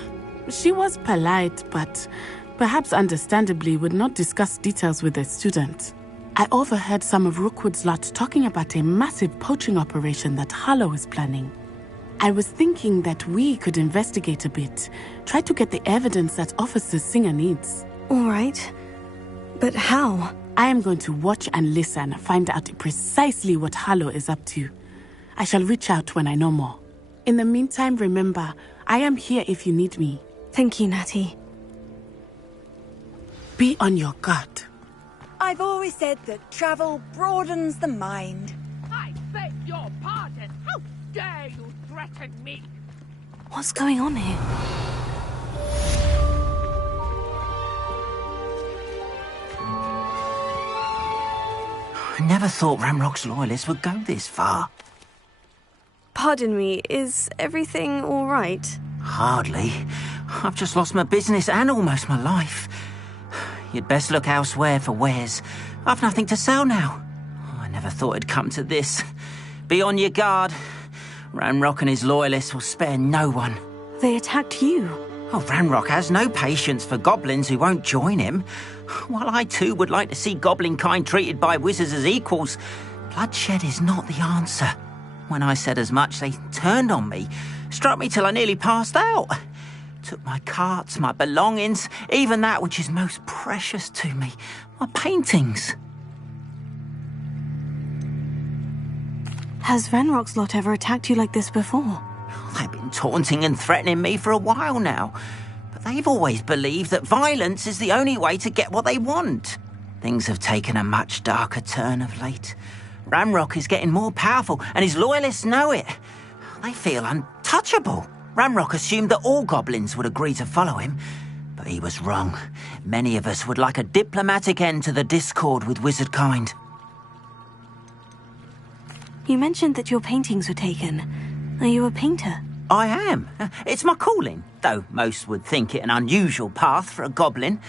She was polite, but perhaps understandably would not discuss details with a student. I overheard some of Rookwood's lot talking about a massive poaching operation that Harlow is planning. I was thinking that we could investigate a bit, try to get the evidence that Officer Singer needs. All right. But how? I am going to watch and listen, find out precisely what Harlow is up to. I shall reach out when I know more. In the meantime, remember, I am here if you need me. Thank you, Natty. Be on your guard. I've always said that travel broadens the mind. I beg your pardon. How dare you threaten me? What's going on here? I never thought Ranrock's loyalists would go this far. Pardon me, is everything all right? Hardly. I've just lost my business and almost my life. You'd best look elsewhere for wares. I've nothing to sell now. I never thought it'd come to this. Be on your guard. Ranrock and his loyalists will spare no one. They attacked you. Oh, Ranrock has no patience for goblins who won't join him. While I too would like to see goblin kind treated by wizards as equals, bloodshed is not the answer. When I said as much, they turned on me, struck me till I nearly passed out. Took my carts, my belongings, even that which is most precious to me, my paintings. Has Ranrock's lot ever attacked you like this before? They've been taunting and threatening me for a while now, but they've always believed that violence is the only way to get what they want. Things have taken a much darker turn of late. Ranrock is getting more powerful, and his loyalists know it. They feel untouchable. Ranrock assumed that all goblins would agree to follow him, but he was wrong. Many of us would like a diplomatic end to the discord with wizard kind. You mentioned that your paintings were taken. Are you a painter? I am. It's my calling, though most would think it an unusual path for a goblin.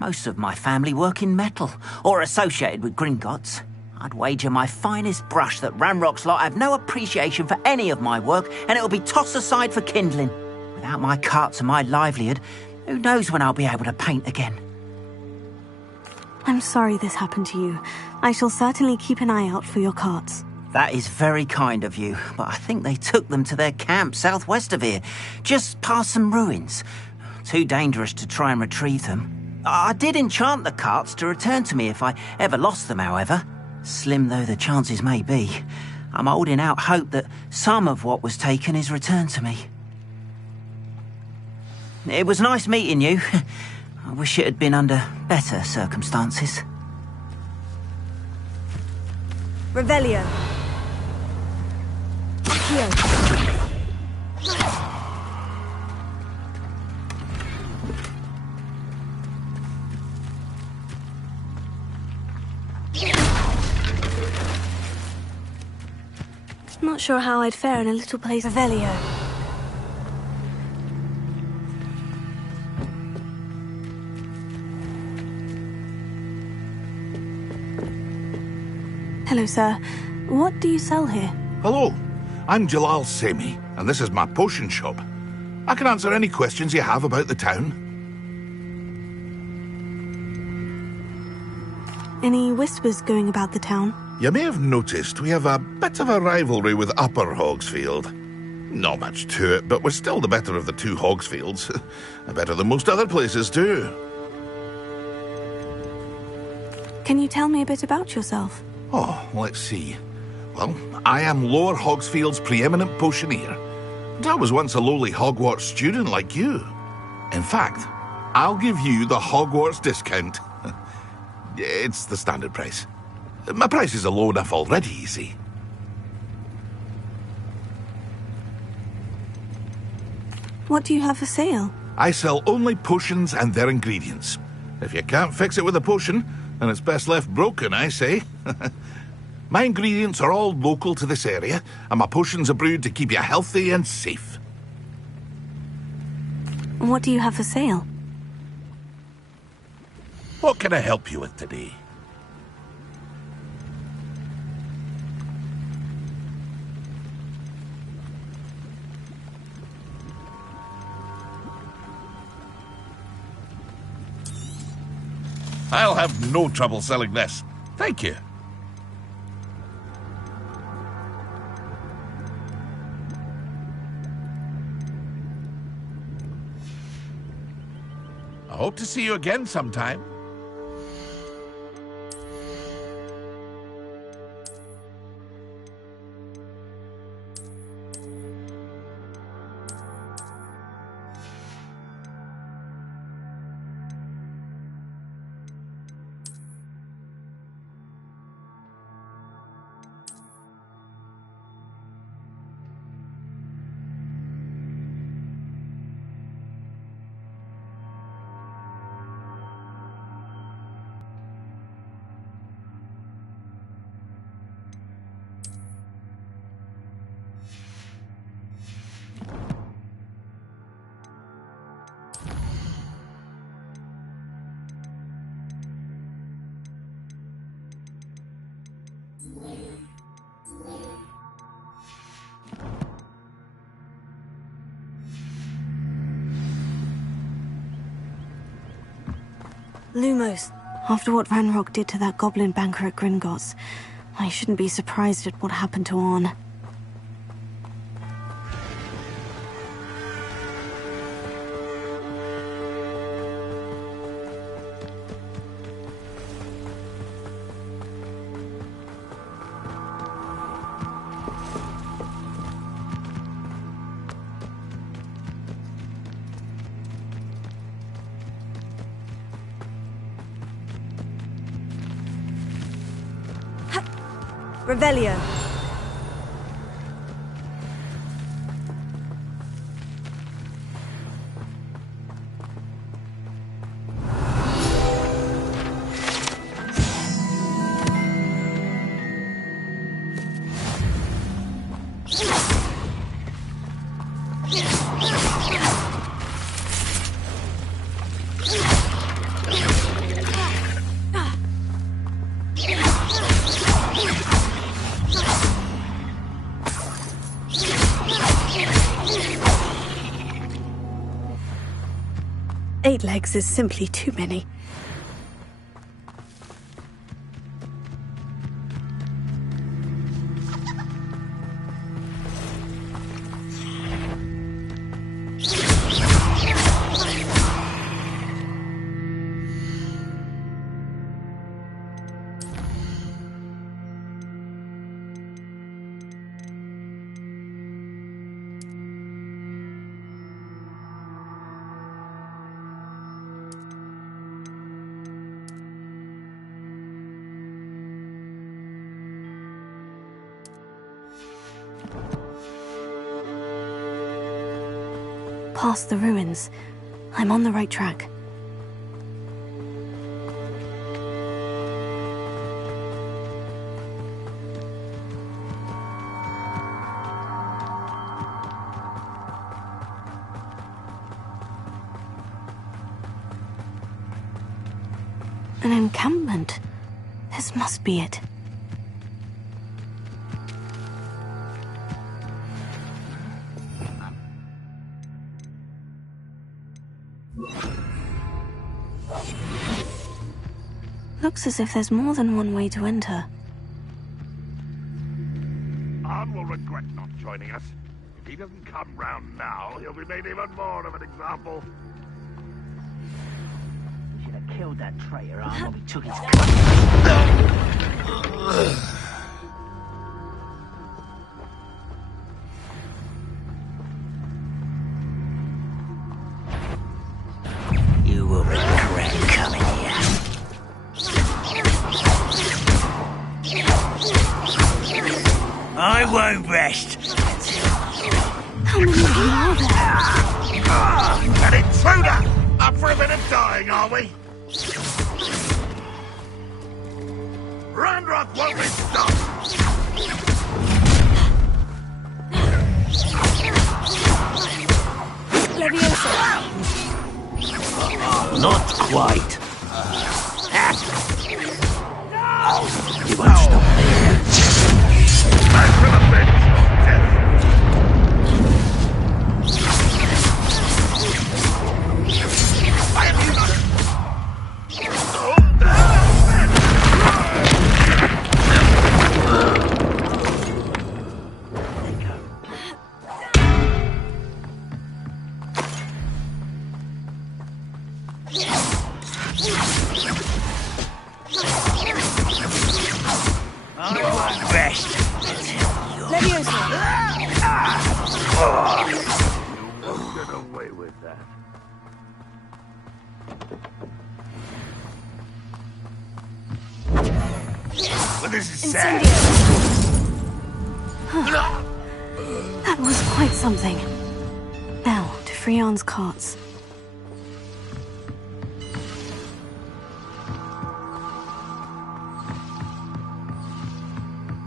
Most of my family work in metal, or associated with Gringotts. I'd wager my finest brush that Ranrock's lot have no appreciation for any of my work, and it'll be tossed aside for kindling. Without my carts and my livelihood, who knows when I'll be able to paint again. I'm sorry this happened to you. I shall certainly keep an eye out for your carts. That is very kind of you, but I think they took them to their camp southwest of here, just past some ruins. Too dangerous to try and retrieve them. I did enchant the carts to return to me if I ever lost them, however. Slim though the chances may be, I'm holding out hope that some of what was taken is returned to me. It was nice meeting you. I wish it had been under better circumstances. Revelio. Not sure how I'd fare in a little place. Revelio. Hello, sir. What do you sell here? Hello, I'm Jalal Semi, and this is my potion shop. I can answer any questions you have about the town. Any whispers going about the town? You may have noticed we have a bit of a rivalry with Upper Hogsfield. Not much to it, but we're still the better of the two Hogsfields. Better than most other places, too. Can you tell me a bit about yourself? Oh, let's see. Well, I am Lower Hogsfield's preeminent potioneer. And I was once a lowly Hogwarts student like you. In fact, I'll give you the Hogwarts discount. It's the standard price. My prices are low enough already, you see. What do you have for sale? I sell only potions and their ingredients. If you can't fix it with a potion, then it's best left broken, I say. My ingredients are all local to this area, and my potions are brewed to keep you healthy and safe. What do you have for sale? What can I help you with today? I'll have no trouble selling this. Thank you. I hope to see you again sometime. Lumos. After what Ranrock did to that goblin banker at Gringotts, I shouldn't be surprised at what happened to Orn. Revelio. Eight legs is simply too many. past the ruins. I'm on the right track. An encampment. This must be it. Looks as if there's more than one way to enter. Arn will regret not joining us. If he doesn't come round now, he'll be made even more of an example. We should have killed that traitor, Arn, when we took his You will regret coming here. I won't rest. How many of you are there? An intruder! Up for a bit of dying, are we? Ranrock won't be stopped! Leviosa! Not quite. You won't stop me. Back to the bench, death! Why have you not... Get away with that. Well, this is sad. That was quite something. Now, to Freon's carts.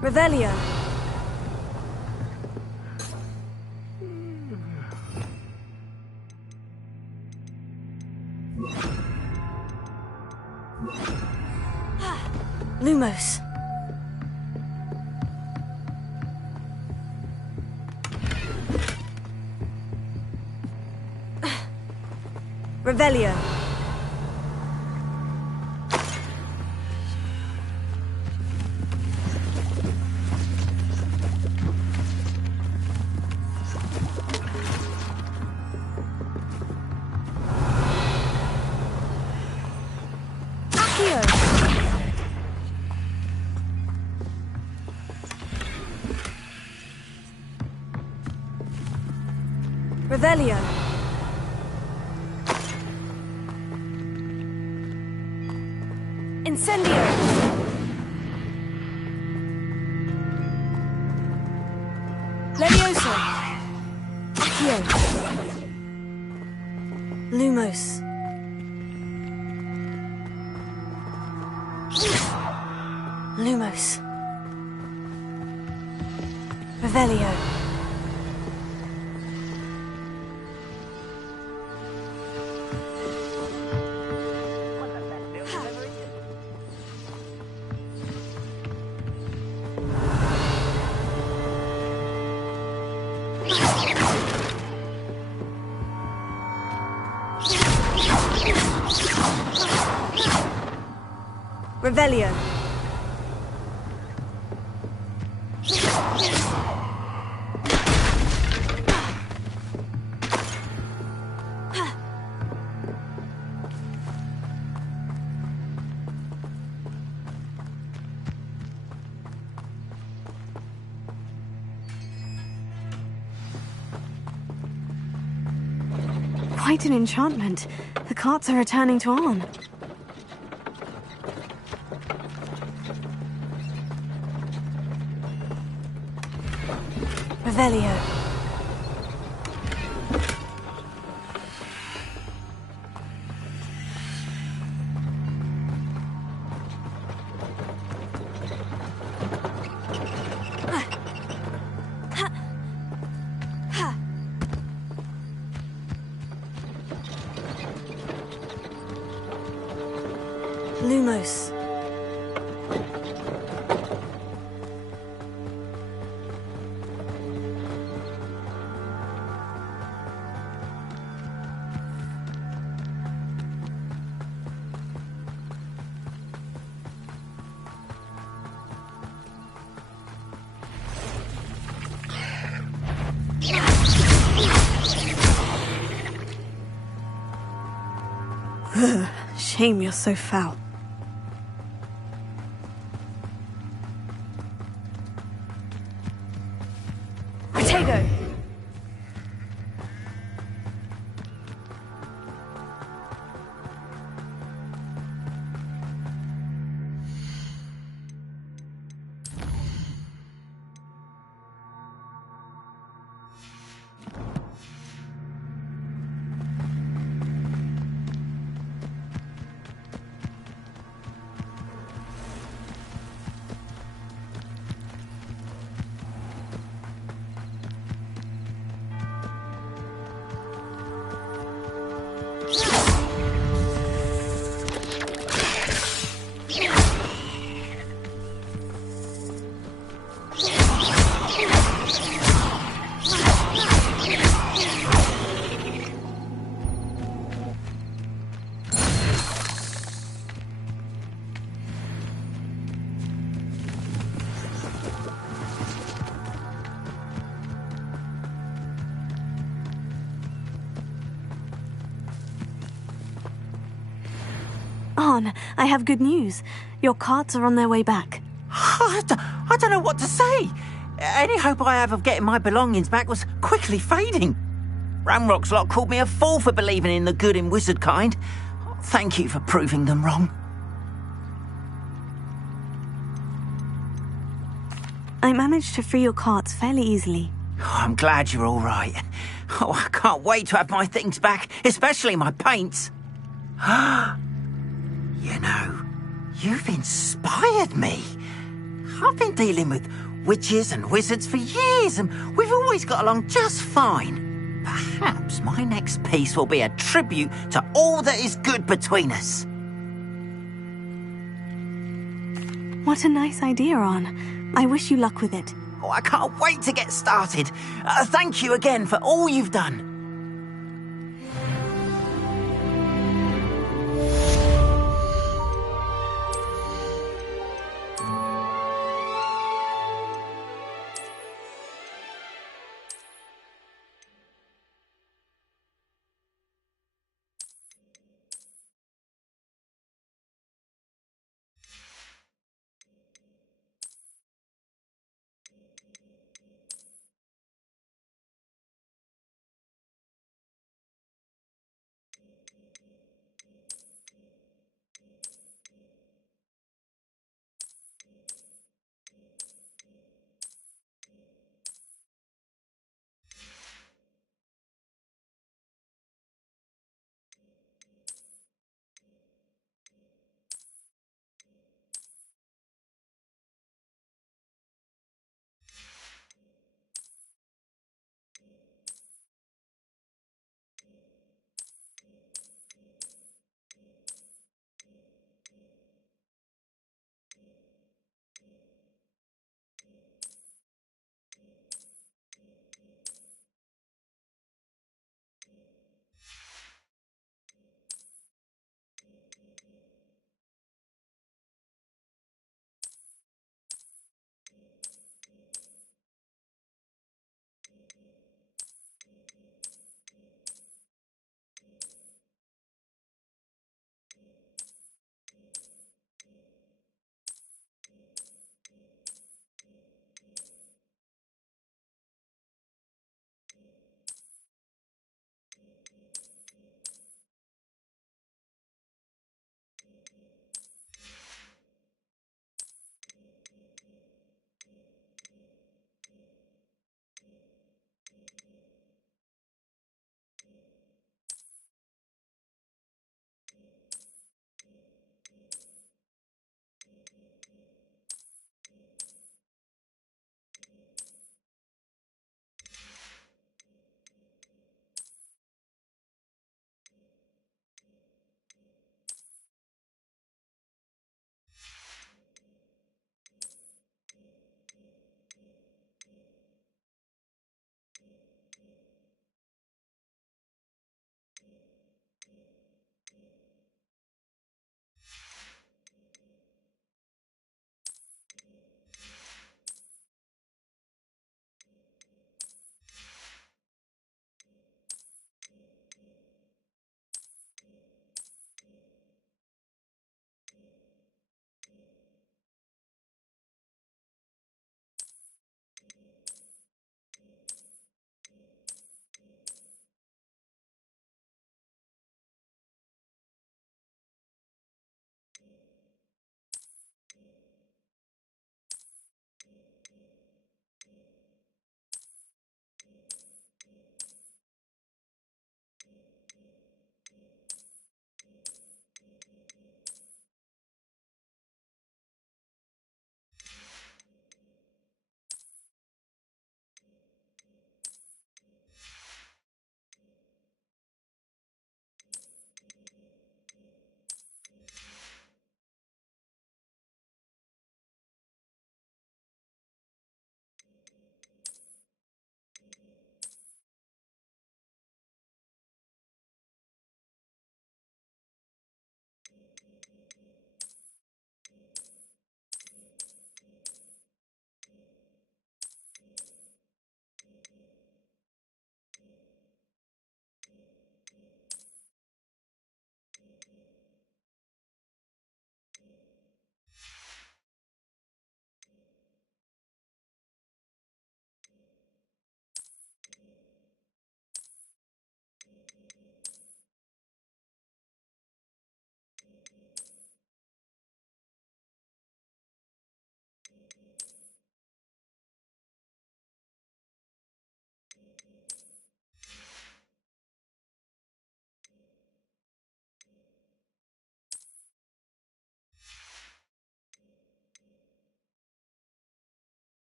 Revelio. Lumos. Revelio. Revelio. Incendio. Levioso. Accio. Lumos. Lumos. Revelio. Revelio. Quite an enchantment. The carts are returning to Arn. Revelio. Lumos. Shame you're so foul. Potato! Arn, I have good news. Your carts are on their way back. I don't know what to say. Any hope I have of getting my belongings back was quickly fading. Ramrock's lot called me a fool for believing in the good in wizard kind. Thank you for proving them wrong. I managed to free your carts fairly easily. Oh, I'm glad you're all right. Oh, I can't wait to have my things back, especially my paints. You know, you've inspired me. I've been dealing with witches and wizards for years, and we've always got along just fine. Perhaps my next piece will be a tribute to all that is good between us. What a nice idea, Arn. I wish you luck with it. Oh, I can't wait to get started. Thank you again for all you've done.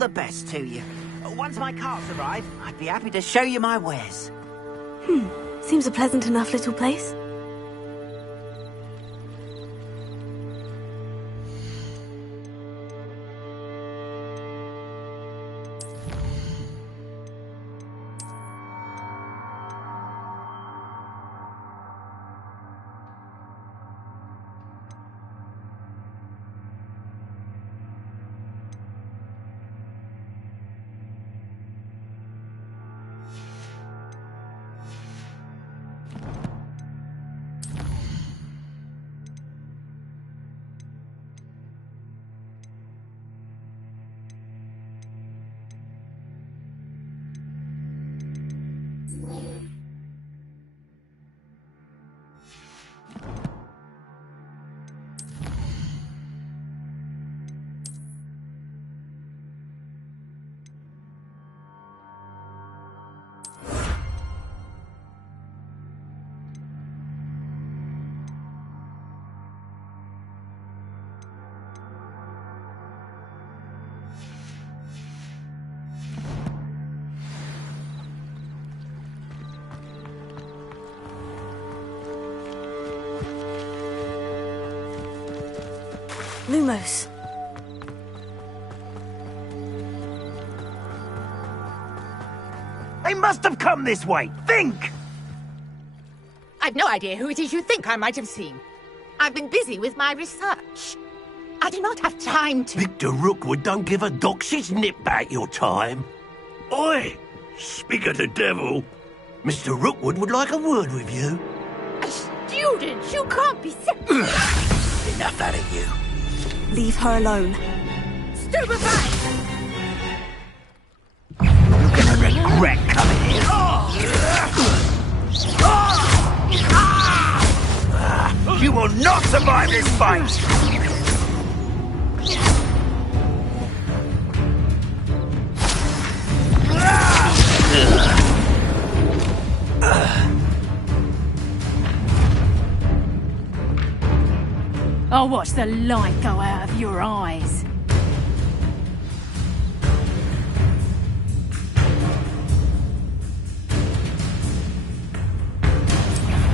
the best to you. Once my carts arrive, I'd be happy to show you my wares. Seems a pleasant enough little place. Lumos. They must have come this way. Think! I've no idea who it is you think I might have seen. I've been busy with my research. I do not have time to... Victor Rookwood don't give a doxy's nip back your time. Oi! Speak of the devil. Mr. Rookwood would like a word with you. Students, you can't be... Enough out of you. Leave her alone. Stupefy! You're gonna regret coming here. You will not survive this fight! I'll watch the light go out of your eyes.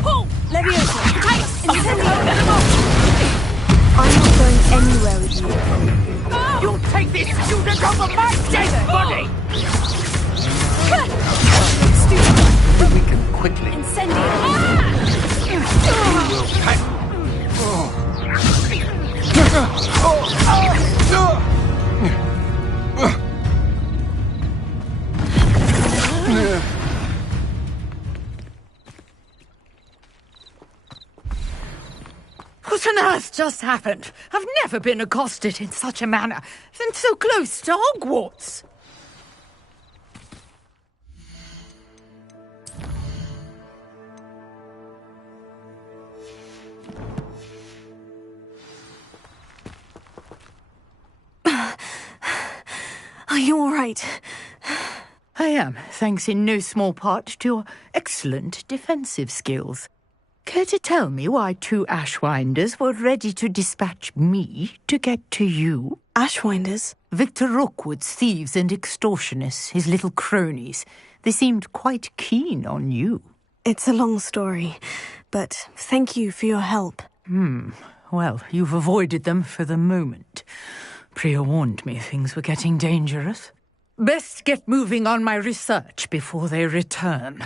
Oh! Leviosa! I'm not going anywhere with you. You'll take this student over my dead body! We can quickly... Incendio! What on earth just happened? I've never been accosted in such a manner, and so close to Hogwarts. Are you all right? I am, thanks in no small part to your excellent defensive skills. Care to tell me why two Ashwinders were ready to dispatch me to get to you? Ashwinders? Victor Rookwood's thieves and extortionists, his little cronies. They seemed quite keen on you. It's a long story, but thank you for your help. Well, you've avoided them for the moment. Priya warned me things were getting dangerous. Best get moving on my research before they return.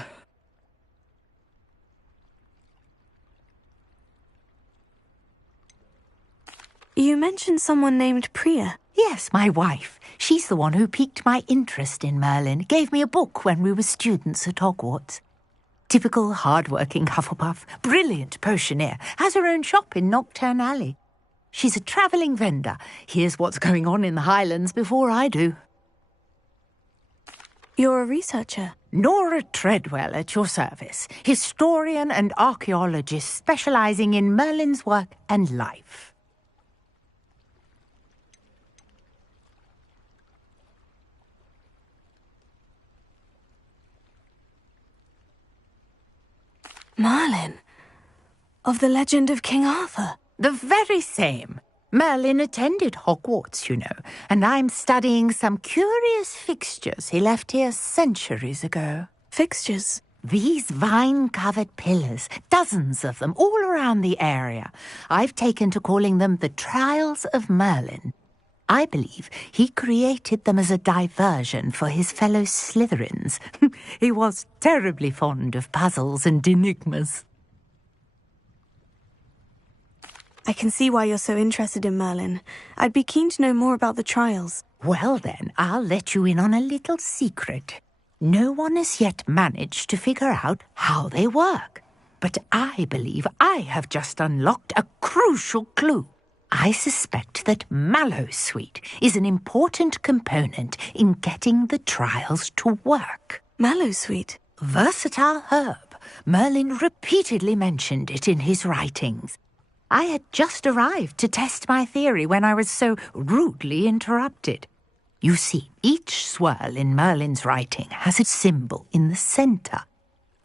You mentioned someone named Priya. Yes, my wife. She's the one who piqued my interest in Merlin. Gave me a book when we were students at Hogwarts. Typical hard-working Hufflepuff, brilliant potioneer, has her own shop in Nocturne Alley. She's a travelling vendor. Hears what's going on in the Highlands before I do. You're a researcher? Nora Treadwell at your service. Historian and archaeologist specialising in Merlin's work and life. Merlin? Of the legend of King Arthur? The very same. Merlin attended Hogwarts, you know, and I'm studying some curious fixtures he left here centuries ago. Fixtures? These vine-covered pillars, dozens of them, all around the area. I've taken to calling them the Trials of Merlin. I believe he created them as a diversion for his fellow Slytherins. He was terribly fond of puzzles and enigmas. I can see why you're so interested in Merlin. I'd be keen to know more about the trials. Well then, I'll let you in on a little secret. No one has yet managed to figure out how they work. But I believe I have just unlocked a crucial clue. I suspect that Mallowsweet is an important component in getting the trials to work. Mallowsweet? Versatile herb. Merlin repeatedly mentioned it in his writings. I had just arrived to test my theory when I was so rudely interrupted. You see, each swirl in Merlin's writing has a symbol in the centre.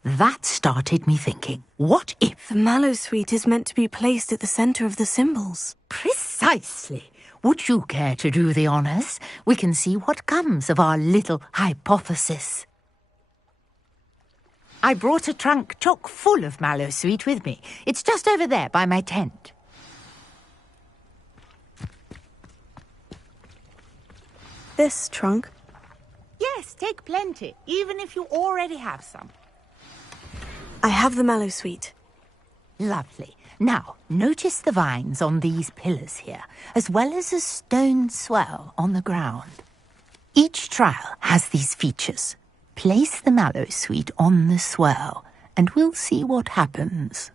That started me thinking, what if... The Mallowsweet is meant to be placed at the centre of the symbols. Precisely. Would you care to do the honours? We can see what comes of our little hypothesis. I brought a trunk chock full of Mallowsweet with me. It's just over there by my tent. This trunk? Yes, take plenty, even if you already have some. I have the Mallowsweet. Lovely. Now, notice the vines on these pillars here, as well as a stone swell on the ground. Each trial has these features. Place the Mallowsweet on the swell, and we'll see what happens.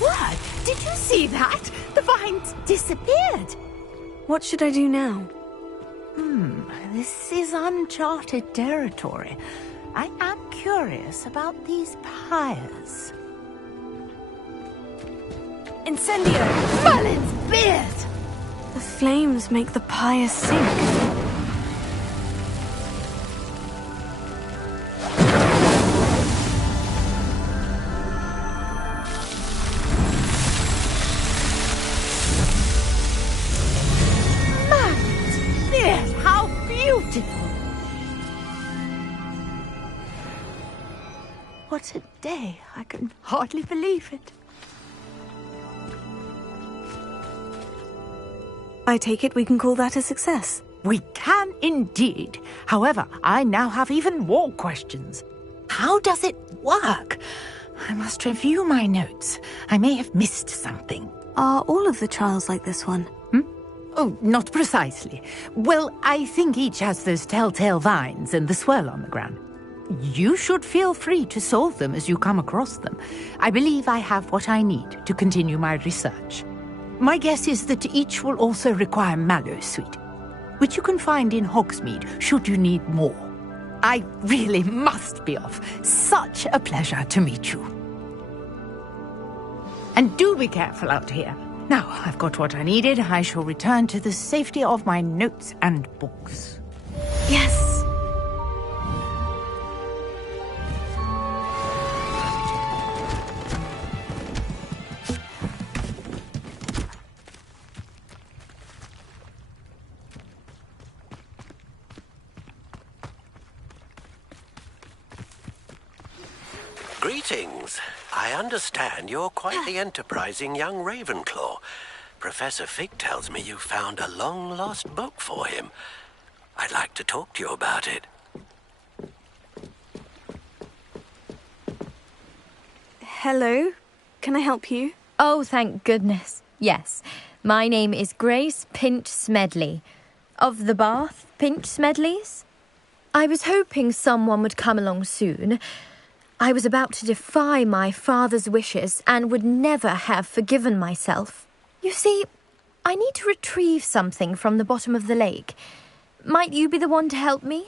Word! Did you see that? The vines disappeared. What should I do now? This is uncharted territory. I am curious about these pyres. Incendio! Merlin's beard! The flames make the pyre sink. What a day. I can hardly believe it. I take it we can call that a success. We can indeed. However, I now have even more questions. How does it work? I must review my notes. I may have missed something. Are all of the trials like this one? Oh, not precisely. Well, I think each has those telltale vines and the swirl on the ground. You should feel free to solve them as you come across them. I believe I have what I need to continue my research. My guess is that each will also require Mallowsweet, which you can find in Hogsmeade should you need more. I really must be off. Such a pleasure to meet you. And do be careful out here. Now I've got what I needed, I shall return to the safety of my notes and books. Yes! Greetings. I understand you're quite the enterprising young Ravenclaw. Professor Fig tells me you found a long-lost book for him. I'd like to talk to you about it. Hello? Can I help you? Oh, thank goodness. Yes. My name is Grace Pinch Smedley. Of the Bath Pinch Smedleys. I was hoping someone would come along soon. I was about to defy my father's wishes and would never have forgiven myself. You see, I need to retrieve something from the bottom of the lake. Might you be the one to help me?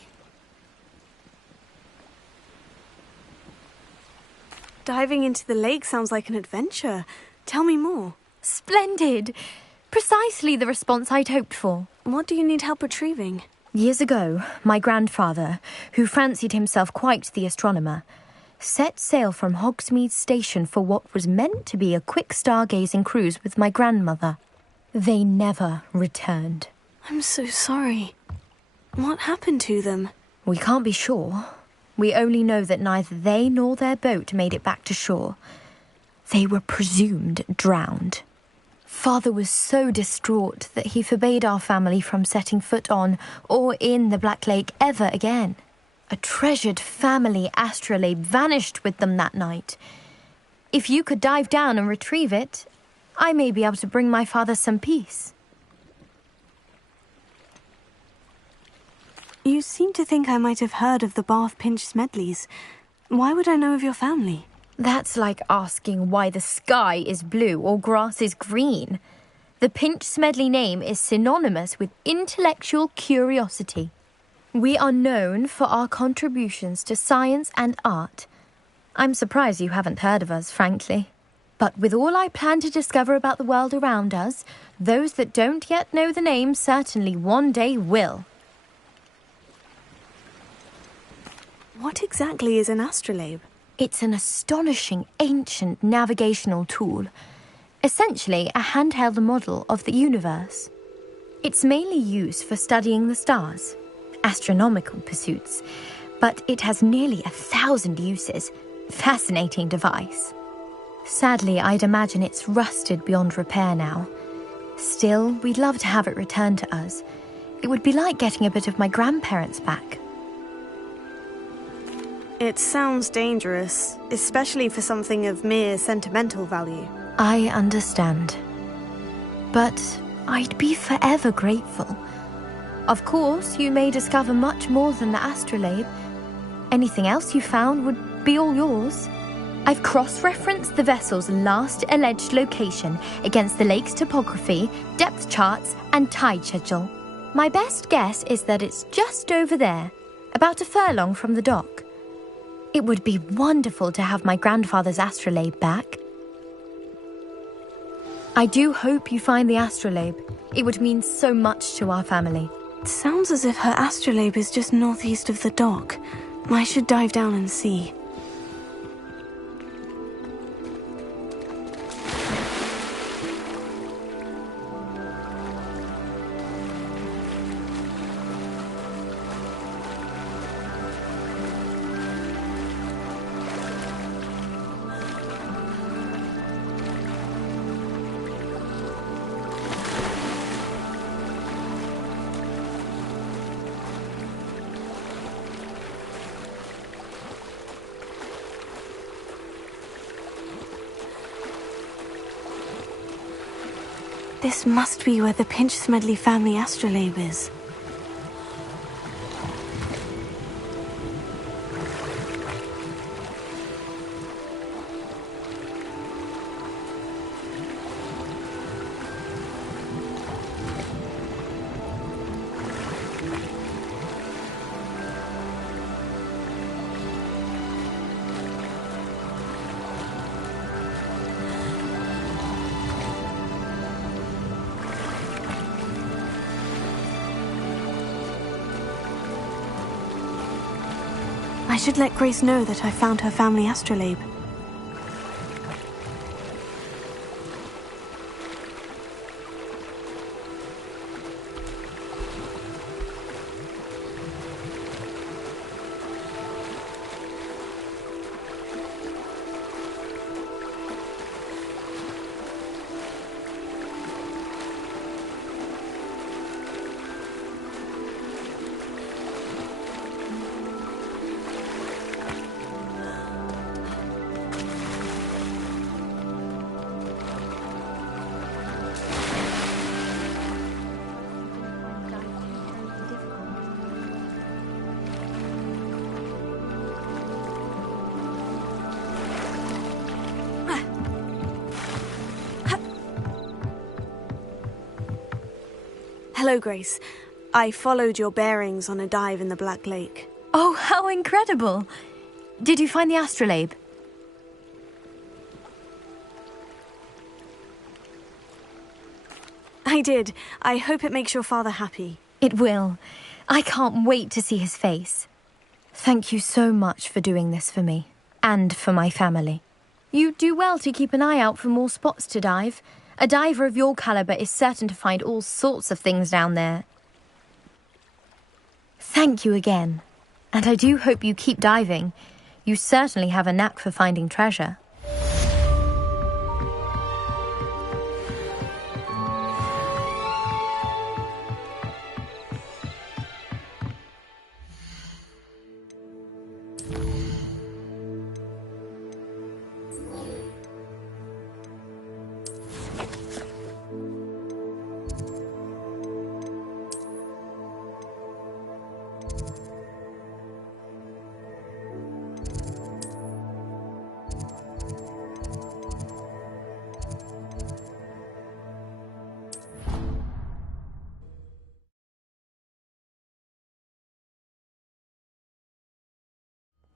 Diving into the lake sounds like an adventure. Tell me more. Splendid! Precisely the response I'd hoped for. What do you need help retrieving? Years ago, my grandfather, who fancied himself quite the astronomer, set sail from Hogsmeade Station for what was meant to be a quick stargazing cruise with my grandmother. They never returned. I'm so sorry. What happened to them? We can't be sure. We only know that neither they nor their boat made it back to shore. They were presumed drowned. Father was so distraught that he forbade our family from setting foot on or in the Black Lake ever again. A treasured family astrolabe vanished with them that night. If you could dive down and retrieve it, I may be able to bring my father some peace. You seem to think I might have heard of the Bath Pinch Smedleys. Why would I know of your family? That's like asking why the sky is blue or grass is green. The Pinch Smedley name is synonymous with intellectual curiosity. We are known for our contributions to science and art. I'm surprised you haven't heard of us, frankly. But with all I plan to discover about the world around us, those that don't yet know the name certainly one day will. What exactly is an astrolabe? It's an astonishing ancient navigational tool. Essentially a handheld model of the universe. It's mainly used for studying the stars, astronomical pursuits, but it has nearly 1,000 uses. Fascinating device. Sadly, I'd imagine it's rusted beyond repair now. Still, we'd love to have it returned to us. It would be like getting a bit of my grandparents back. It sounds dangerous, especially for something of mere sentimental value. I understand. But I'd be forever grateful. Of course, you may discover much more than the astrolabe. Anything else you found would be all yours. I've cross-referenced the vessel's last alleged location against the lake's topography, depth charts, and tide schedule. My best guess is that it's just over there, about a furlong from the dock. It would be wonderful to have my grandfather's astrolabe back. I do hope you find the astrolabe. It would mean so much to our family. It sounds as if her astrolabe is just northeast of the dock. I should dive down and see. This must be where the Pinch Smedley family astrolabe is. I should let Grace know that I found her family astrolabe. Hello, Grace. I followed your bearings on a dive in the Black Lake. Oh, how incredible! Did you find the astrolabe? I did. I hope it makes your father happy. It will. I can't wait to see his face. Thank you so much for doing this for me, and for my family. You do well to keep an eye out for more spots to dive. A diver of your caliber is certain to find all sorts of things down there. Thank you again. And I do hope you keep diving. You certainly have a knack for finding treasure.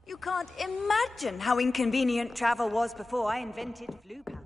You can't imagine how inconvenient travel was before I invented Flupan.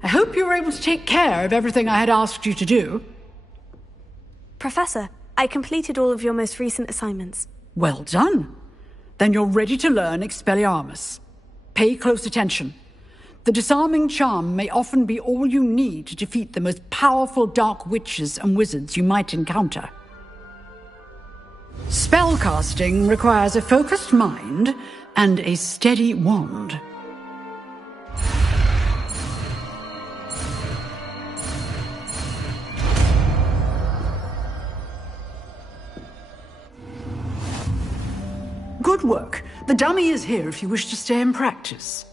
I hope you were able to take care of everything I had asked you to do. Professor, I completed all of your most recent assignments. Well done. Then you're ready to learn Expelliarmus. Pay close attention. The disarming charm may often be all you need to defeat the most powerful dark witches and wizards you might encounter. Spellcasting requires a focused mind and a steady wand. Good work. The dummy is here if you wish to stay and practice.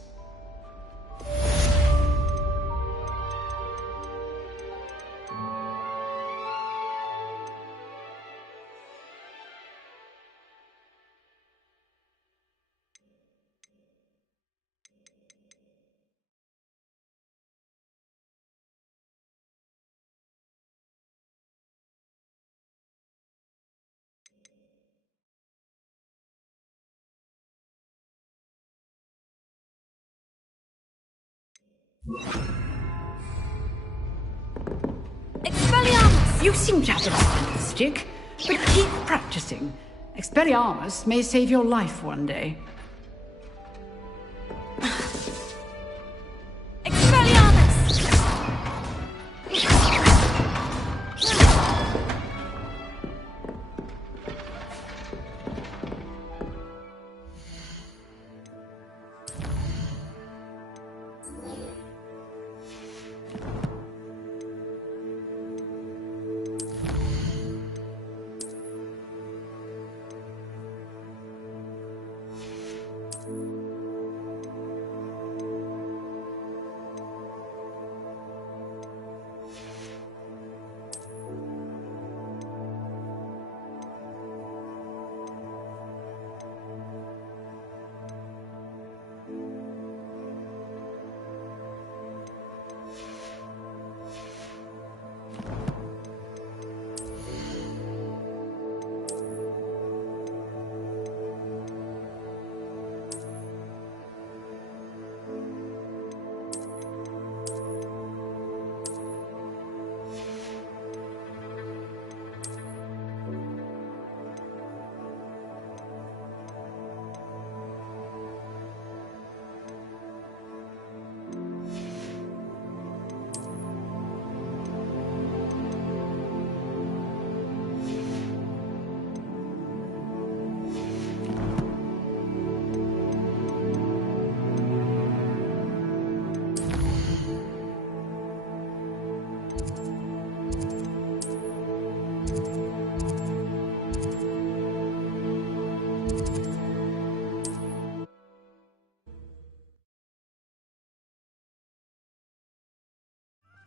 Expelliarmus! You seem to have the right stick, but keep practicing. Expelliarmus may save your life one day. Expelliarmus!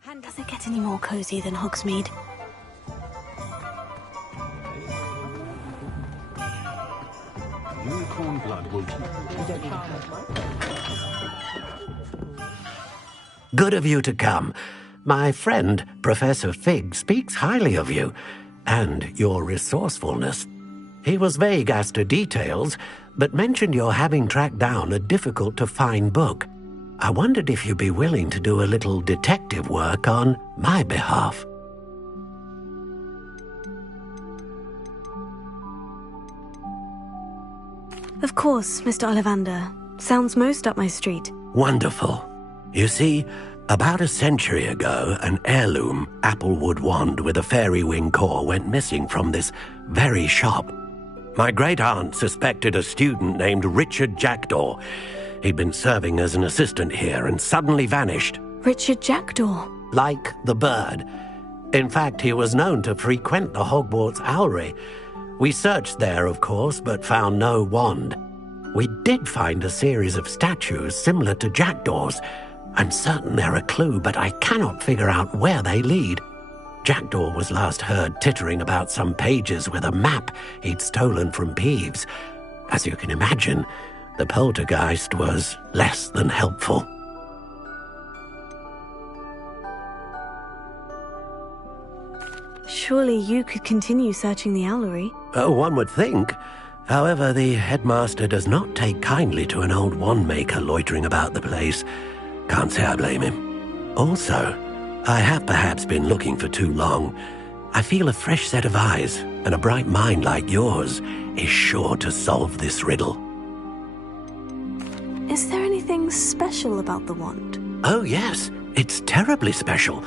Does it get any more cozy than Hogsmeade? Unicorn blood will Good of you to come. My friend, Professor Fig, speaks highly of you and your resourcefulness. He was vague as to details, but mentioned your having tracked down a difficult-to-find book. I wondered if you'd be willing to do a little detective work on my behalf. Of course, Mr. Ollivander. Sounds most up my street. Wonderful. You see, about a century ago, an heirloom applewood wand with a fairy wing core went missing from this very shop. My great-aunt suspected a student named Richard Jackdaw. He'd been serving as an assistant here and suddenly vanished. Richard Jackdaw? Like the bird. In fact, he was known to frequent the Hogwarts Owlery. We searched there, of course, but found no wand. We did find a series of statues similar to Jackdaw's. I'm certain they're a clue, but I cannot figure out where they lead. Jackdaw was last heard tittering about some pages with a map he'd stolen from Peeves. As you can imagine, the poltergeist was less than helpful. Surely you could continue searching the Owlery. Oh, one would think. However, the headmaster does not take kindly to an old wand-maker loitering about the place. Can't say I blame him. Also, I have perhaps been looking for too long. I feel a fresh set of eyes, and a bright mind like yours is sure to solve this riddle. Is there anything special about the wand? Oh, yes. It's terribly special.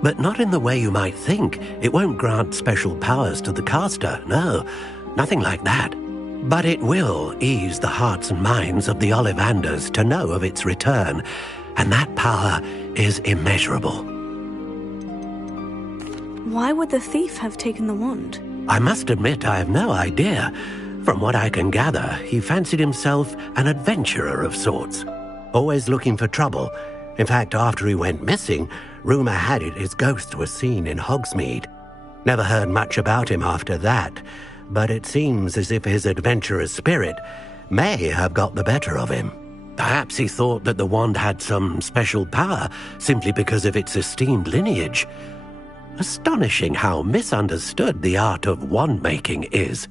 But not in the way you might think. It won't grant special powers to the caster, no. Nothing like that. But it will ease the hearts and minds of the Ollivanders to know of its return, and that power is immeasurable. Why would the thief have taken the wand? I must admit I have no idea. From what I can gather, he fancied himself an adventurer of sorts, always looking for trouble. In fact, after he went missing, rumour had it his ghost was seen in Hogsmeade. Never heard much about him after that, but it seems as if his adventurous spirit may have got the better of him. Perhaps he thought that the wand had some special power simply because of its esteemed lineage. Astonishing how misunderstood the art of wand-making is.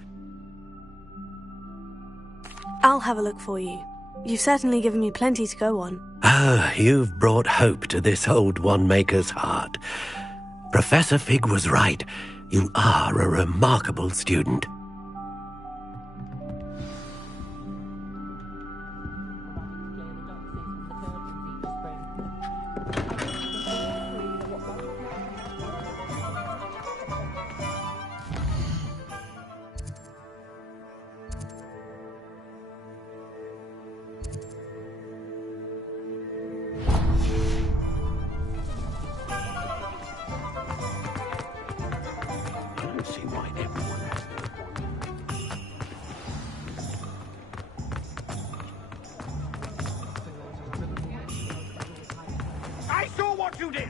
I'll have a look for you. You've certainly given me plenty to go on. Ah, you've brought hope to this old wand-maker's heart. Professor Fig was right. You are a remarkable student. I saw what you did!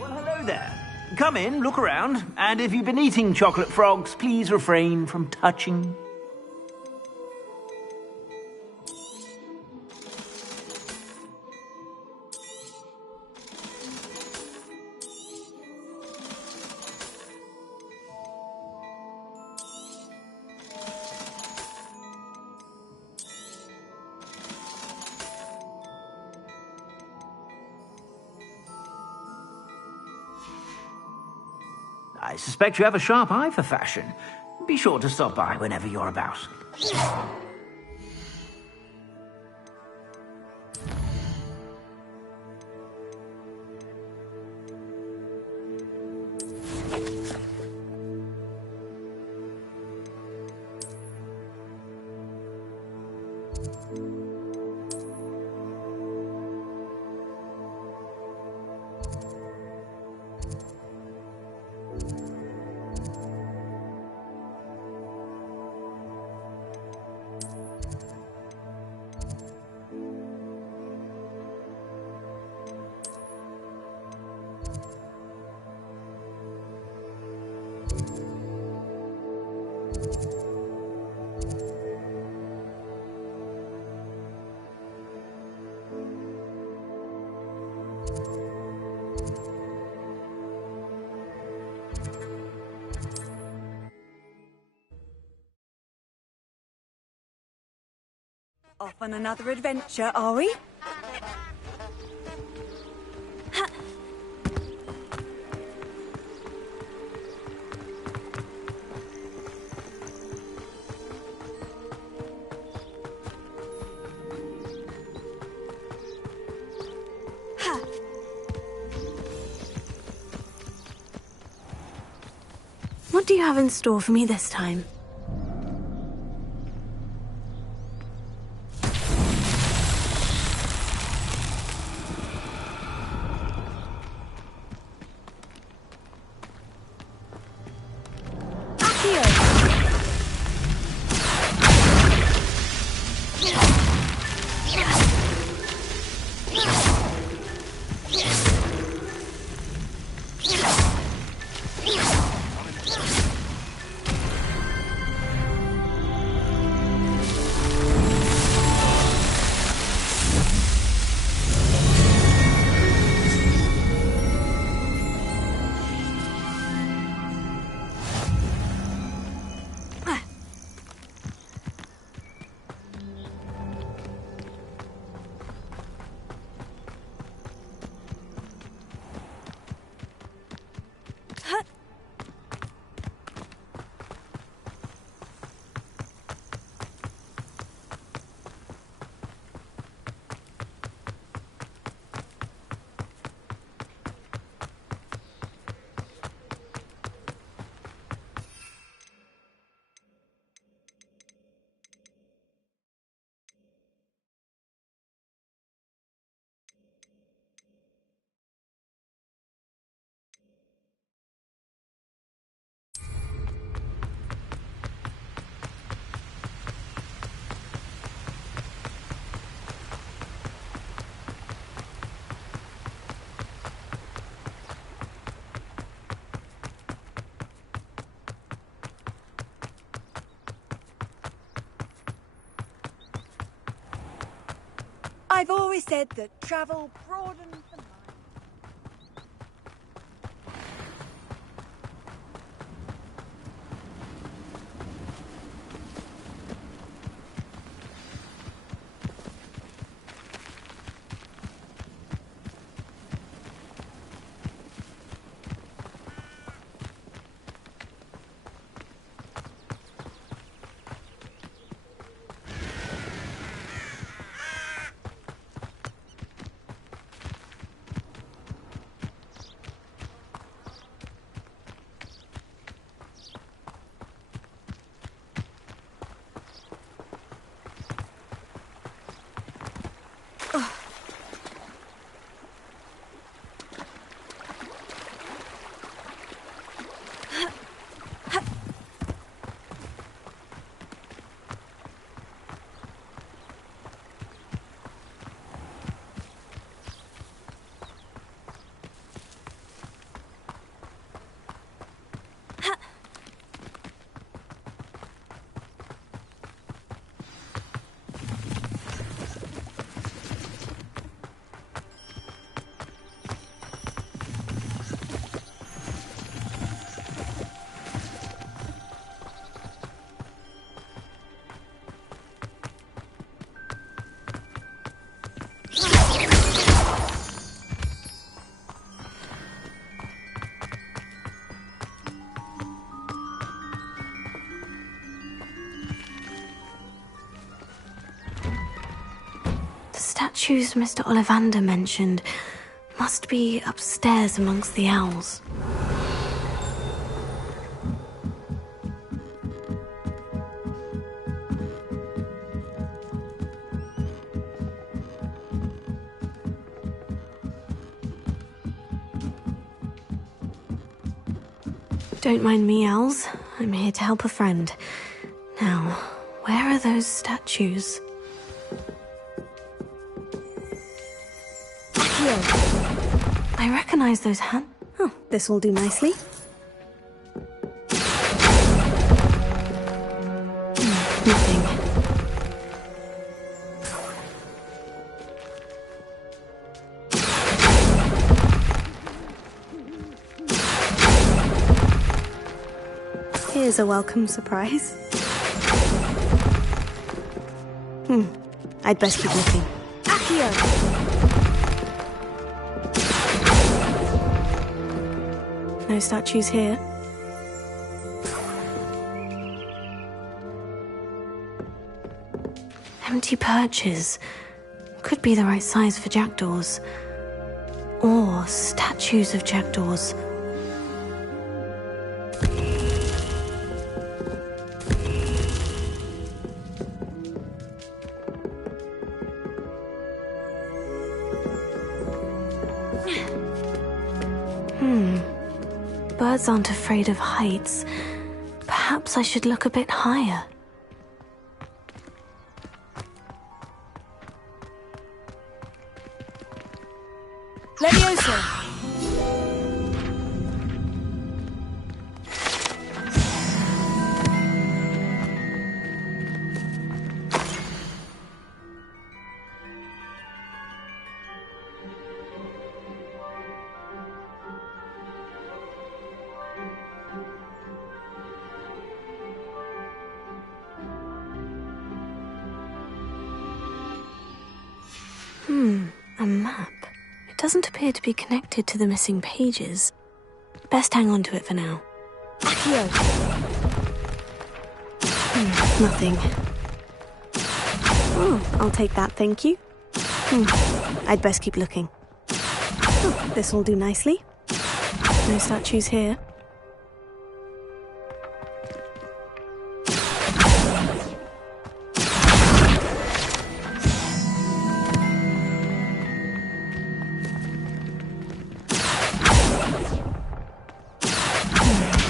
Well, hello there. Come in, look around, and if you've been eating chocolate frogs, please refrain from touching. I suspect you have a sharp eye for fashion. Be sure to stop by whenever you're about. Off on another adventure, are we? What do you have in store for me this time? I've always said that travel broadens the mind. Statues Mr. Ollivander mentioned must be upstairs amongst the owls. Don't mind me, owls. I'm here to help a friend. Now, where are those statues? Here. I recognize those hands. Oh, this will do nicely. Nothing. Here's a welcome surprise. I'd best keep looking. Accio! No statues here. Empty perches. Could be the right size for jackdaws. Or statues of jackdaws. Birds aren't afraid of heights. Perhaps I should look a bit higher. Leviosa! A map. It doesn't appear to be connected to the missing pages. Best hang on to it for now. Accio! Nothing. Oh, I'll take that, thank you. I'd best keep looking. Oh, this'll do nicely. No statues here.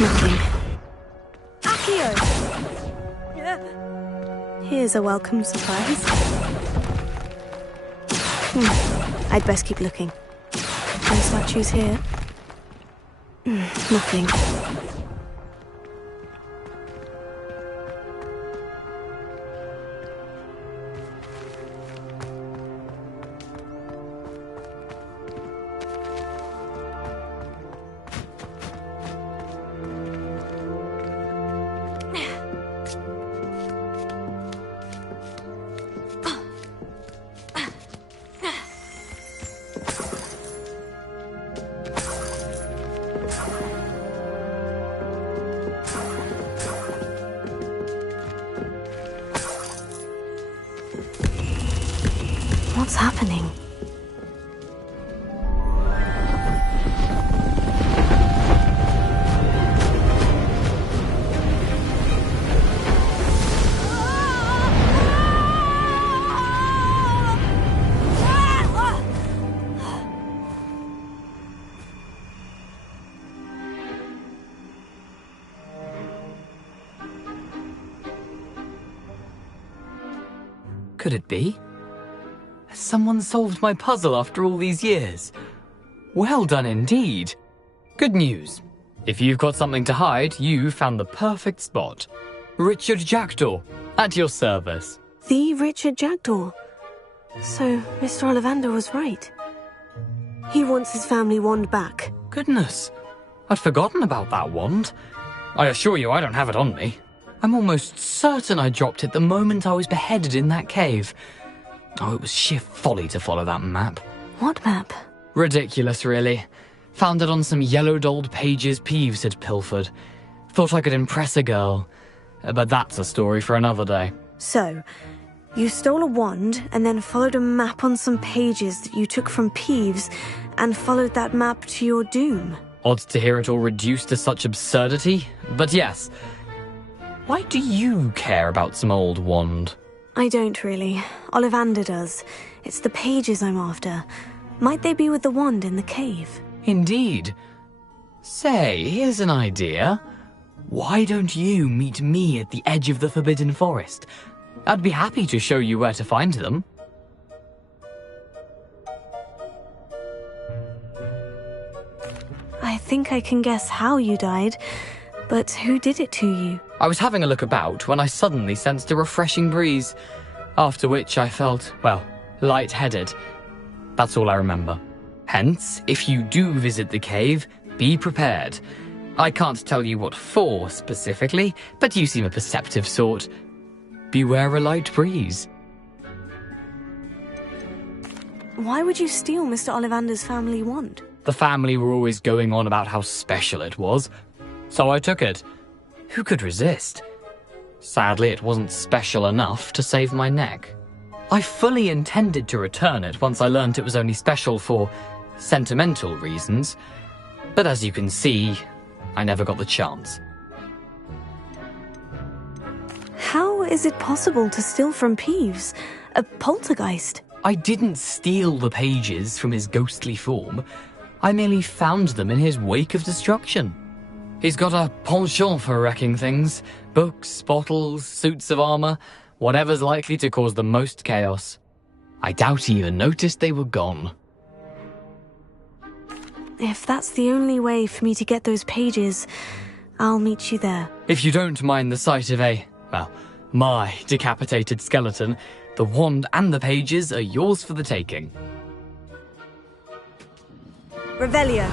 Nothing. Accio! Here's a welcome surprise. I'd best keep looking. No statues here. Nothing. What's happening? Could it be? Has someone solved my puzzle after all these years? Well done indeed. Good news. If you've got something to hide, you found the perfect spot. Richard Jackdaw, at your service. The Richard Jackdaw. So, Mr. Ollivander was right. He wants his family wand back. Goodness, I'd forgotten about that wand. I assure you I don't have it on me. I'm almost certain I dropped it the moment I was beheaded in that cave. Oh, it was sheer folly to follow that map. What map? Ridiculous, really. Found it on some yellowed old pages Peeves had pilfered. Thought I could impress a girl. But that's a story for another day. So, you stole a wand and then followed a map on some pages that you took from Peeves and followed that map to your doom. Odd to hear it all reduced to such absurdity, but yes. Why do you care about some old wand? I don't really. Ollivander does. It's the pages I'm after. Might they be with the wand in the cave? Indeed. Say, here's an idea. Why don't you meet me at the edge of the Forbidden Forest? I'd be happy to show you where to find them. I think I can guess how you died, But who did it to you? I was having a look about when I suddenly sensed a refreshing breeze, after which I felt, well, lightheaded. That's all I remember. Hence, if you do visit the cave, be prepared. I can't tell you what for specifically, but you seem a perceptive sort. Beware a light breeze. Why would you steal Mr. Ollivander's family wand? The family were always going on about how special it was, so I took it. Who could resist? Sadly, it wasn't special enough to save my neck. I fully intended to return it once I learned it was only special for sentimental reasons, but as you can see, I never got the chance. How is it possible to steal from Peeves, a poltergeist? I didn't steal the pages from his ghostly form. I merely found them in his wake of destruction. He's got a penchant for wrecking things. Books, bottles, suits of armor, whatever's likely to cause the most chaos. I doubt he even noticed they were gone. If that's the only way for me to get those pages, I'll meet you there. If you don't mind the sight of my decapitated skeleton, the wand and the pages are yours for the taking. Revelio.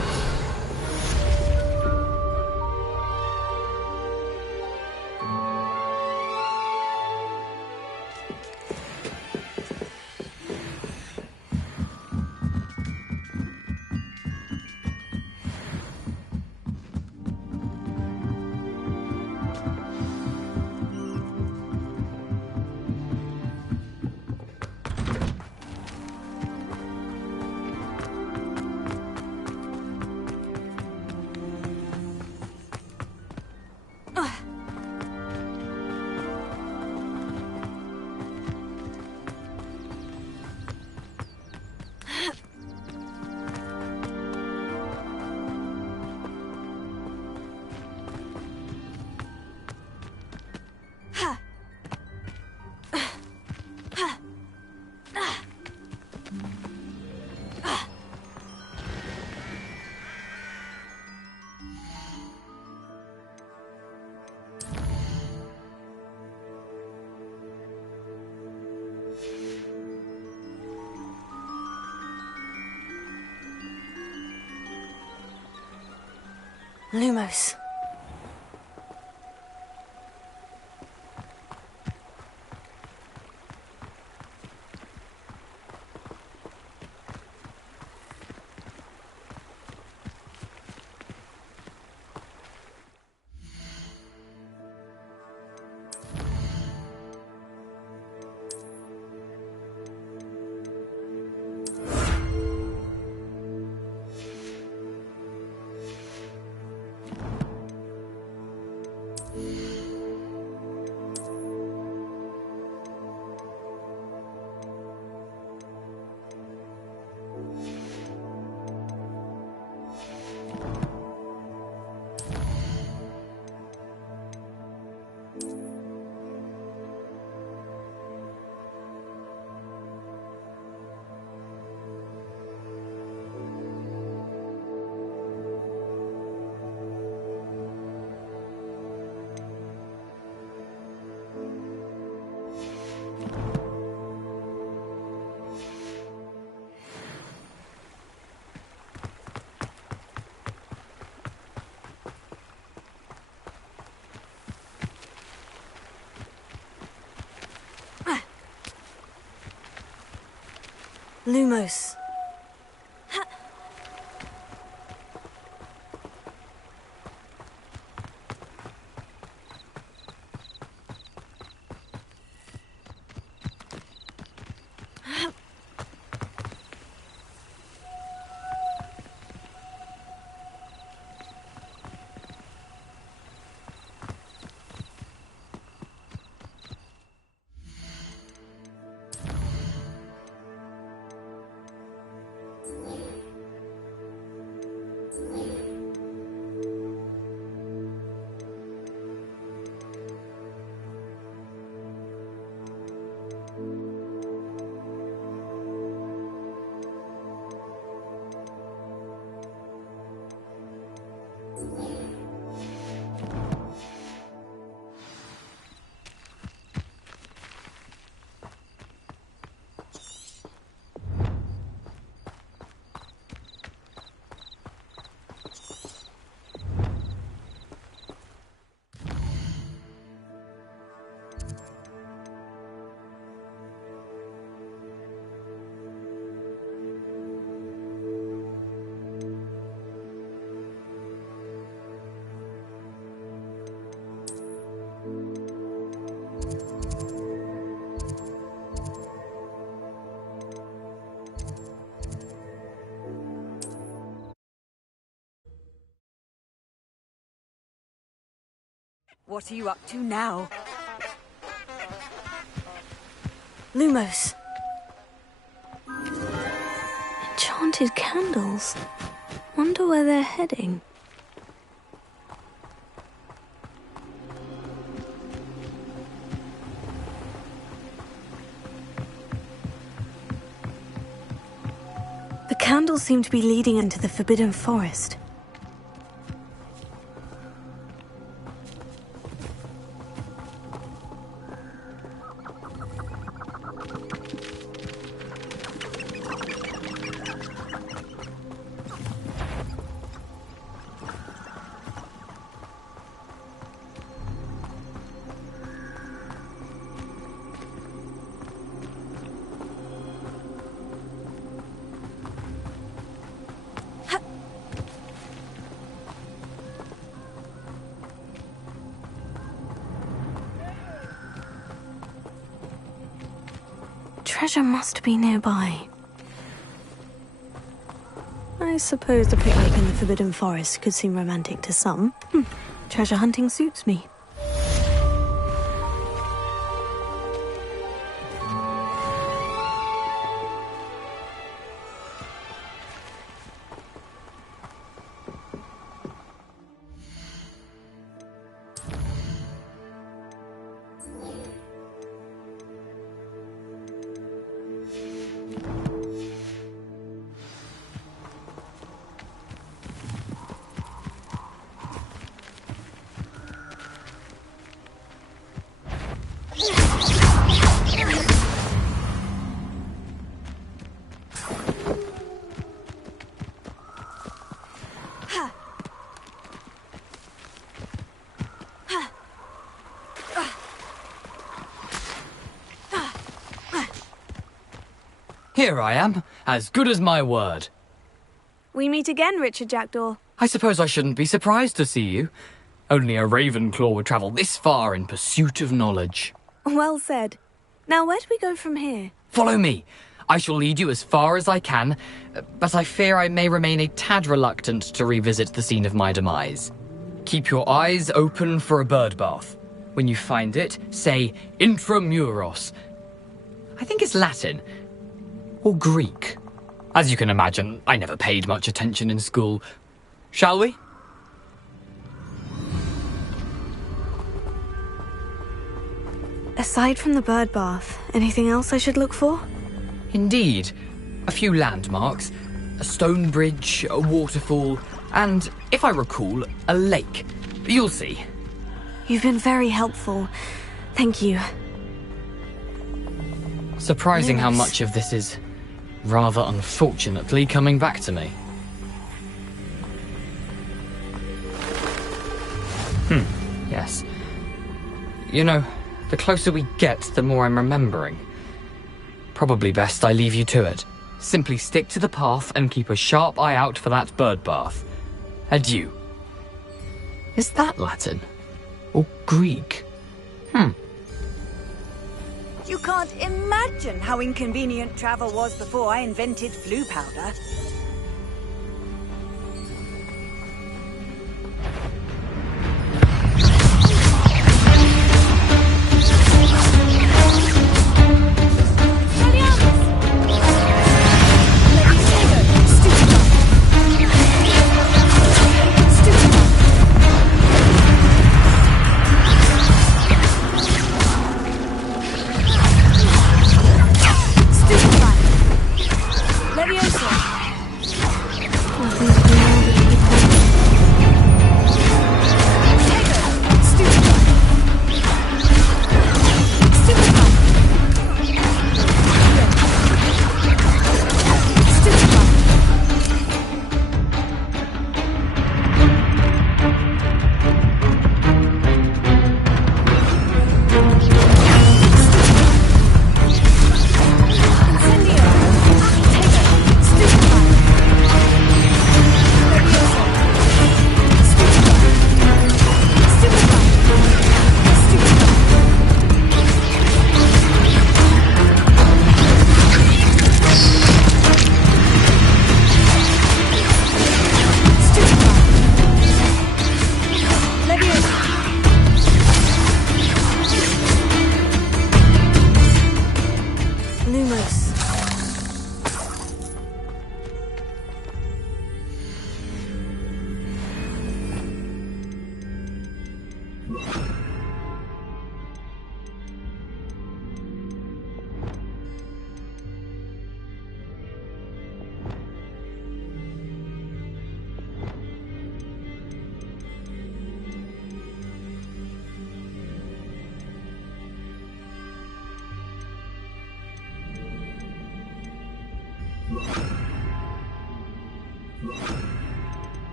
Lumos. Lumos. What are you up to now? Lumos. Enchanted candles. Wonder where they're heading. The candles seem to be leading into the Forbidden Forest. Treasure must be nearby. I suppose a picnic in the Forbidden Forest could seem romantic to some. Treasure hunting suits me. Here I am, as good as my word. We meet again, Richard Jackdaw. I suppose I shouldn't be surprised to see you. Only a Ravenclaw would travel this far in pursuit of knowledge. Well said. Now where do we go from here? Follow me. I shall lead you as far as I can, but I fear I may remain a tad reluctant to revisit the scene of my demise. Keep your eyes open for a bird bath. When you find it, say intramuros. I think it's Latin. Or Greek. As you can imagine, I never paid much attention in school. Shall we? Aside from the bird bath, anything else I should look for? Indeed. A few landmarks, a stone bridge, a waterfall, and, if I recall, a lake. You'll see. You've been very helpful. Thank you. Surprising how much of this is, rather unfortunately, coming back to me. Yes. You know, the closer we get, the more I'm remembering. Probably best I leave you to it. Simply stick to the path and keep a sharp eye out for that bird bath. Adieu. Is that Latin? Or Greek? You can't imagine how inconvenient travel was before I invented flu powder.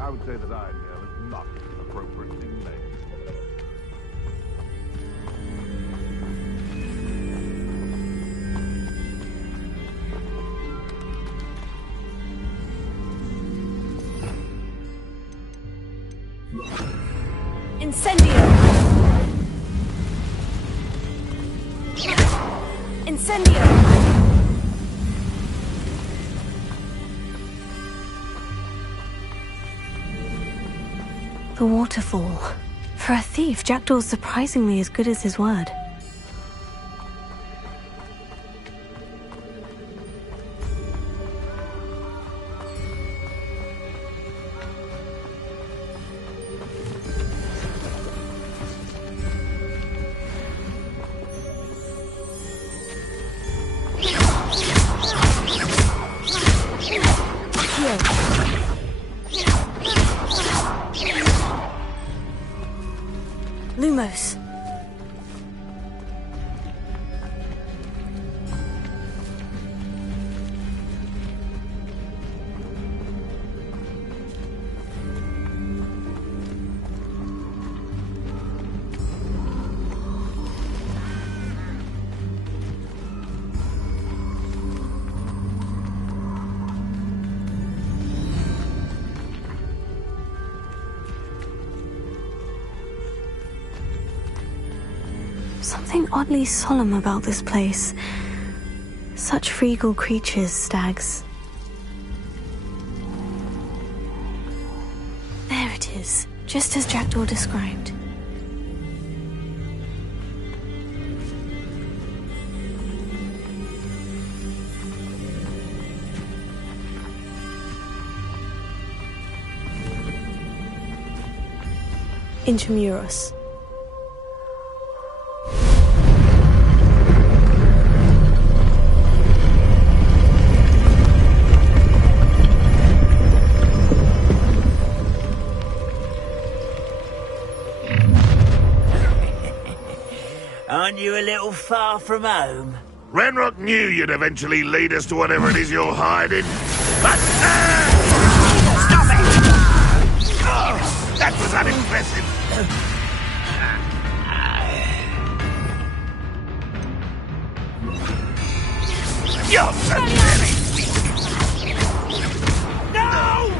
I would say that Irondale is not appropriately named. Incendio! Incendio! The waterfall. For a thief, Jackdaw's surprisingly as good as his word. Lumos. Something oddly solemn about this place. Such regal creatures, stags. There it is, just as Jackdaw described. Intramuros. Aren't you a little far from home? Ranrock knew you'd eventually lead us to whatever it is you're hiding. But... Stop it! Oh, that was unimpressive. You're pathetic! No!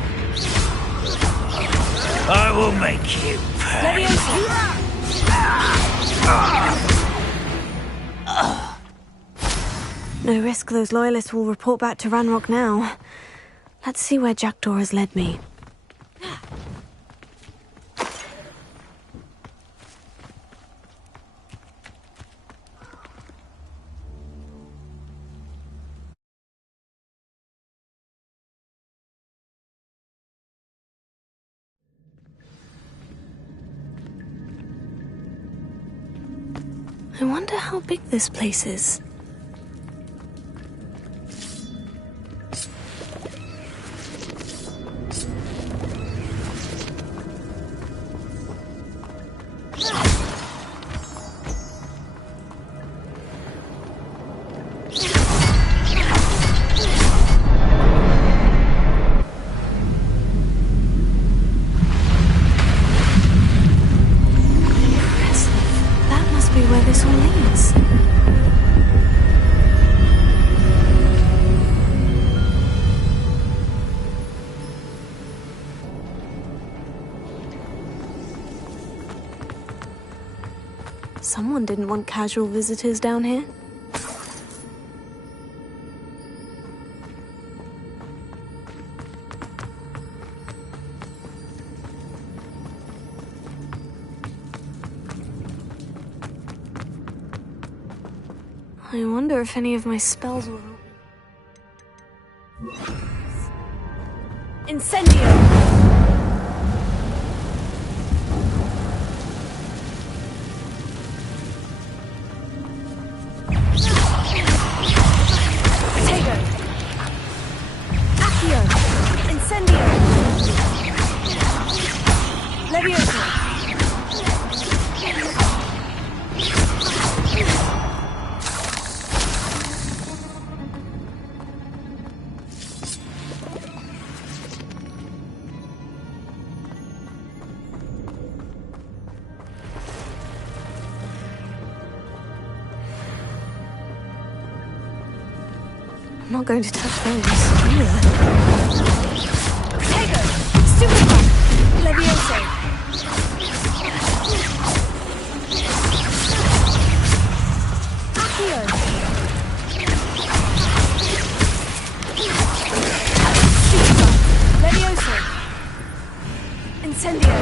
I will make you pay. No risk those loyalists will report back to Ranrock now. Let's see where Jackdaw has led me. I wonder how big this place is. Where this all leads. Someone didn't want casual visitors down here. I wonder if any of my spells will... Incendio! I'm not going to touch those. Tego! Superfly! Levioso! Accio! Superfly! Levioso! Incendio!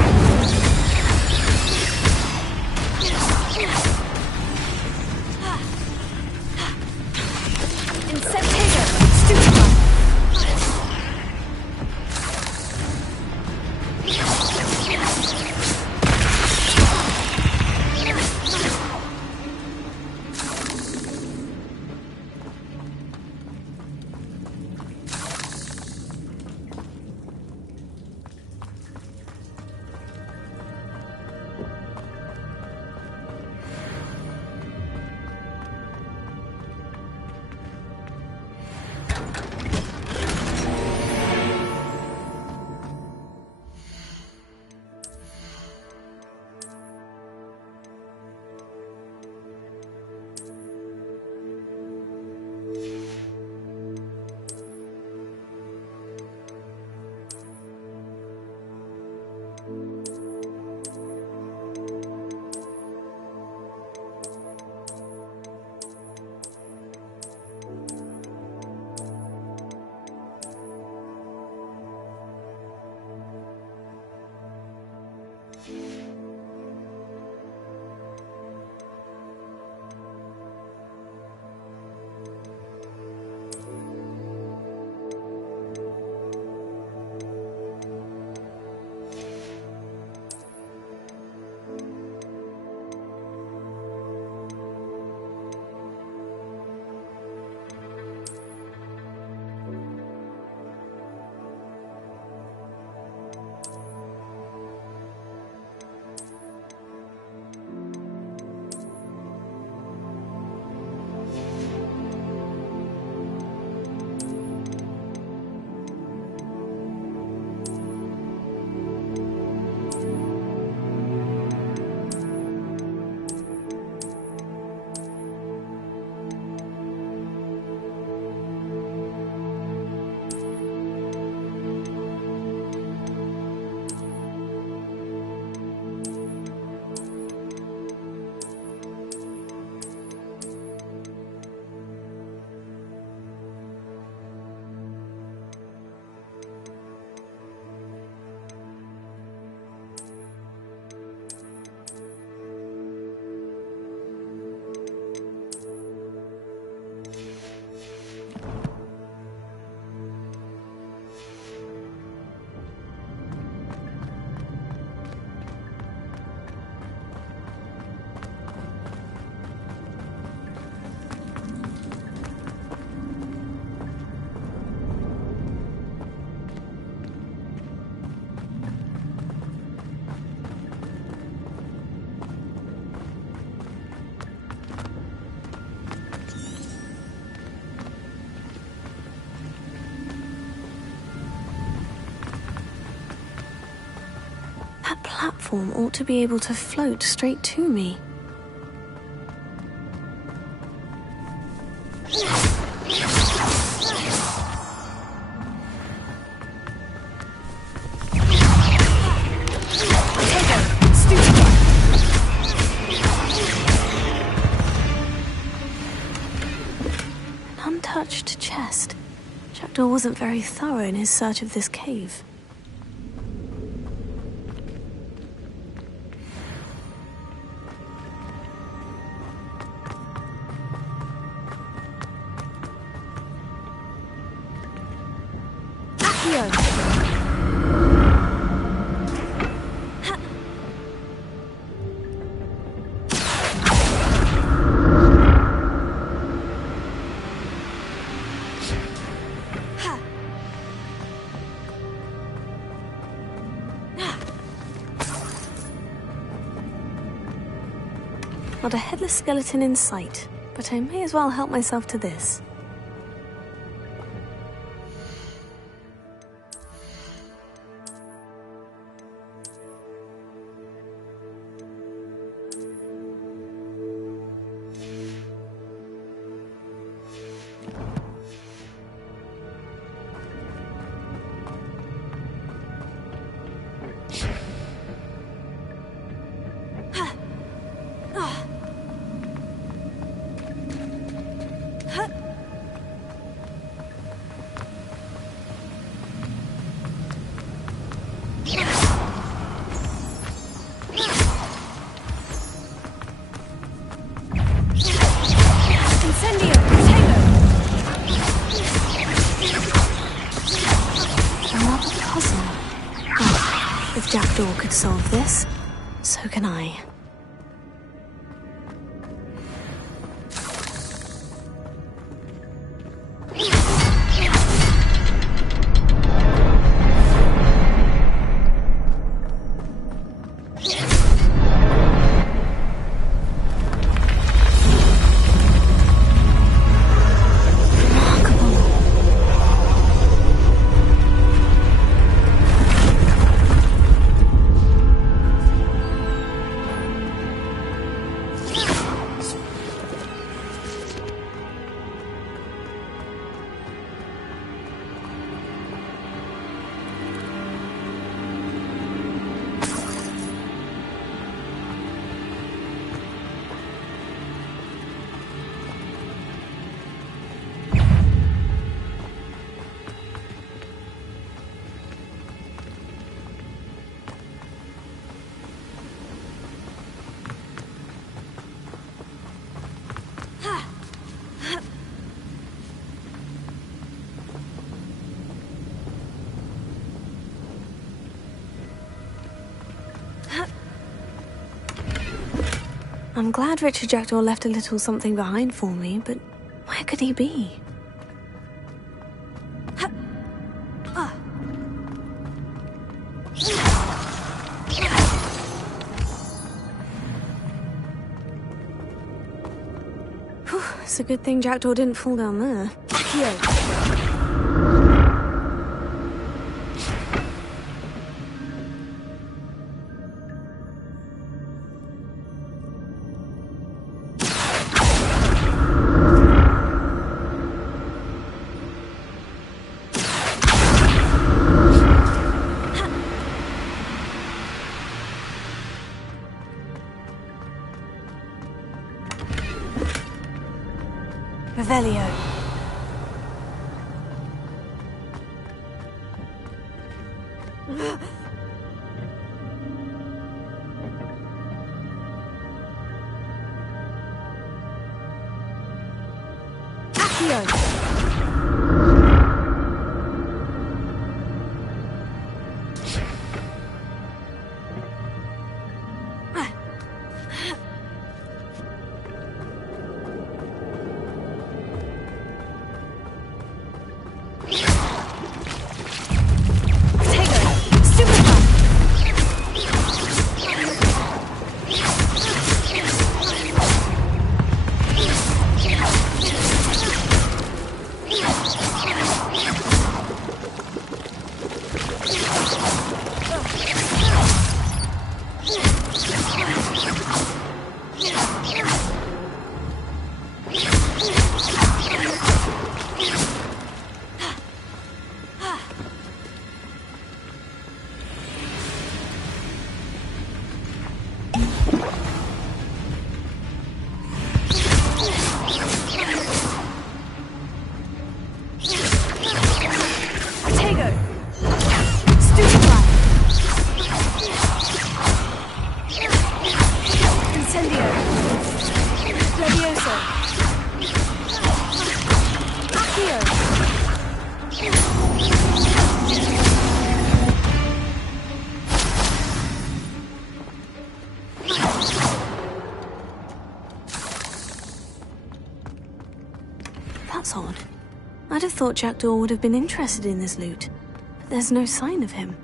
That platform ought to be able to float straight to me. untouched chest. Jackdaw wasn't very thorough in his search of this cave. Not a headless skeleton in sight, but I may as well help myself to this. Jackdaw could solve this, so can I. I'm glad Richard Jackdaw left a little something behind for me, but where could he be? Whew, it's a good thing Jackdaw didn't fall down there. Revelio. I'd have thought Jackdaw would have been interested in this loot, but there's no sign of him.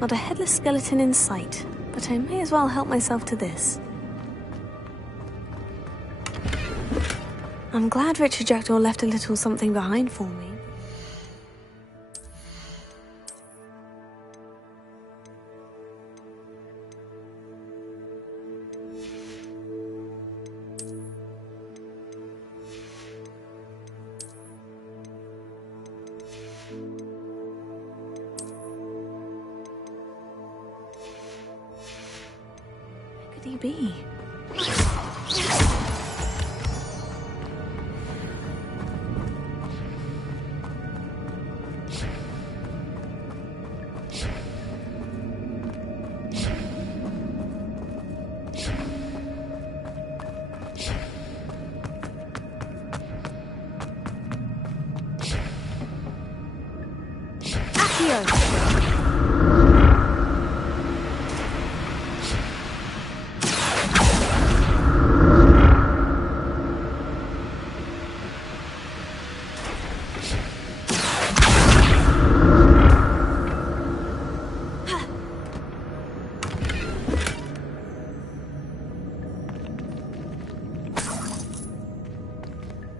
Not a headless skeleton in sight, but I may as well help myself to this. I'm glad Richard Jackdaw left a little something behind for me. Where could he be?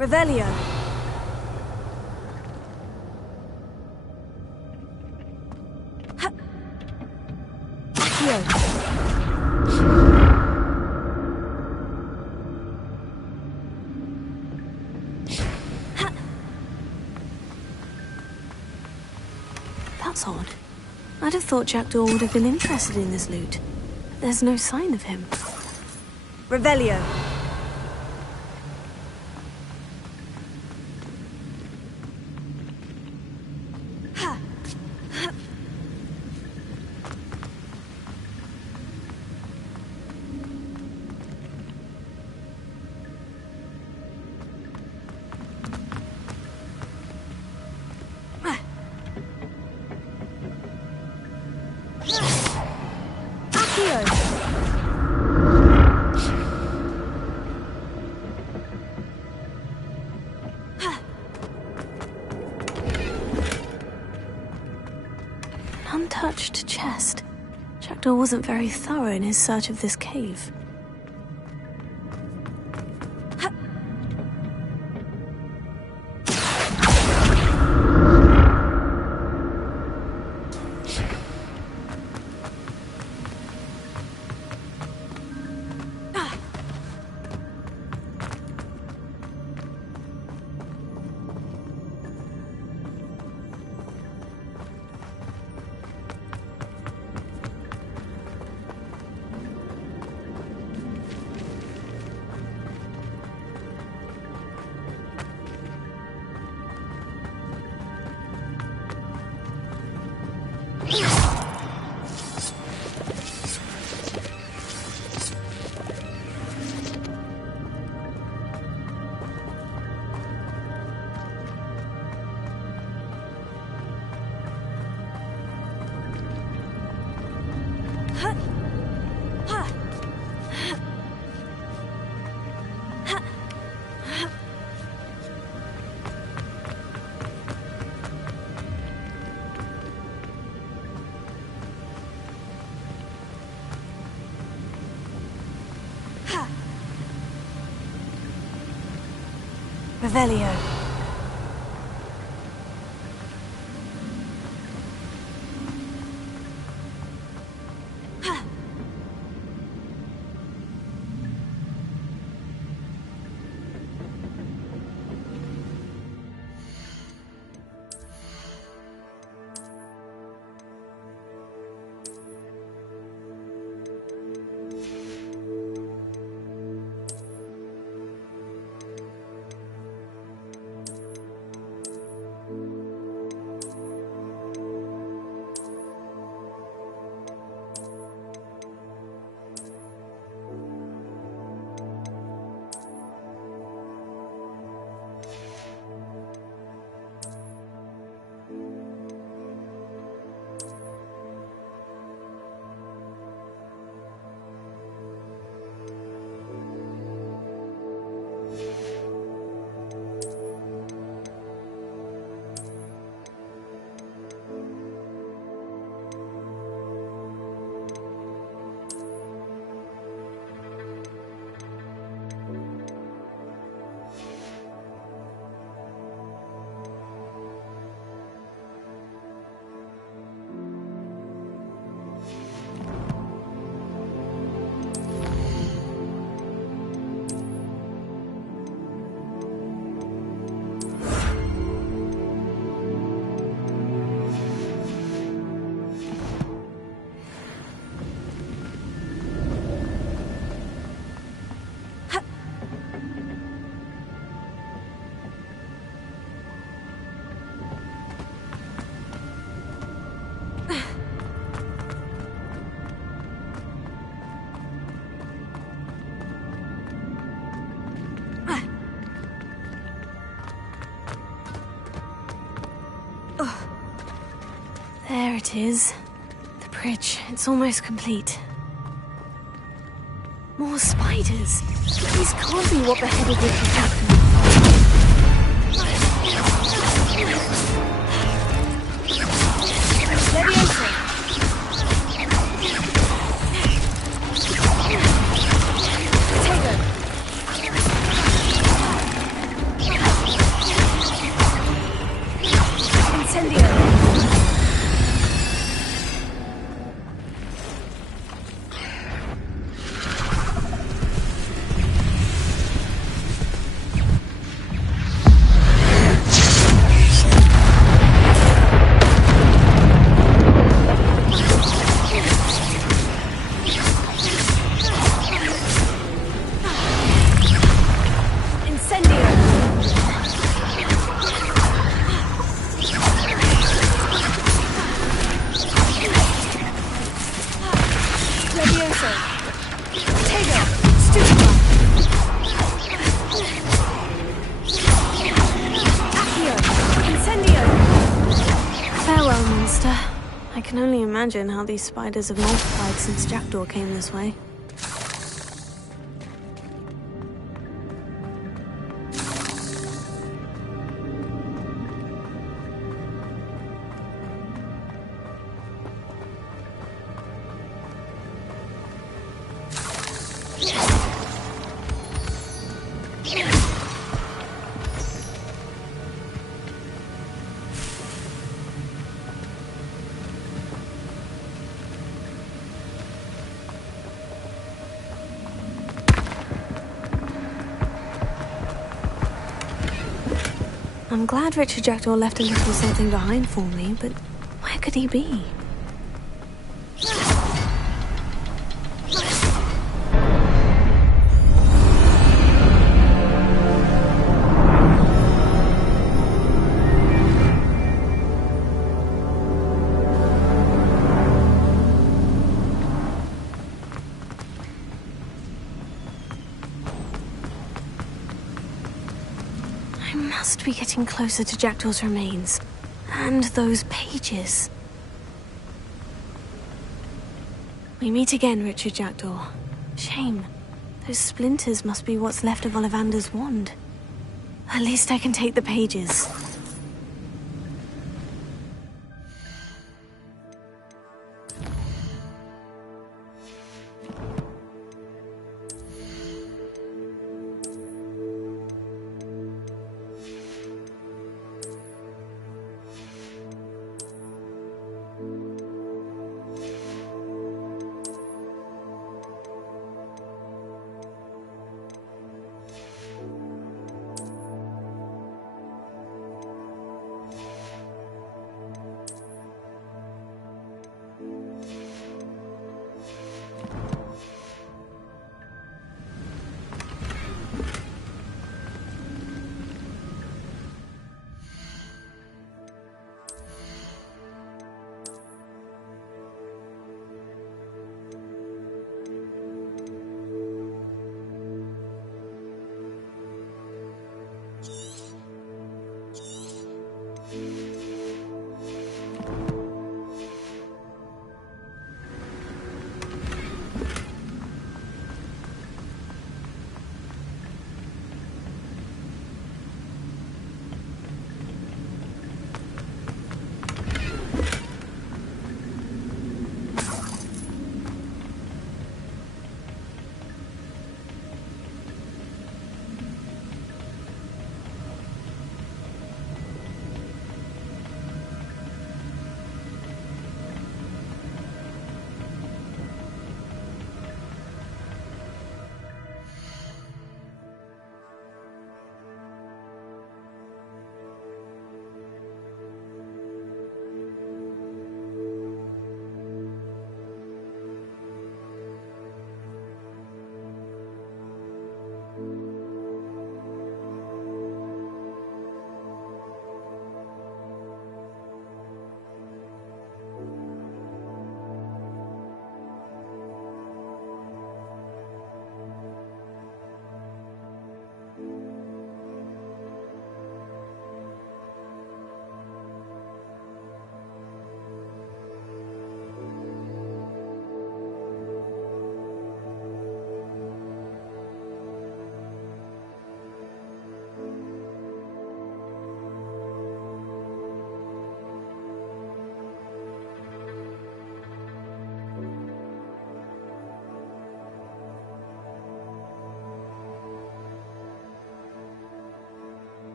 Revelio. That's odd. I'd have thought Jackdaw would have been interested in this loot. There's no sign of him. Revelio. Untouched chest. Jackdaw wasn't very thorough in his search of this cave. Revelio. There it is. The bridge. It's almost complete. More spiders. These can't be what the head of the captain. Leviosa! I can only imagine how these spiders have multiplied since Jackdaw came this way. I'm glad Richard Jackdaw left a little something behind for me, but where could he be? I must be getting closer to Jackdaw's remains. And those pages. We meet again, Richard Jackdaw. Shame. Those splinters must be what's left of Ollivander's wand. At least I can take the pages.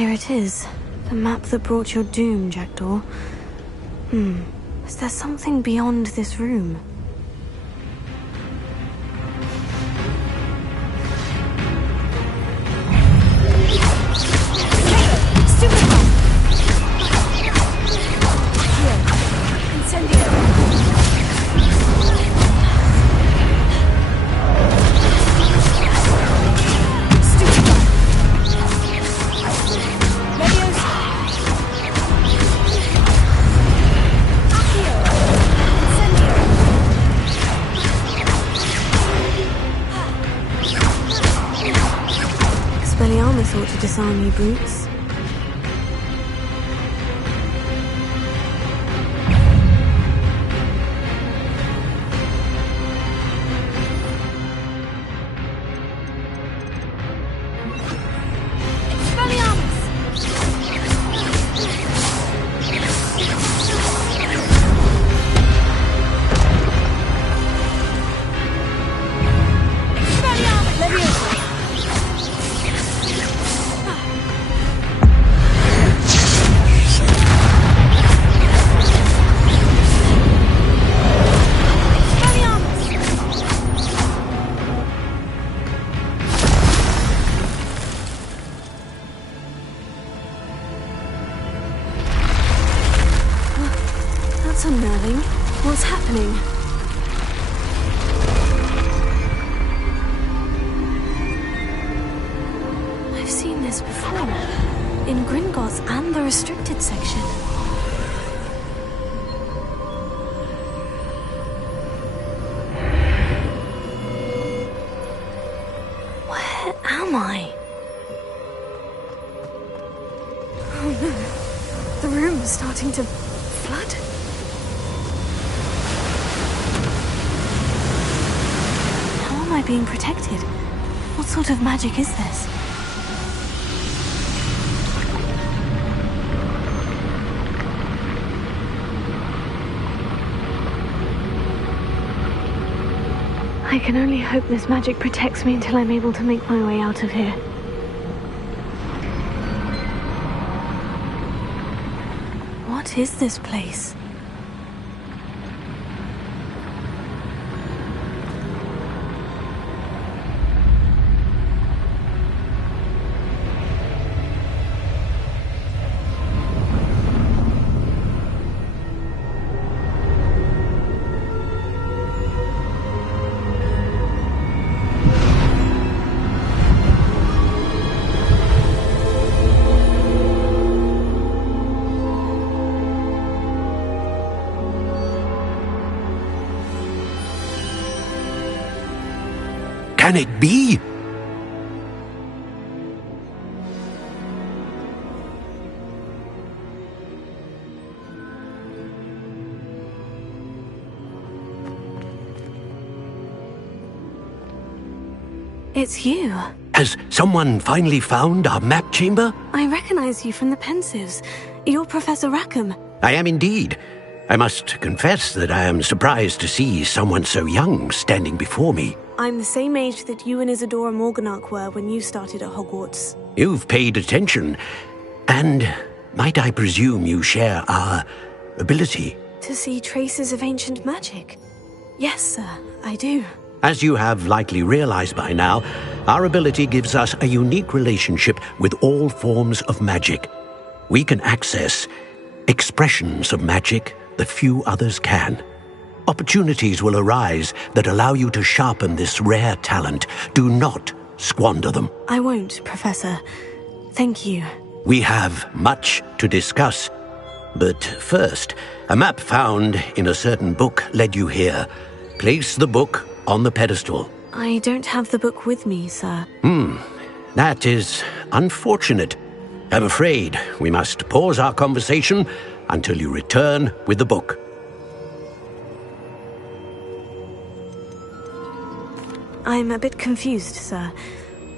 Here it is. The map that brought your doom, Jackdaw. Is there something beyond this room? Thought to disarm you brutes. That's unnerving. What's happening? I've seen this before. In Gringotts and the restricted section. Where am I? Oh no. The room is starting to flood. How am I being protected? What sort of magic is this? I can only hope this magic protects me until I'm able to make my way out of here. What is this place? Can it be? It's you. Has someone finally found our map chamber? I recognize you from the Pensives. You're Professor Rackham. I am indeed. I must confess that I am surprised to see someone so young standing before me. I'm the same age that you and Isadora Morganach were when you started at Hogwarts. You've paid attention. And might I presume you share our ability? To see traces of ancient magic? Yes, sir, I do. As you have likely realized by now, our ability gives us a unique relationship with all forms of magic. We can access expressions of magic that few others can. Opportunities will arise that allow you to sharpen this rare talent. Do not squander them. I won't, Professor. Thank you. We have much to discuss. But first, a map found in a certain book led you here. Place the book on the pedestal. I don't have the book with me, sir. That is unfortunate. I'm afraid we must pause our conversation until you return with the book. I'm a bit confused, sir.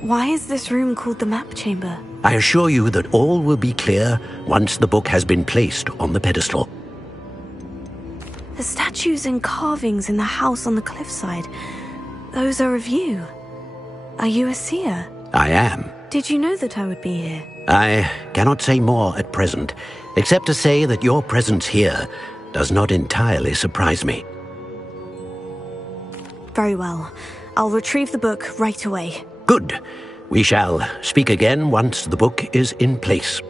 Why is this room called the map chamber? I assure you that all will be clear once the book has been placed on the pedestal. The statues and carvings in the house on the cliffside, those are of you. Are you a seer? I am. Did you know that I would be here? I cannot say more at present, except to say that your presence here does not entirely surprise me. Very well. I'll retrieve the book right away. Good. We shall speak again once the book is in place.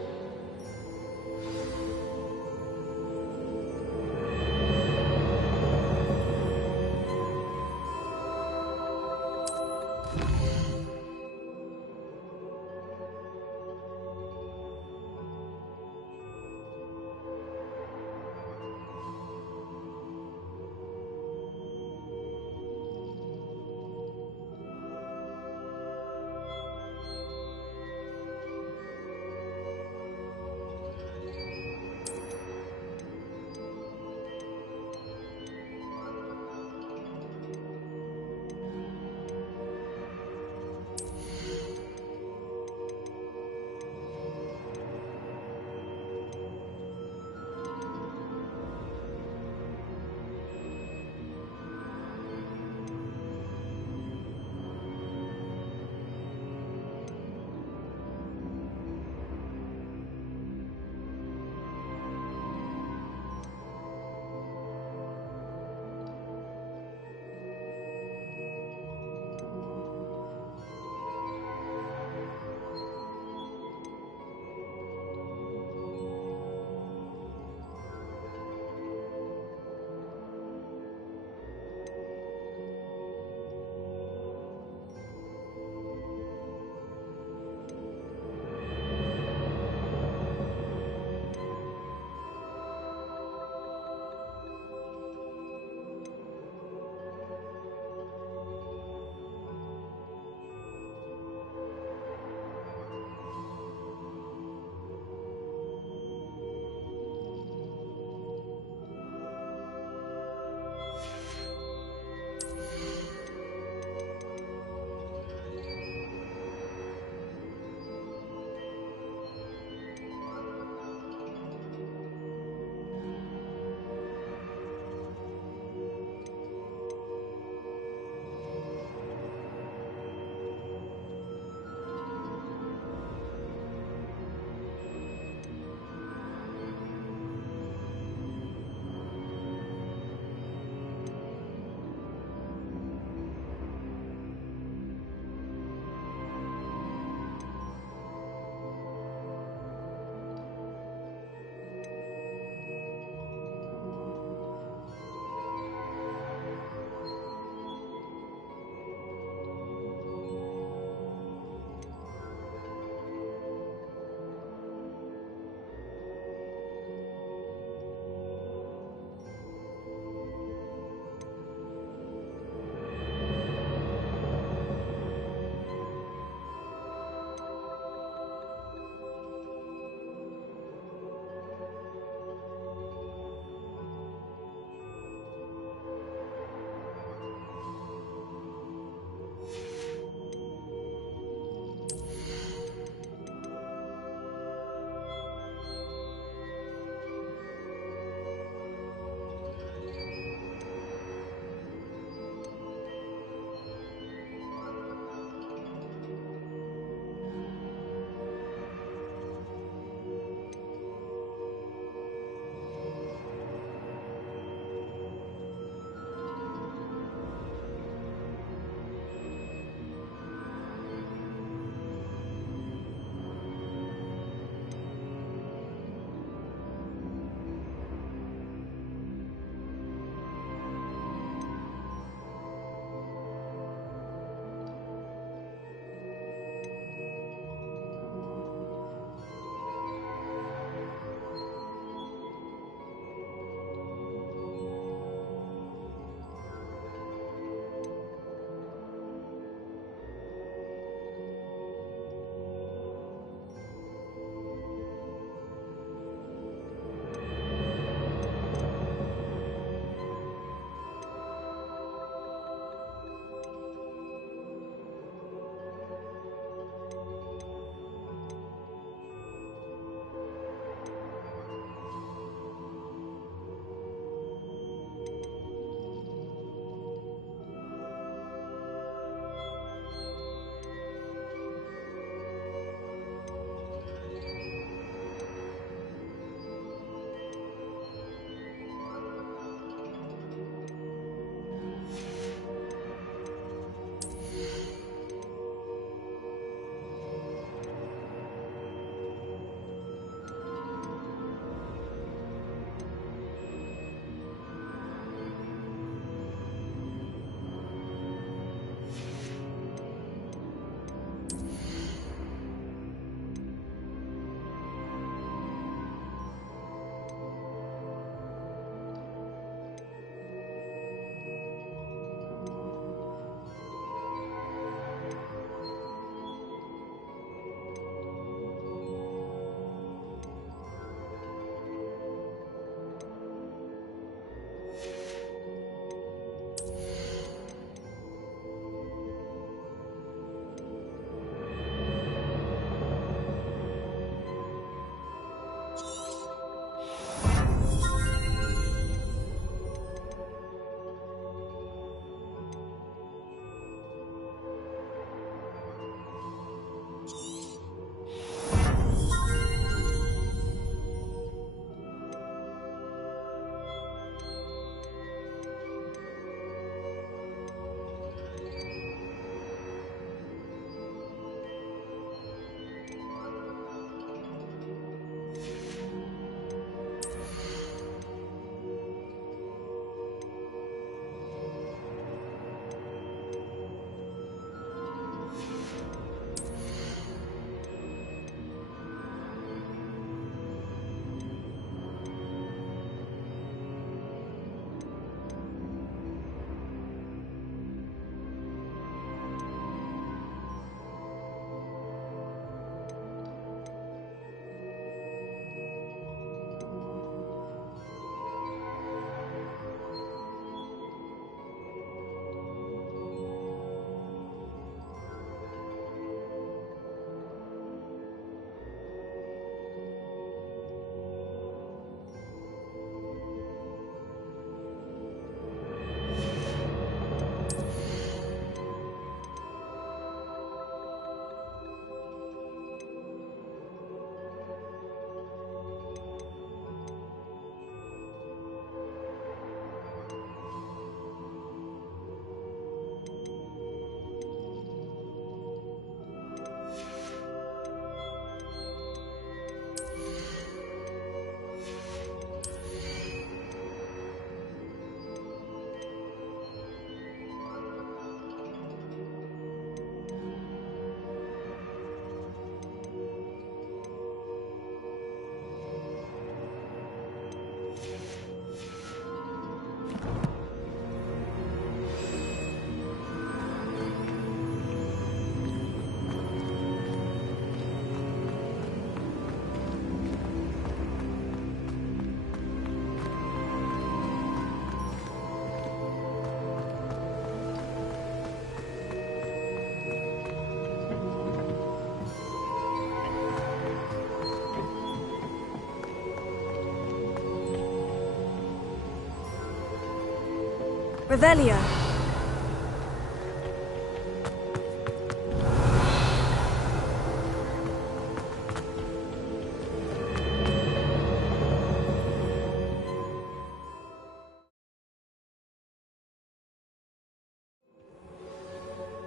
Revelio.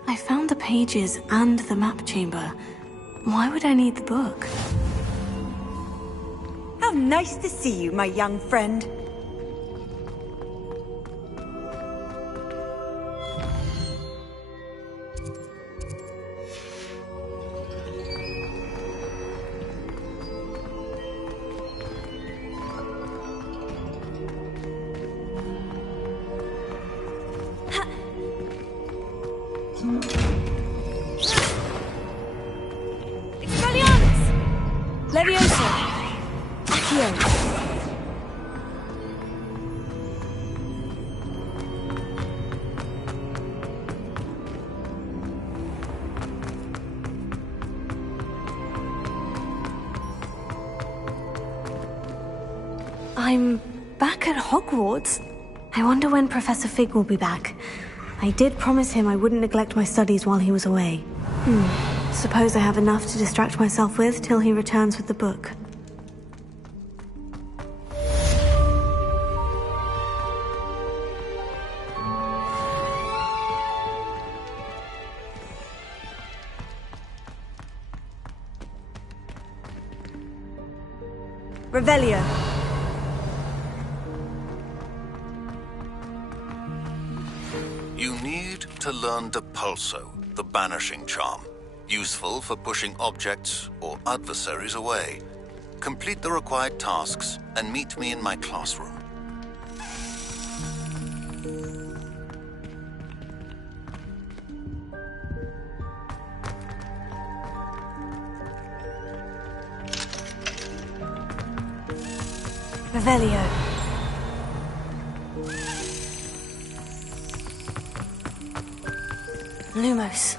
I found the pages and the map chamber. Why would I need the book? How nice to see you, my young friend. Levioso! Accio! I'm back at Hogwarts. I wonder when Professor Fig will be back. I did promise him I wouldn't neglect my studies while he was away. Suppose I have enough to distract myself with till he returns with the book. Revelio. You need to learn Depulso, the banishing charm. Useful for pushing objects or adversaries away. Complete the required tasks and meet me in my classroom. Revelio. Lumos.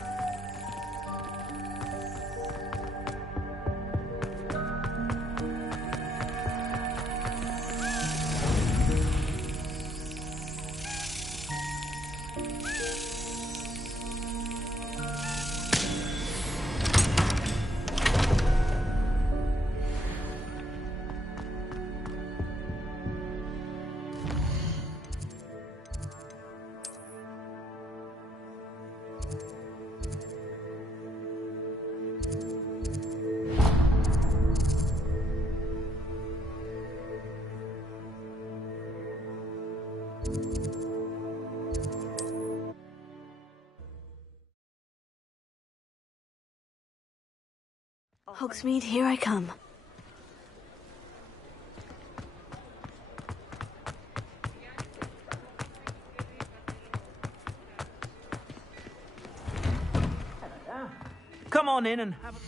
Hogsmeade, here I come. Come on in and have a...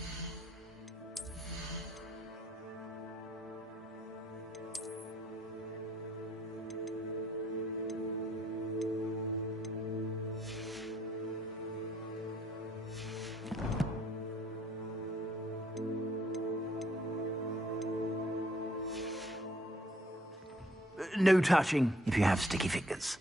No touching if you have sticky fingers.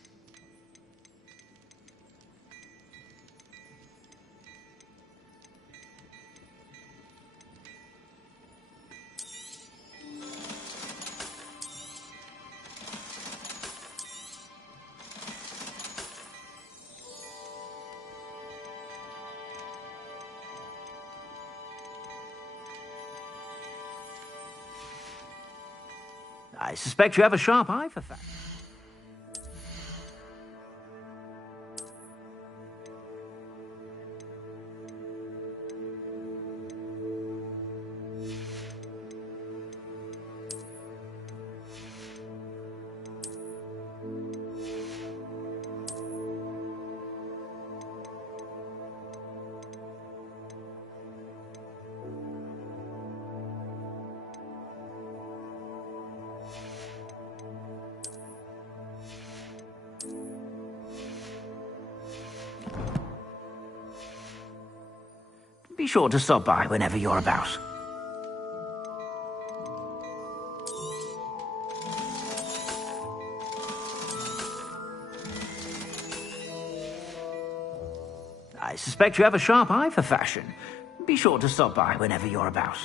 I suspect you have a sharp eye for facts. Be sure to stop by whenever you're about. suspect you have a sharp eye for fashion. Be sure to stop by whenever you're about.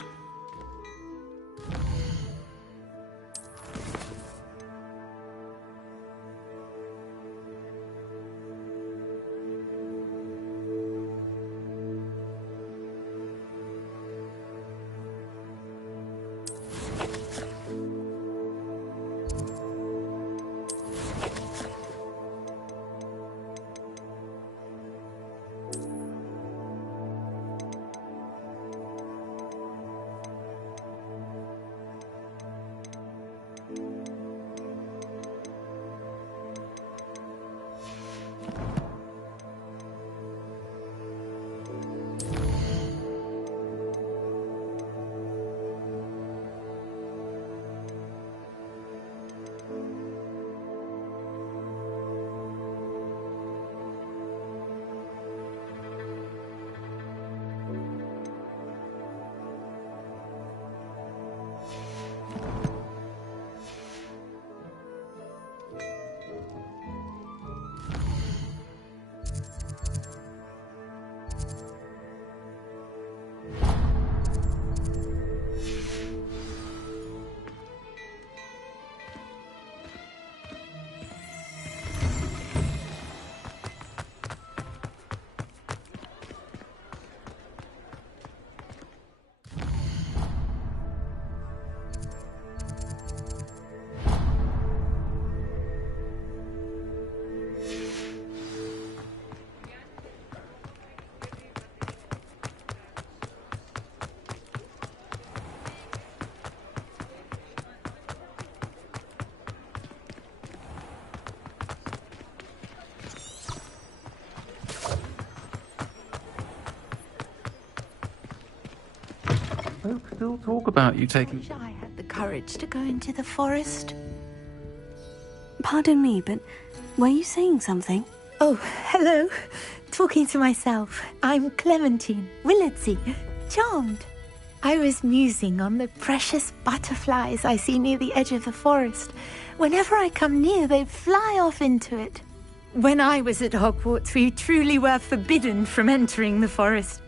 Folks still talk about you taking... Wish I had the courage to go into the forest. Pardon me, but were you saying something? Oh, hello. Talking to myself. I'm Clementine Willardsey. Charmed. I was musing on the precious butterflies I see near the edge of the forest. Whenever I come near, they fly off into it. When I was at Hogwarts, we truly were forbidden from entering the forest.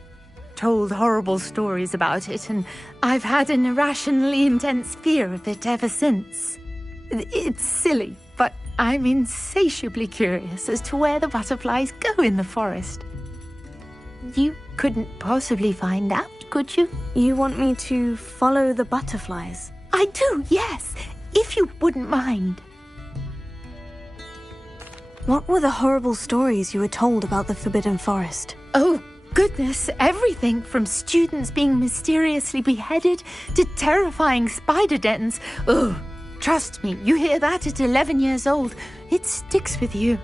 Told horrible stories about it, and I've had an irrationally intense fear of it ever since. It's silly, but I'm insatiably curious as to where the butterflies go in the forest. You couldn't possibly find out, could you? You want me to follow the butterflies? I do, yes, if you wouldn't mind. What were the horrible stories you were told about the Forbidden Forest? Oh, goodness, everything from students being mysteriously beheaded to terrifying spider dens. Oh, trust me, you hear that at 11 years old, it sticks with you.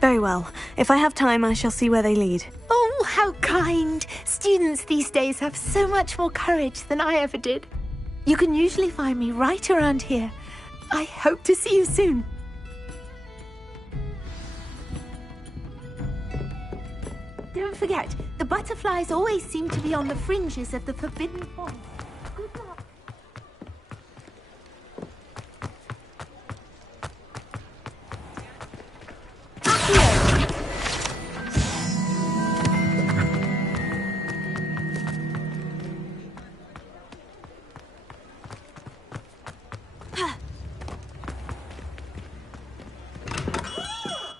Very well. If I have time, I shall see where they lead. Oh, how kind. Students these days have so much more courage than I ever did. You can usually find me right around here. I hope to see you soon. Don't forget, the butterflies always seem to be on the fringes of the Forbidden Forest. Good luck.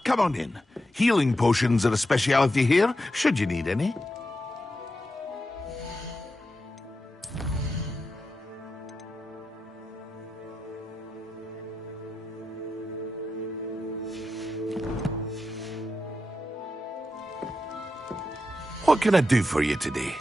Come on in. Healing potions are a speciality here, should you need any. What can I do for you today?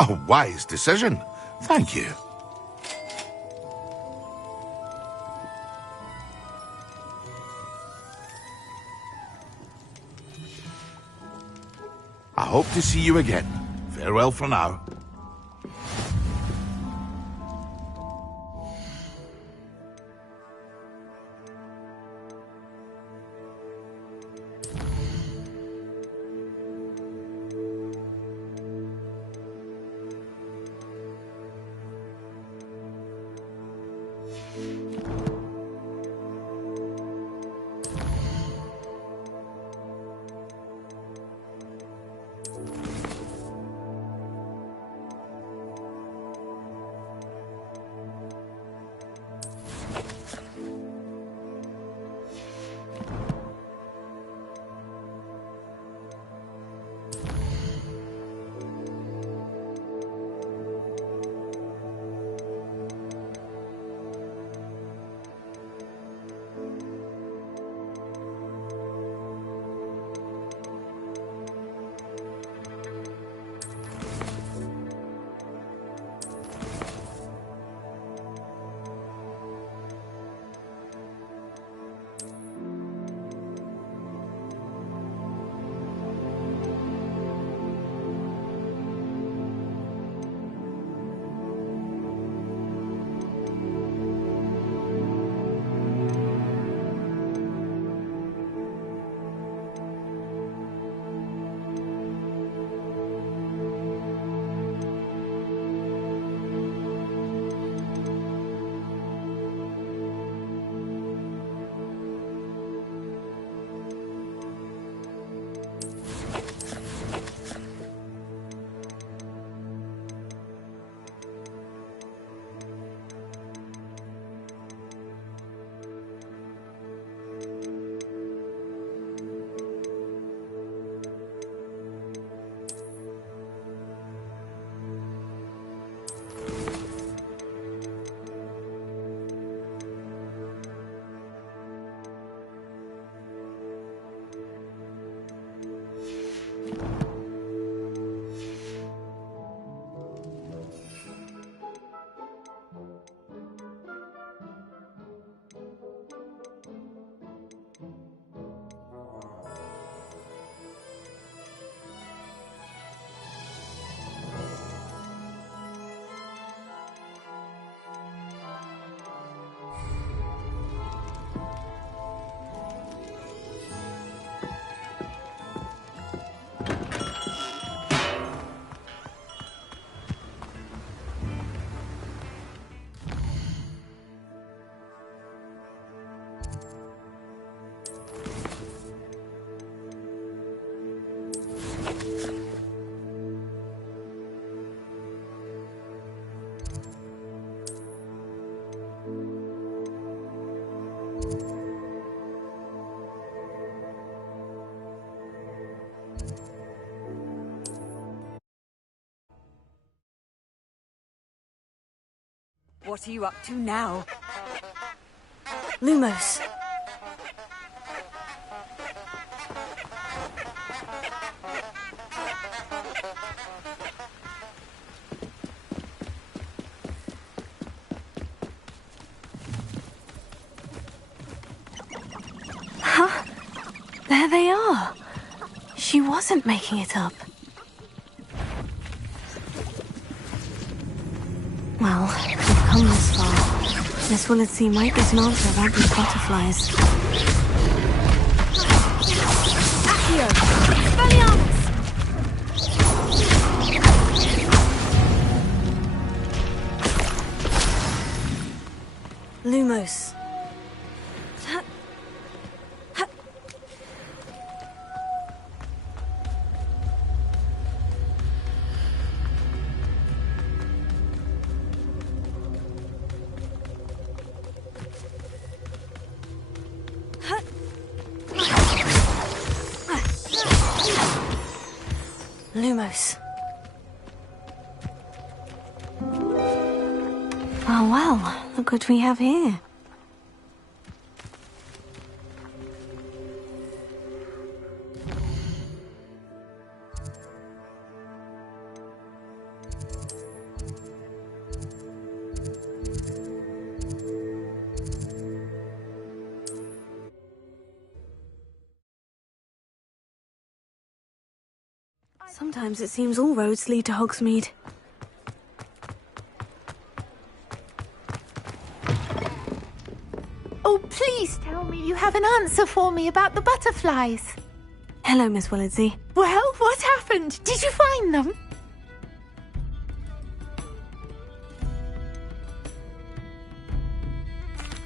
A wise decision. Thank you. I hope to see you again. Farewell for now. What are you up to now? Lumos. Huh? There they are. She wasn't making it up. Well, we've come this far. Miss Willetsey might get an answer about these butterflies. Accio! Expelliarmus! Lumos. Lumos. Oh well, look what we have here. Sometimes it seems all roads lead to Hogsmeade. Oh, please tell me you have an answer for me about the butterflies. Hello, Miss Willetsey. Well, what happened? Did you find them?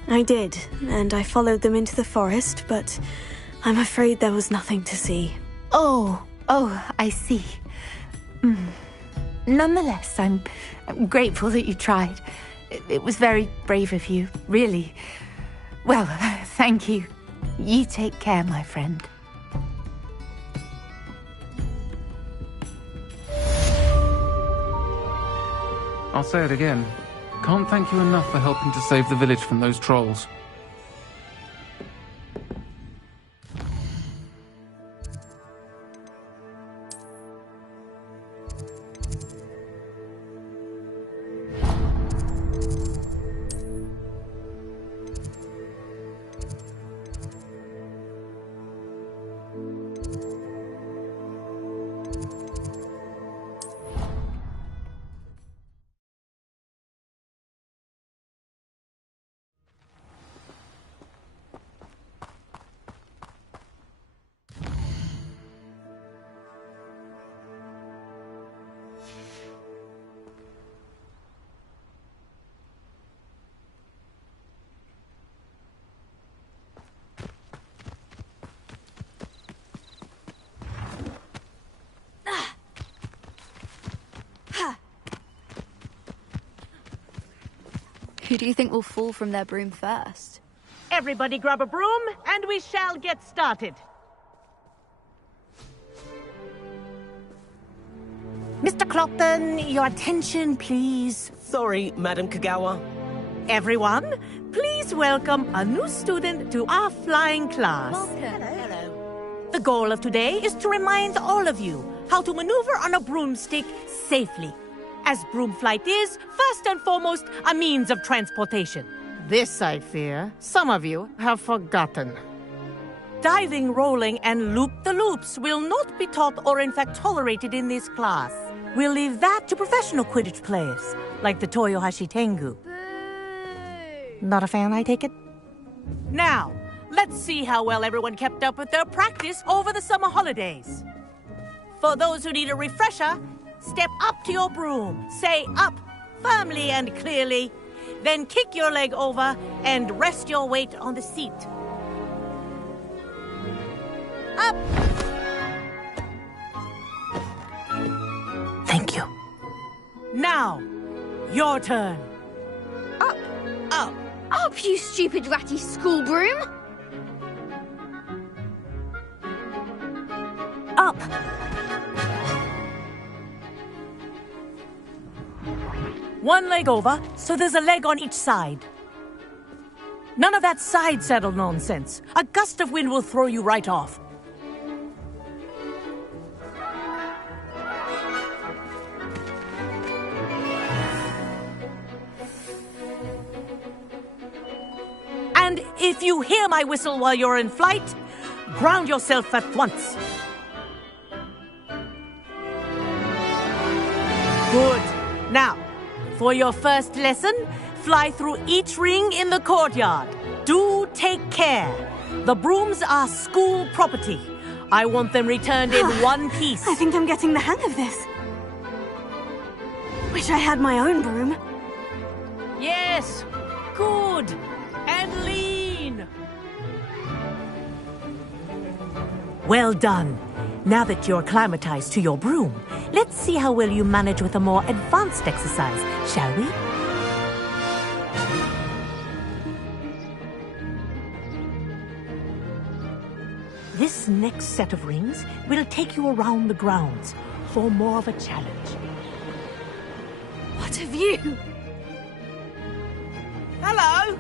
I did, and I followed them into the forest, but I'm afraid there was nothing to see. Oh, I see. Nonetheless, I'm grateful that you tried. It was very brave of you, really. Well, thank you. You take care, my friend. I'll say it again. Can't thank you enough for helping to save the village from those trolls. Who do you think will fall from their broom first? Everybody grab a broom, and we shall get started. Mr. Clopton, your attention, please. Sorry, Madam Kagawa. Everyone, please welcome a new student to our flying class. Hello. The goal of today is to remind all of you how to maneuver on a broomstick safely, as broom flight is, first and foremost, a means of transportation. This, I fear, some of you have forgotten. Diving, rolling, and loop-the-loops will not be taught or in fact tolerated in this class. We'll leave that to professional Quidditch players, like the Toyohashi Tengu. Not a fan, I take it? Now, let's see how well everyone kept up with their practice over the summer holidays. For those who need a refresher, step up to your broom, say up firmly and clearly, then kick your leg over and rest your weight on the seat. Up! Thank you. Now, your turn. Up! Up! Up, you stupid ratty school broom! Up! One leg over, so there's a leg on each side. None of that side saddle nonsense. A gust of wind will throw you right off. And if you hear my whistle while you're in flight, ground yourself at once. Good. Now, for your first lesson, fly through each ring in the courtyard. Do take care. The brooms are school property. I want them returned in one piece. I think I'm getting the hang of this. Wish I had my own broom. Yes. Good. And lean. Well done. Now that you're acclimatized to your broom, let's see how well you manage with a more advanced exercise, shall we? This next set of rings will take you around the grounds for more of a challenge. What have you? Hello!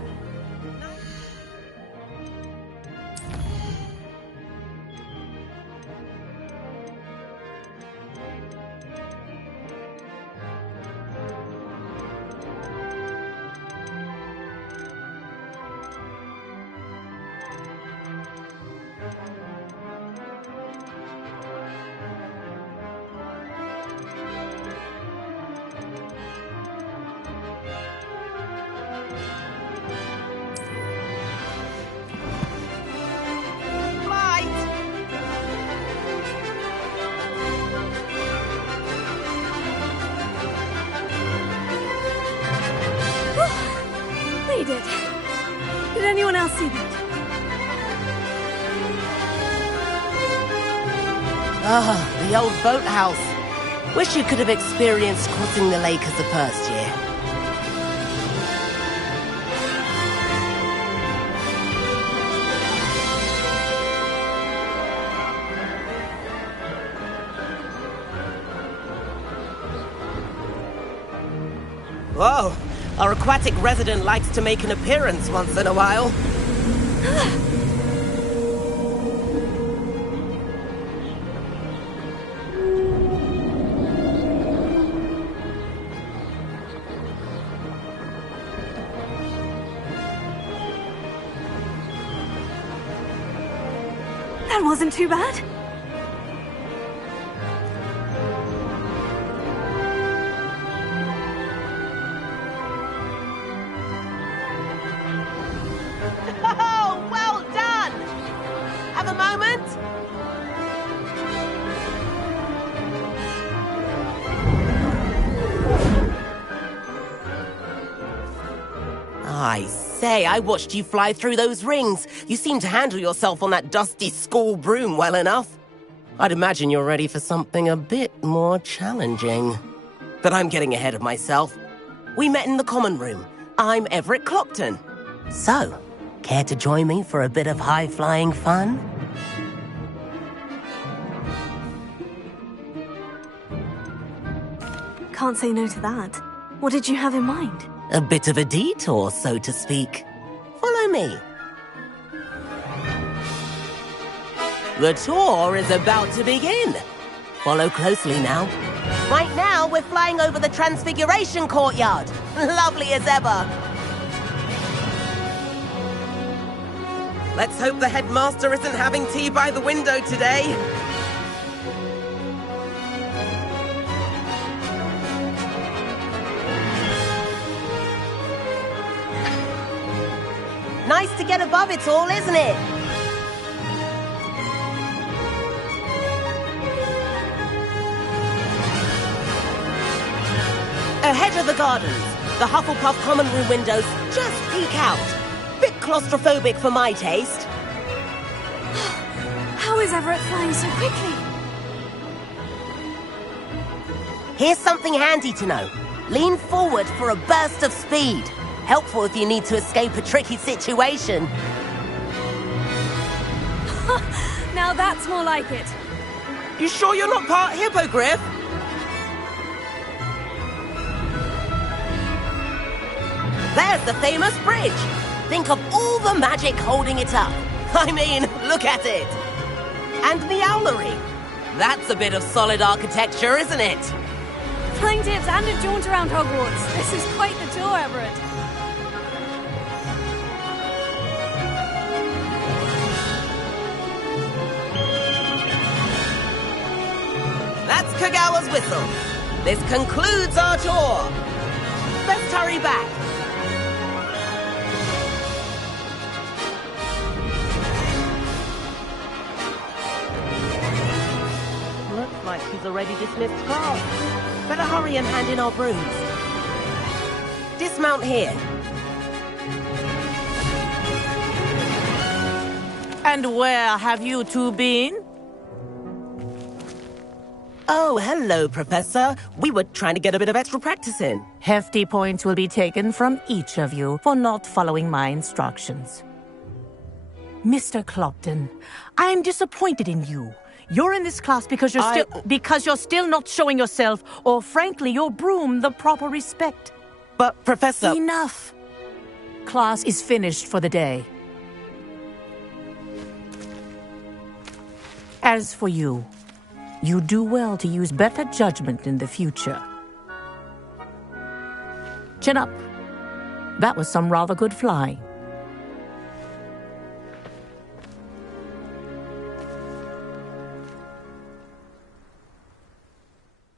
Did anyone else see that? Ah, the old boathouse. Wish you could have experienced crossing the lake as the first year. Whoa! Our aquatic resident likes to make an appearance once in a while. That wasn't too bad. Oh, well done! Have a moment? I say, I watched you fly through those rings. You seem to handle yourself on that dusty school broom well enough. I'd imagine you're ready for something a bit more challenging. But I'm getting ahead of myself. We met in the common room. I'm Everett Clopton. So, care to join me for a bit of high-flying fun? Can't say no to that. What did you have in mind? A bit of a detour, so to speak. Follow me. The tour is about to begin. Follow closely now. Right now, we're flying over the Transfiguration Courtyard. Lovely as ever. Let's hope the headmaster isn't having tea by the window today. Nice to get above it all, isn't it? Ahead of the gardens, the Hufflepuff common room windows just peek out. Bit claustrophobic for my taste. How is Everett flying so quickly? Here's something handy to know. Lean forward for a burst of speed. Helpful if you need to escape a tricky situation. Now that's more like it. You sure you're not part hippogriff? There's the famous bridge. Think of all the magic holding it up. I mean, look at it. And the owlery. That's a bit of solid architecture, isn't it? Flying tips and a jaunt around Hogwarts. This is quite the tour, Everett. That's Kagawa's whistle. This concludes our tour. Let's hurry back. Looks like he's already dismissed class. Better hurry and hand in our brooms. Dismount here. And where have you two been? Oh, hello, Professor. We were trying to get a bit of extra practice in. Hefty points will be taken from each of you for not following my instructions. Mr. Clopton, I am disappointed in you. You're in this class because you're still not showing yourself, or frankly, your broom the proper respect. But, Professor... Enough. Class is finished for the day. As for you, you do well to use better judgment in the future. Chin up. That was some rather good flying.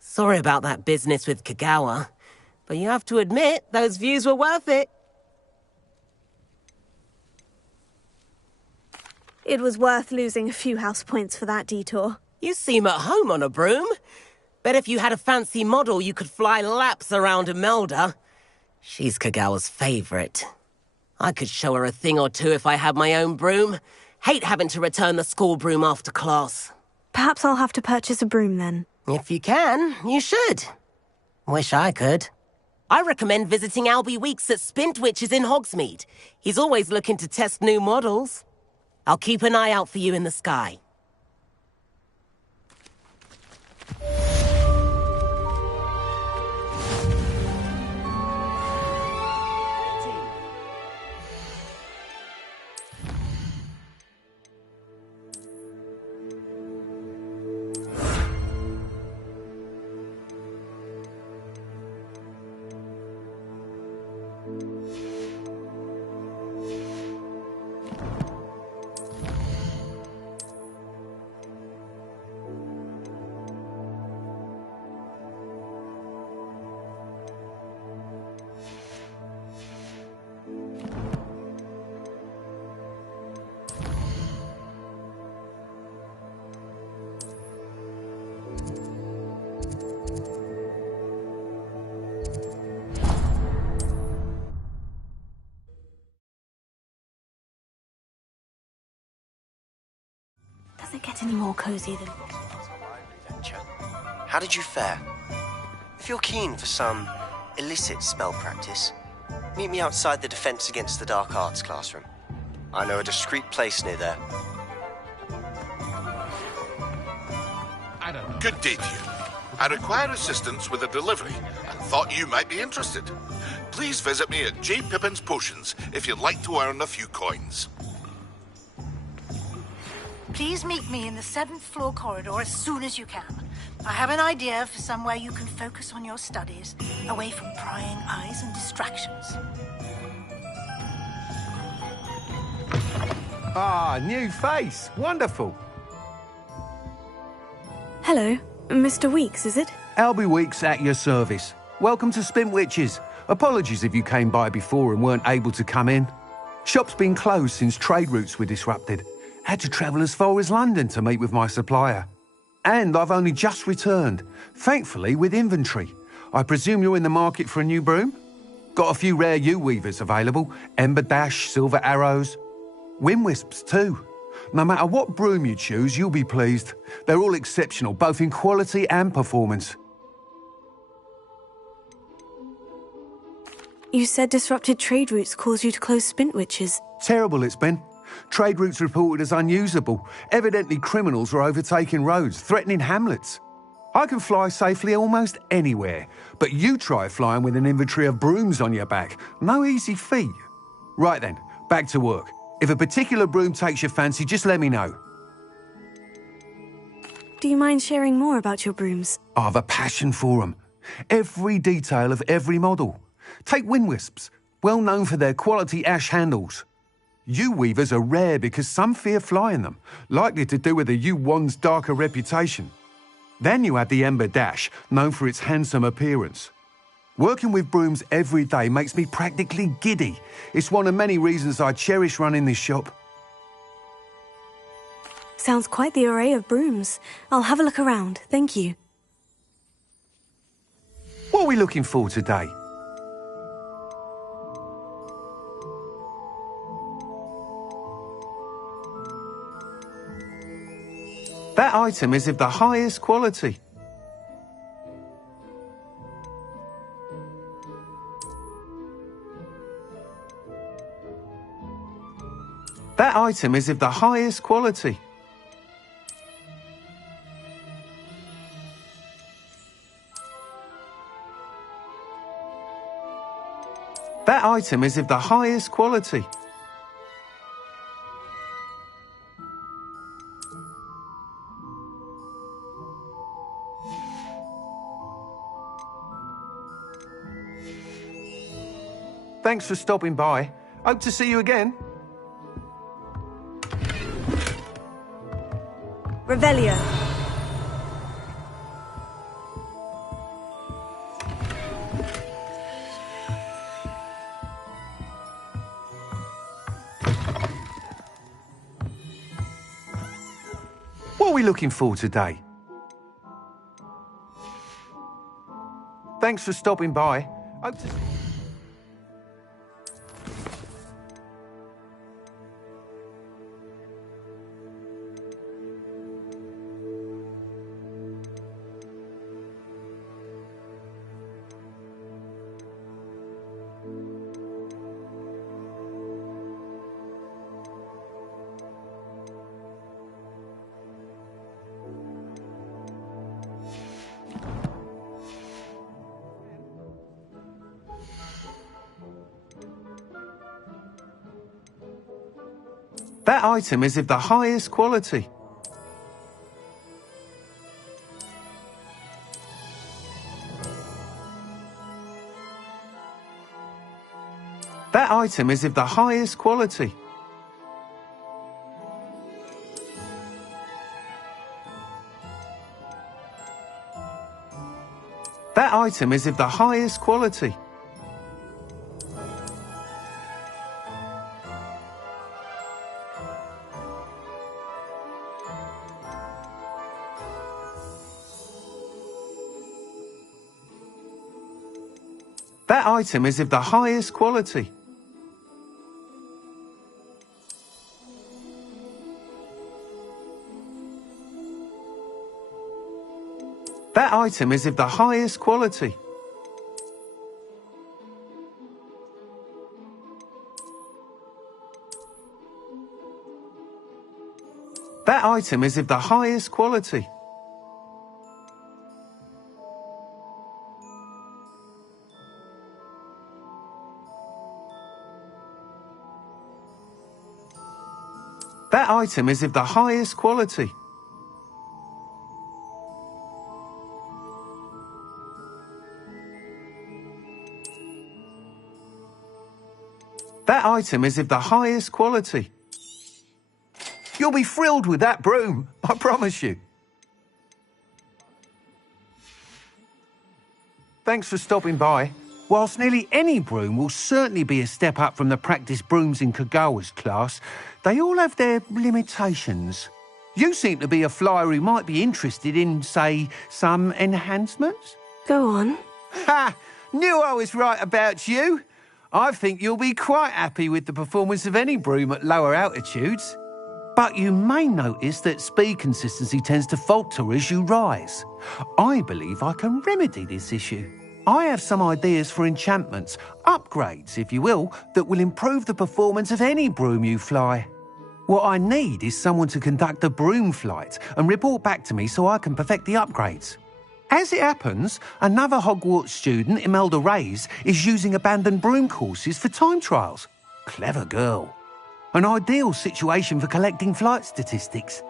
Sorry about that business with Kagawa, but you have to admit, those views were worth it. It was worth losing a few house points for that detour. You seem at home on a broom. Bet if you had a fancy model, you could fly laps around Imelda. She's Kagawa's favorite. I could show her a thing or two if I had my own broom. Hate having to return the school broom after class. Perhaps I'll have to purchase a broom then. If you can, you should. Wish I could. I recommend visiting Albie Weeks at Spintwitches in Hogsmeade. He's always looking to test new models. I'll keep an eye out for you in the sky. Doesn't get any more cozy than... How did you fare? If you're keen for some illicit spell practice, meet me outside the Defense Against the Dark Arts classroom. I know a discreet place near there. Good day to you. I require assistance with a delivery and thought you might be interested. Please visit me at J. Pippin's Potions if you'd like to earn a few coins. Please meet me in the 7th floor corridor as soon as you can. I have an idea for somewhere you can focus on your studies, away from prying eyes and distractions. Ah, new face. Wonderful. Hello, Mr. Weeks, is it? Albie Weeks at your service. Welcome to Spintwitches. Apologies if you came by before and weren't able to come in. Shop's been closed since trade routes were disrupted. Had to travel as far as London to meet with my supplier. And I've only just returned, thankfully with inventory. I presume you're in the market for a new broom? Got a few rare U-weavers available, Ember Dash, Silver Arrows, Wind Wisps too. No matter what broom you choose, you'll be pleased. They're all exceptional, both in quality and performance. You said disrupted trade routes caused you to close Spintwitches. Terrible it's been. Trade routes reported as unusable. Evidently criminals were overtaking roads, threatening hamlets. I can fly safely almost anywhere, but you try flying with an inventory of brooms on your back. No easy feat. Right then, back to work. If a particular broom takes your fancy, just let me know. Do you mind sharing more about your brooms? I've a passion for them. Every detail of every model. Take wind wisps, well known for their quality ash handles. Yew weavers are rare because some fear flying them, likely to do with the yew wand's darker reputation. Then you have the Ember Dash, known for its handsome appearance. Working with brooms every day makes me practically giddy. It's one of many reasons I cherish running this shop. Sounds quite the array of brooms. I'll have a look around, thank you. What are we looking for today? That item is of the highest quality. That item is of the highest quality. That item is of the highest quality. Thanks for stopping by. Hope to see you again. Revelio. What are we looking for today? Thanks for stopping by. Hope to... That item is of the highest quality. That item is of the highest quality. That item is of the highest quality. That item is of the highest quality. That item is of the highest quality. That item is of the highest quality. That item is of the highest quality. That item is of the highest quality. You'll be thrilled with that broom, I promise you. Thanks for stopping by. Whilst nearly any broom will certainly be a step up from the practice brooms in Kagawa's class, they all have their limitations. You seem to be a flyer who might be interested in, say, some enhancements? Go on. Ha! Knew I was right about you. I think you'll be quite happy with the performance of any broom at lower altitudes. But you may notice that speed consistency tends to falter as you rise. I believe I can remedy this issue. I have some ideas for enchantments, upgrades, if you will, that will improve the performance of any broom you fly. What I need is someone to conduct a broom flight and report back to me so I can perfect the upgrades. As it happens, another Hogwarts student, Imelda Reyes, is using abandoned broom courses for time trials. Clever girl. An ideal situation for collecting flight statistics.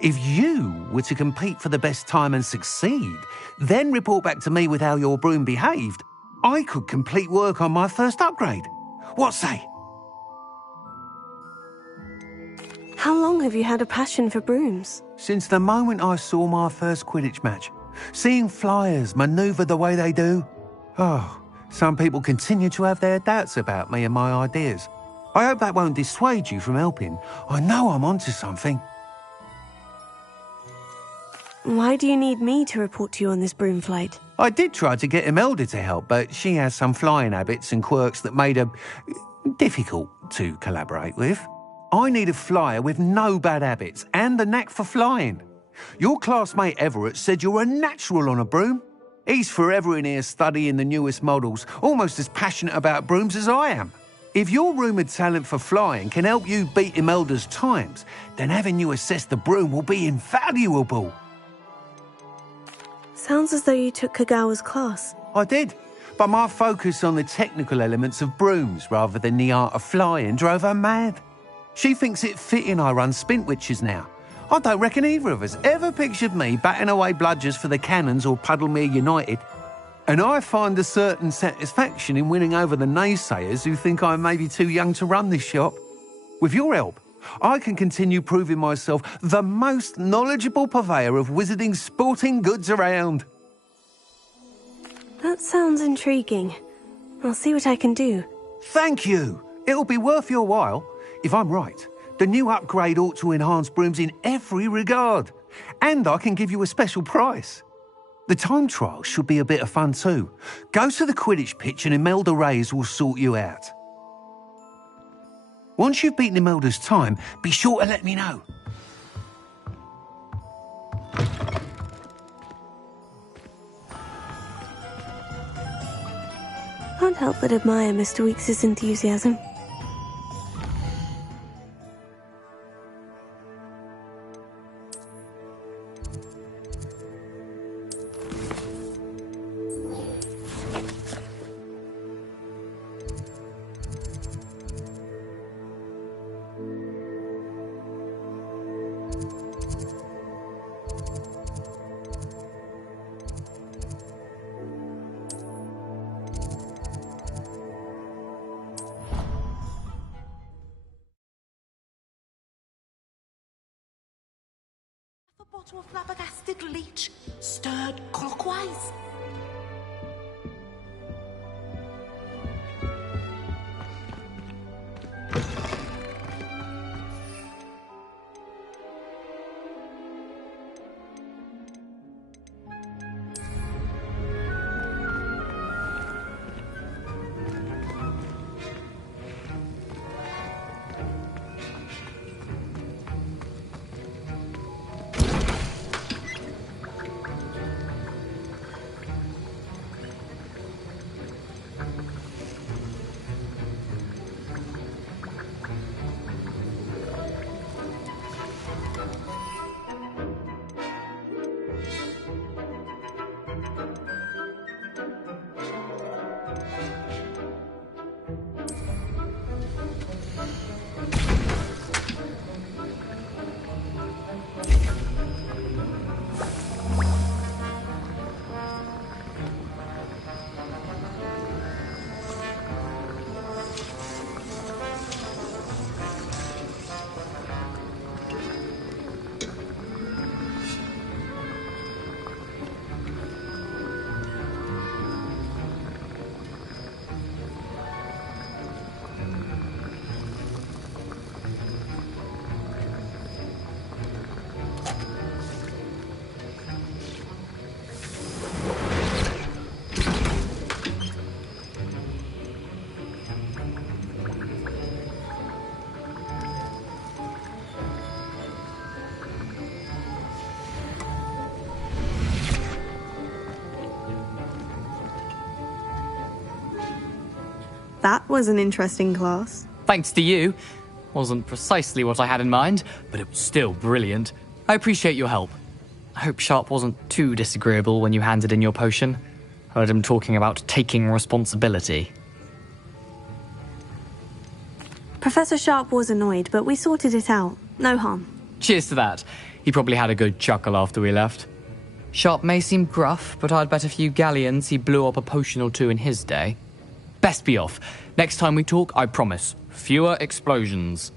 If you were to compete for the best time and succeed, then report back to me with how your broom behaved, I could complete work on my first upgrade. What say? How long have you had a passion for brooms? Since the moment I saw my first Quidditch match. Seeing flyers manoeuvre the way they do. Oh, some people continue to have their doubts about me and my ideas. I hope that won't dissuade you from helping. I know I'm onto something. Why do you need me to report to you on this broom flight? I did try to get Imelda to help, but she has some flying habits and quirks that made her difficult to collaborate with. I need a flyer with no bad habits and the knack for flying. Your classmate Everett said you're a natural on a broom. He's forever in here studying the newest models, almost as passionate about brooms as I am. If your rumoured talent for flying can help you beat Imelda's times, then having you assess the broom will be invaluable. Sounds as though you took Kagawa's class. I did, but my focus on the technical elements of brooms rather than the art of flying drove her mad. She thinks it fitting I run Spintwitches now. I don't reckon either of us ever pictured me batting away bludgers for the Cannons or Puddlemere United. And I find a certain satisfaction in winning over the naysayers who think I may be too young to run this shop. With your help, I can continue proving myself the most knowledgeable purveyor of wizarding sporting goods around. That sounds intriguing. I'll see what I can do. Thank you. It'll be worth your while. If I'm right, the new upgrade ought to enhance brooms in every regard. And I can give you a special price. The time trial should be a bit of fun too. Go to the Quidditch pitch and Imelda Reyes will sort you out. Once you've beaten Imelda's time, be sure to let me know. Can't help but admire Mr. Weekes' enthusiasm. To a flabbergasted leech, stirred clockwise. That was an interesting class. Thanks to you. Wasn't precisely what I had in mind, but it was still brilliant. I appreciate your help. I hope Sharp wasn't too disagreeable when you handed in your potion. Heard him talking about taking responsibility. Professor Sharp was annoyed, but we sorted it out. No harm. Cheers to that. He probably had a good chuckle after we left. Sharp may seem gruff, but I'd bet a few galleons he blew up a potion or two in his day. Best be off. Next time we talk, I promise, fewer explosions.